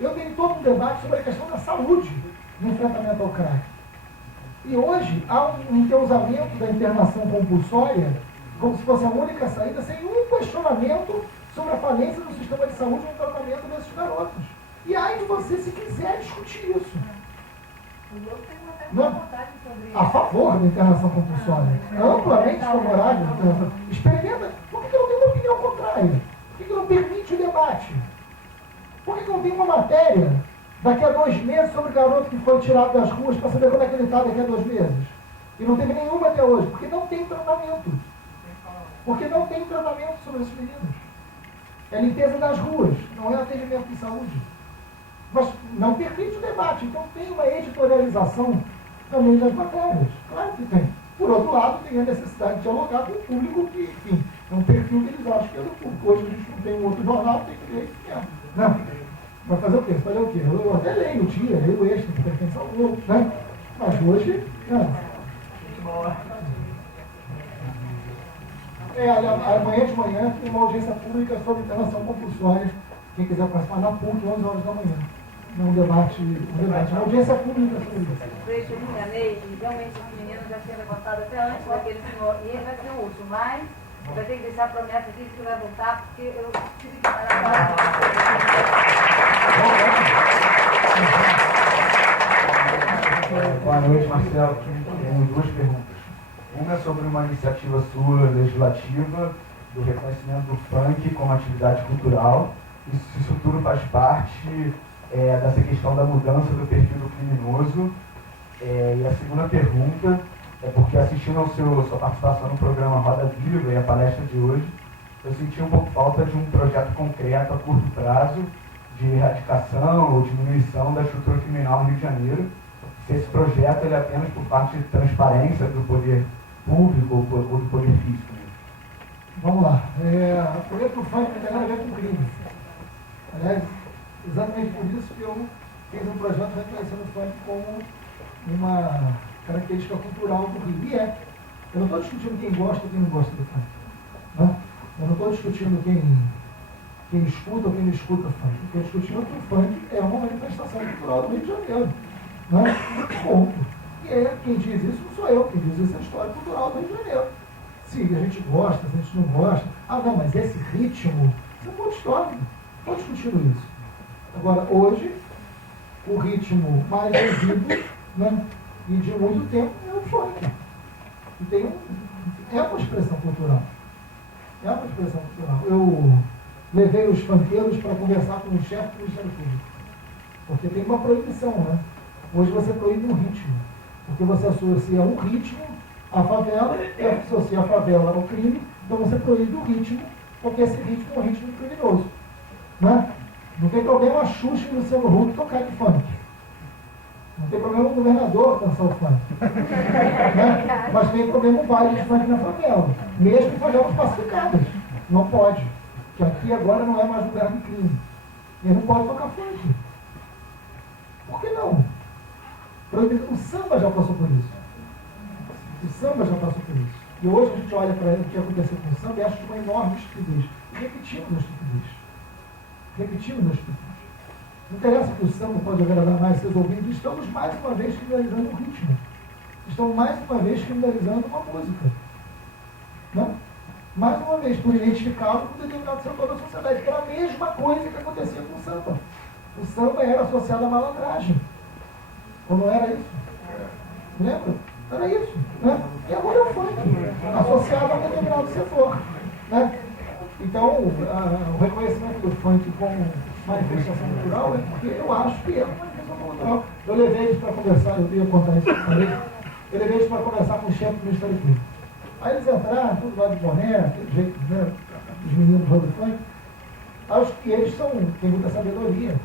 Eu tenho todo um debate sobre a questão da saúde no enfrentamento ao crack. E hoje há um endeusamento da internação compulsória como se fosse a única saída, sem um questionamento sobre a falência do sistema de saúde no tratamento desses garotos. E aí de você, se quiser discutir isso. A favor da internação compulsória. Amplamente favorável. Experimenta. Por que eu não tenho uma opinião contrária? Por que não permite o debate? Por que não tem uma matéria daqui a 2 meses sobre o garoto que foi tirado das ruas para saber como é que ele está daqui a 2 meses? E não teve nenhuma até hoje, porque não tem tratamento. Porque não tem tratamento sobre esses meninos. É limpeza das ruas, não é atendimento de saúde. Mas não permite o debate. Então tem uma editorialização também das matérias. Claro que tem. Por outro lado, tem a necessidade de dialogar com o público que, enfim, é um perfil que eles acham que é do público. Hoje a gente não tem um outro jornal, tem que ler isso mesmo. Não. Vai fazer o quê? Fazer o quê? Eu até leio o Dia, leio o Extra, que pertence ao Globo, né? Mas hoje, amanhã de manhã tem uma audiência pública sobre internação compulsória. Quem quiser participar na PUC, 11 horas da manhã. Um debate, uma audiência pública sobre isso. Freixo, eu me enganei e realmente esse menino já tinha levantado até antes daquele senhor. E ele vai ser o último, mas vai ter que deixar a promessa aqui de que vai voltar, porque eu tive que parar agora. Boa noite, Marcelo. Tenho 2 perguntas. Uma é sobre uma iniciativa sua legislativa do reconhecimento do funk como atividade cultural. Isso tudo faz parte dessa questão da mudança do perfil do criminoso. E a segunda pergunta é porque, assistindo ao sua participação no programa Roda Viva e a palestra de hoje, eu senti um pouco falta de um projeto concreto a curto prazo de erradicação ou diminuição da estrutura criminal no Rio de Janeiro. Se esse projeto ele é apenas por parte de transparência do poder público ou do poder físico. Vamos lá. Primeiro que o funk não tem nada a ver com crime. Aliás, exatamente por isso que eu fiz um projeto reconhecendo o funk como uma característica cultural do Rio. E eu não estou discutindo quem gosta ou quem não gosta do funk. Né? Eu não estou discutindo quem escuta ou quem não escuta o funk. Eu estou discutindo que o funk é uma manifestação cultural do Rio de Janeiro. Né? Ponto. E quem diz isso não sou eu, quem diz isso é a história cultural do Rio de Janeiro. Se a gente gosta, se a gente não gosta, não, mas esse ritmo, isso é uma outra história. Não estou discutindo isso. Agora, hoje, o ritmo mais ouvido, né, e de muito tempo é o funk. E é uma expressão cultural. É uma expressão cultural. Eu levei os funkeiros para conversar com o chefe do Ministério Público. Porque tem uma proibição, né? Hoje você proíbe um ritmo. Porque você associa um ritmo à favela, e associa a favela ao crime, então você proíbe o ritmo, porque esse ritmo é um ritmo criminoso. Né? Não tem problema a Xuxa e o Luciano Huck tocar de funk. Não tem problema o governador dançar o funk. Né? Mas tem problema o baile de funk na favela. Mesmo em favelas pacificadas. Não pode. Porque aqui agora não é mais lugar de crime. Ele não pode tocar funk. Por que não? O samba já passou por isso. O samba já passou por isso. E hoje a gente olha para o que aconteceu com o samba e acha uma enorme estupidez. E repetimos a estupidez. Repetimos a estupidez. Não interessa que o samba pode agradar mais seus ouvintes. Estamos mais uma vez criminalizando o ritmo. Estamos mais uma vez criminalizando uma música. Não? Mais uma vez, por identificá-lo com um determinado setor da sociedade. Que era a mesma coisa que acontecia com o samba. O samba era associado à malandragem. Ou não era isso? Lembra? Era isso. Né? E agora é o funk, associado a um determinado setor. Né? Então, o reconhecimento do funk como manifestação cultural é porque eu acho que é uma manifestação cultural. Eu levei eles para conversar, eu ia contar isso para eles, eu levei eles para conversar com o chefe do Ministério Público. Aí eles entraram, tudo lá de boné, aquele jeito, né? Os meninos do funk. Acho que eles têm muita sabedoria.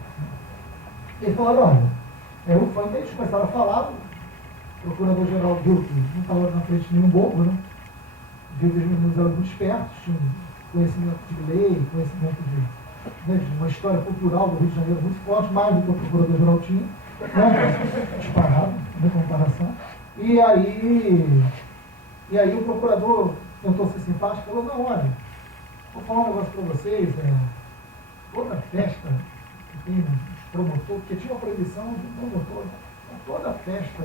Eles falaram, olha, o funk, eles começaram a falar, o procurador-geral viu que não estava na frente de nenhum bobo, né? Viu que os meninos eram muito espertos, tinham conhecimento de lei, conhecimento de uma história cultural do Rio de Janeiro muito forte, mais do que o procurador-geral tinha, né? Disparado, na comparação. E aí o procurador tentou ser simpático e falou, não, olha, vou falar um negócio para vocês, outra festa que tem nos promotor, porque tinha uma proibição de promotor, toda a festa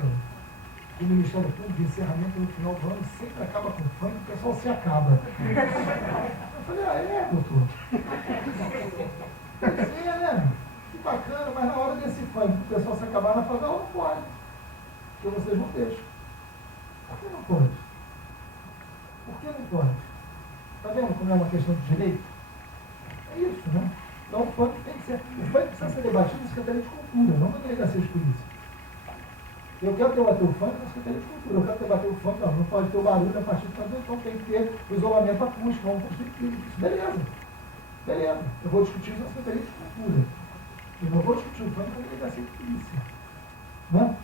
do Ministério Público de encerramento no final do ano sempre acaba com funk, o pessoal se acaba. Eu falei, doutor? Né? Que bacana, mas na hora desse funk, o pessoal se acabar na favela, não pode. Porque vocês não deixam. Por que não pode? Por que não pode? Está vendo como é uma questão de direito? É isso, né? Então o funk tem que ser. O funk precisa ser debatido na Secretaria de Cultura, não na Delegacia de Polícia. Eu quero debater o funk na Secretaria de Cultura. Eu quero debater o funk, não pode ter o barulho a partir de fazer, então tem que ter o isolamento acústico, vamos construir isso. Beleza. Beleza. Eu vou discutir isso na Secretaria de Cultura. Eu não vou discutir o funk na Delegacia de Polícia. Né?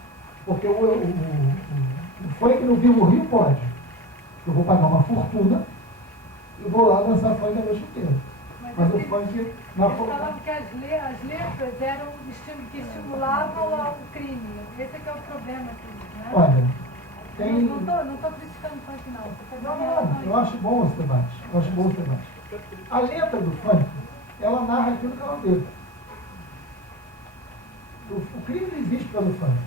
Porque o funk no Vivo Rio pode. Eu vou pagar uma fortuna e vou lá dançar funk a noite inteira. Mas o funk... Eles falavam que as letras eram que estimulavam ao crime. Esse é que é o problema aqui, né? Olha, tem... Não estou criticando o funk, não. Não, eu acho bom esse debate. Eu acho bom esse debate. A letra do funk, ela narra aquilo que ela vê. O crime não existe pelo funk.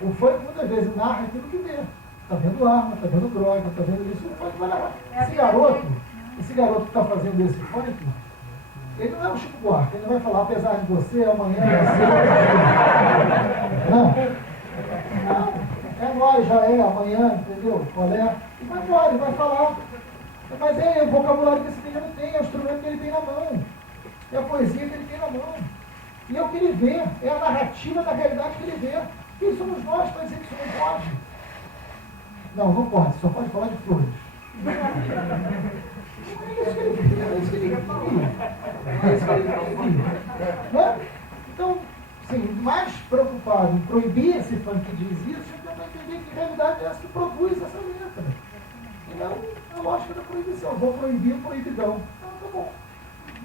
O funk muitas vezes narra aquilo que vê. Está vendo arma, está vendo droga, está vendo isso, o funk vai narrar. Esse garoto que está fazendo esse funk, ele não é o Chico Buarque, ele não vai falar, apesar de você, amanhã vai ser. Não, é nóis, já é, amanhã, entendeu? Qual é? E vai embora, ele vai falar. Mas é o vocabulário que esse menino tem, é o instrumento que ele tem na mão, é a poesia que ele tem na mão. E é o que ele vê, é a narrativa da realidade que ele vê. Quem somos nós para dizer que isso não pode? Não pode, só pode falar de flores. É isso que ele queria, é isso que ele queria. Né? Então, sim, mais preocupado em proibir esse funk que diz isso, então vai entender que a realidade é essa que produz essa letra. E não a lógica da proibição. Vou proibir o proibidão. Então, tá bom.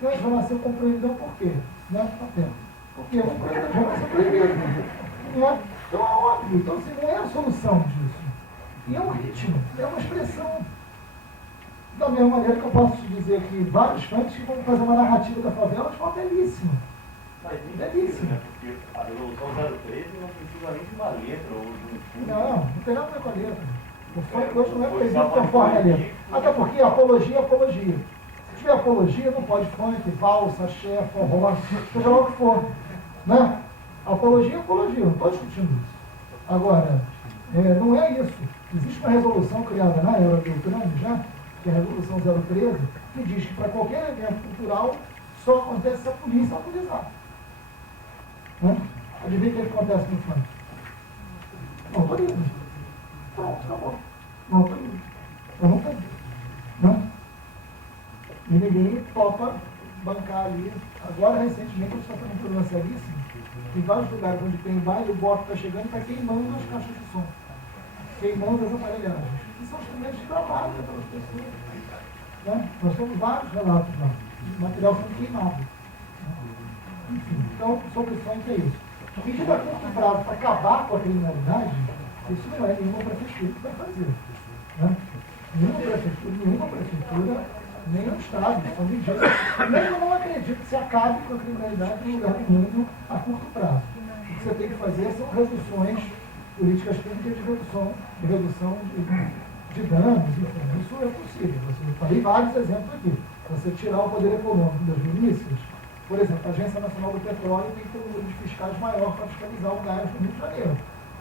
Nós já nasceu com proibidão por quê? Né? Tá tempo. Porque o proibidão já nasceu proibido. Né? Então é óbvio. Então, assim, não é a solução disso. E é um ritmo, é uma expressão. Da mesma maneira que eu posso te dizer que vários funks que vão fazer uma narrativa da favela de forma belíssima. Belíssima. Porque a Revolução 013 não precisa nem de uma letra ou de um fundo. Não tem nada a ver com a letra. O funk hoje não é proibido conforme a letra. Até porque apologia é apologia. Se tiver apologia, não pode funk, valsa, axé, forró, seja lá o que for. Né? Apologia é apologia, não estou discutindo isso. Agora, não é isso. Existe uma resolução criada na era do Trump já, que é a Resolução 013, que diz que para qualquer evento cultural só acontece se a polícia autorizar. Né? Adivinha o que acontece no funk? Não estou indo. Pronto, acabou. Não estou indo. Eu não tenho. Né? E ninguém topa bancar ali. Agora, recentemente, a gente está tendo um problema seríssimo. Em vários lugares onde tem baile, o bloco está chegando e está queimando as caixas de som. Queimando as aparelhagens. Que são instrumentos de trabalho pelas pessoas. Né? Nós temos vários relatos lá. O material sendo queimado. Enfim, então, sobre o funk é isso. Medida a curto prazo para acabar com a criminalidade, isso não é nenhuma prefeitura que vai fazer. Né? Nenhuma prefeitura, nem o Estado, são medidas. Eu não acredito que se acabe com a criminalidade no lugar do mundo a curto prazo. O que você tem que fazer são reduções, políticas públicas de redução de danos, enfim, isso é possível. Eu falei vários exemplos aqui. Você tirar o poder econômico das milícias, por exemplo, a Agência Nacional do Petróleo tem que ter um número de fiscais maior para fiscalizar o gás no Rio de Janeiro.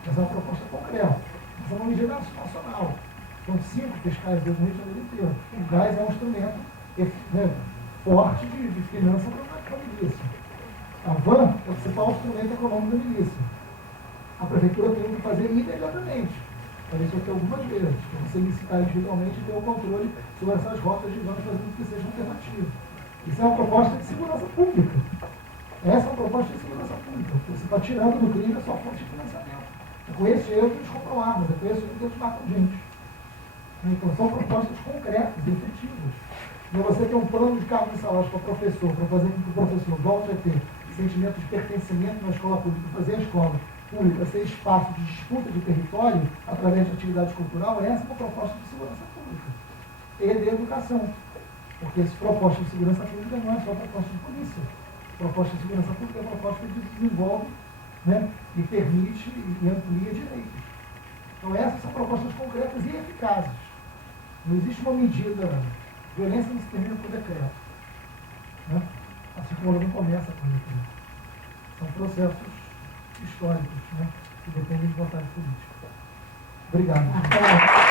Essa é uma proposta concreta. Essa é uma medida nacional. São 5 fiscais do Rio de Janeiro inteiro. O gás é um instrumento forte de finança para a milícia. A van é o principal instrumento econômico da milícia. A prefeitura tem que fazer imediatamente. Falei isso aqui algumas vezes. Para você licitar individualmente e ter o controle sobre essas rotas de vans fazendo que seja alternativa. Isso é uma proposta de segurança pública. Essa é uma proposta de segurança pública. Você está tirando do crime a sua fonte de financiamento. Eu conheço eu que eles compram armas, eu conheço eu que eles matam gente. Então são propostas concretas, efetivas. E você tem um plano de cargo de salário para o professor, para fazer com que o professor volte a ter sentimento de pertencimento na escola pública, fazer a escola pública ser espaço de disputa de território através de atividade cultural, essa é uma proposta de segurança pública. E de educação. Porque essa proposta de segurança pública não é só proposta de polícia. proposta de segurança pública é uma proposta que desenvolve, né, e permite e amplia direitos. Então essas são propostas concretas e eficazes. Não existe uma medida, violência não se termina por decreto. Né? Assim como ela não começa com decreto. São processos históricos, né, que dependem de vontade política. Obrigado.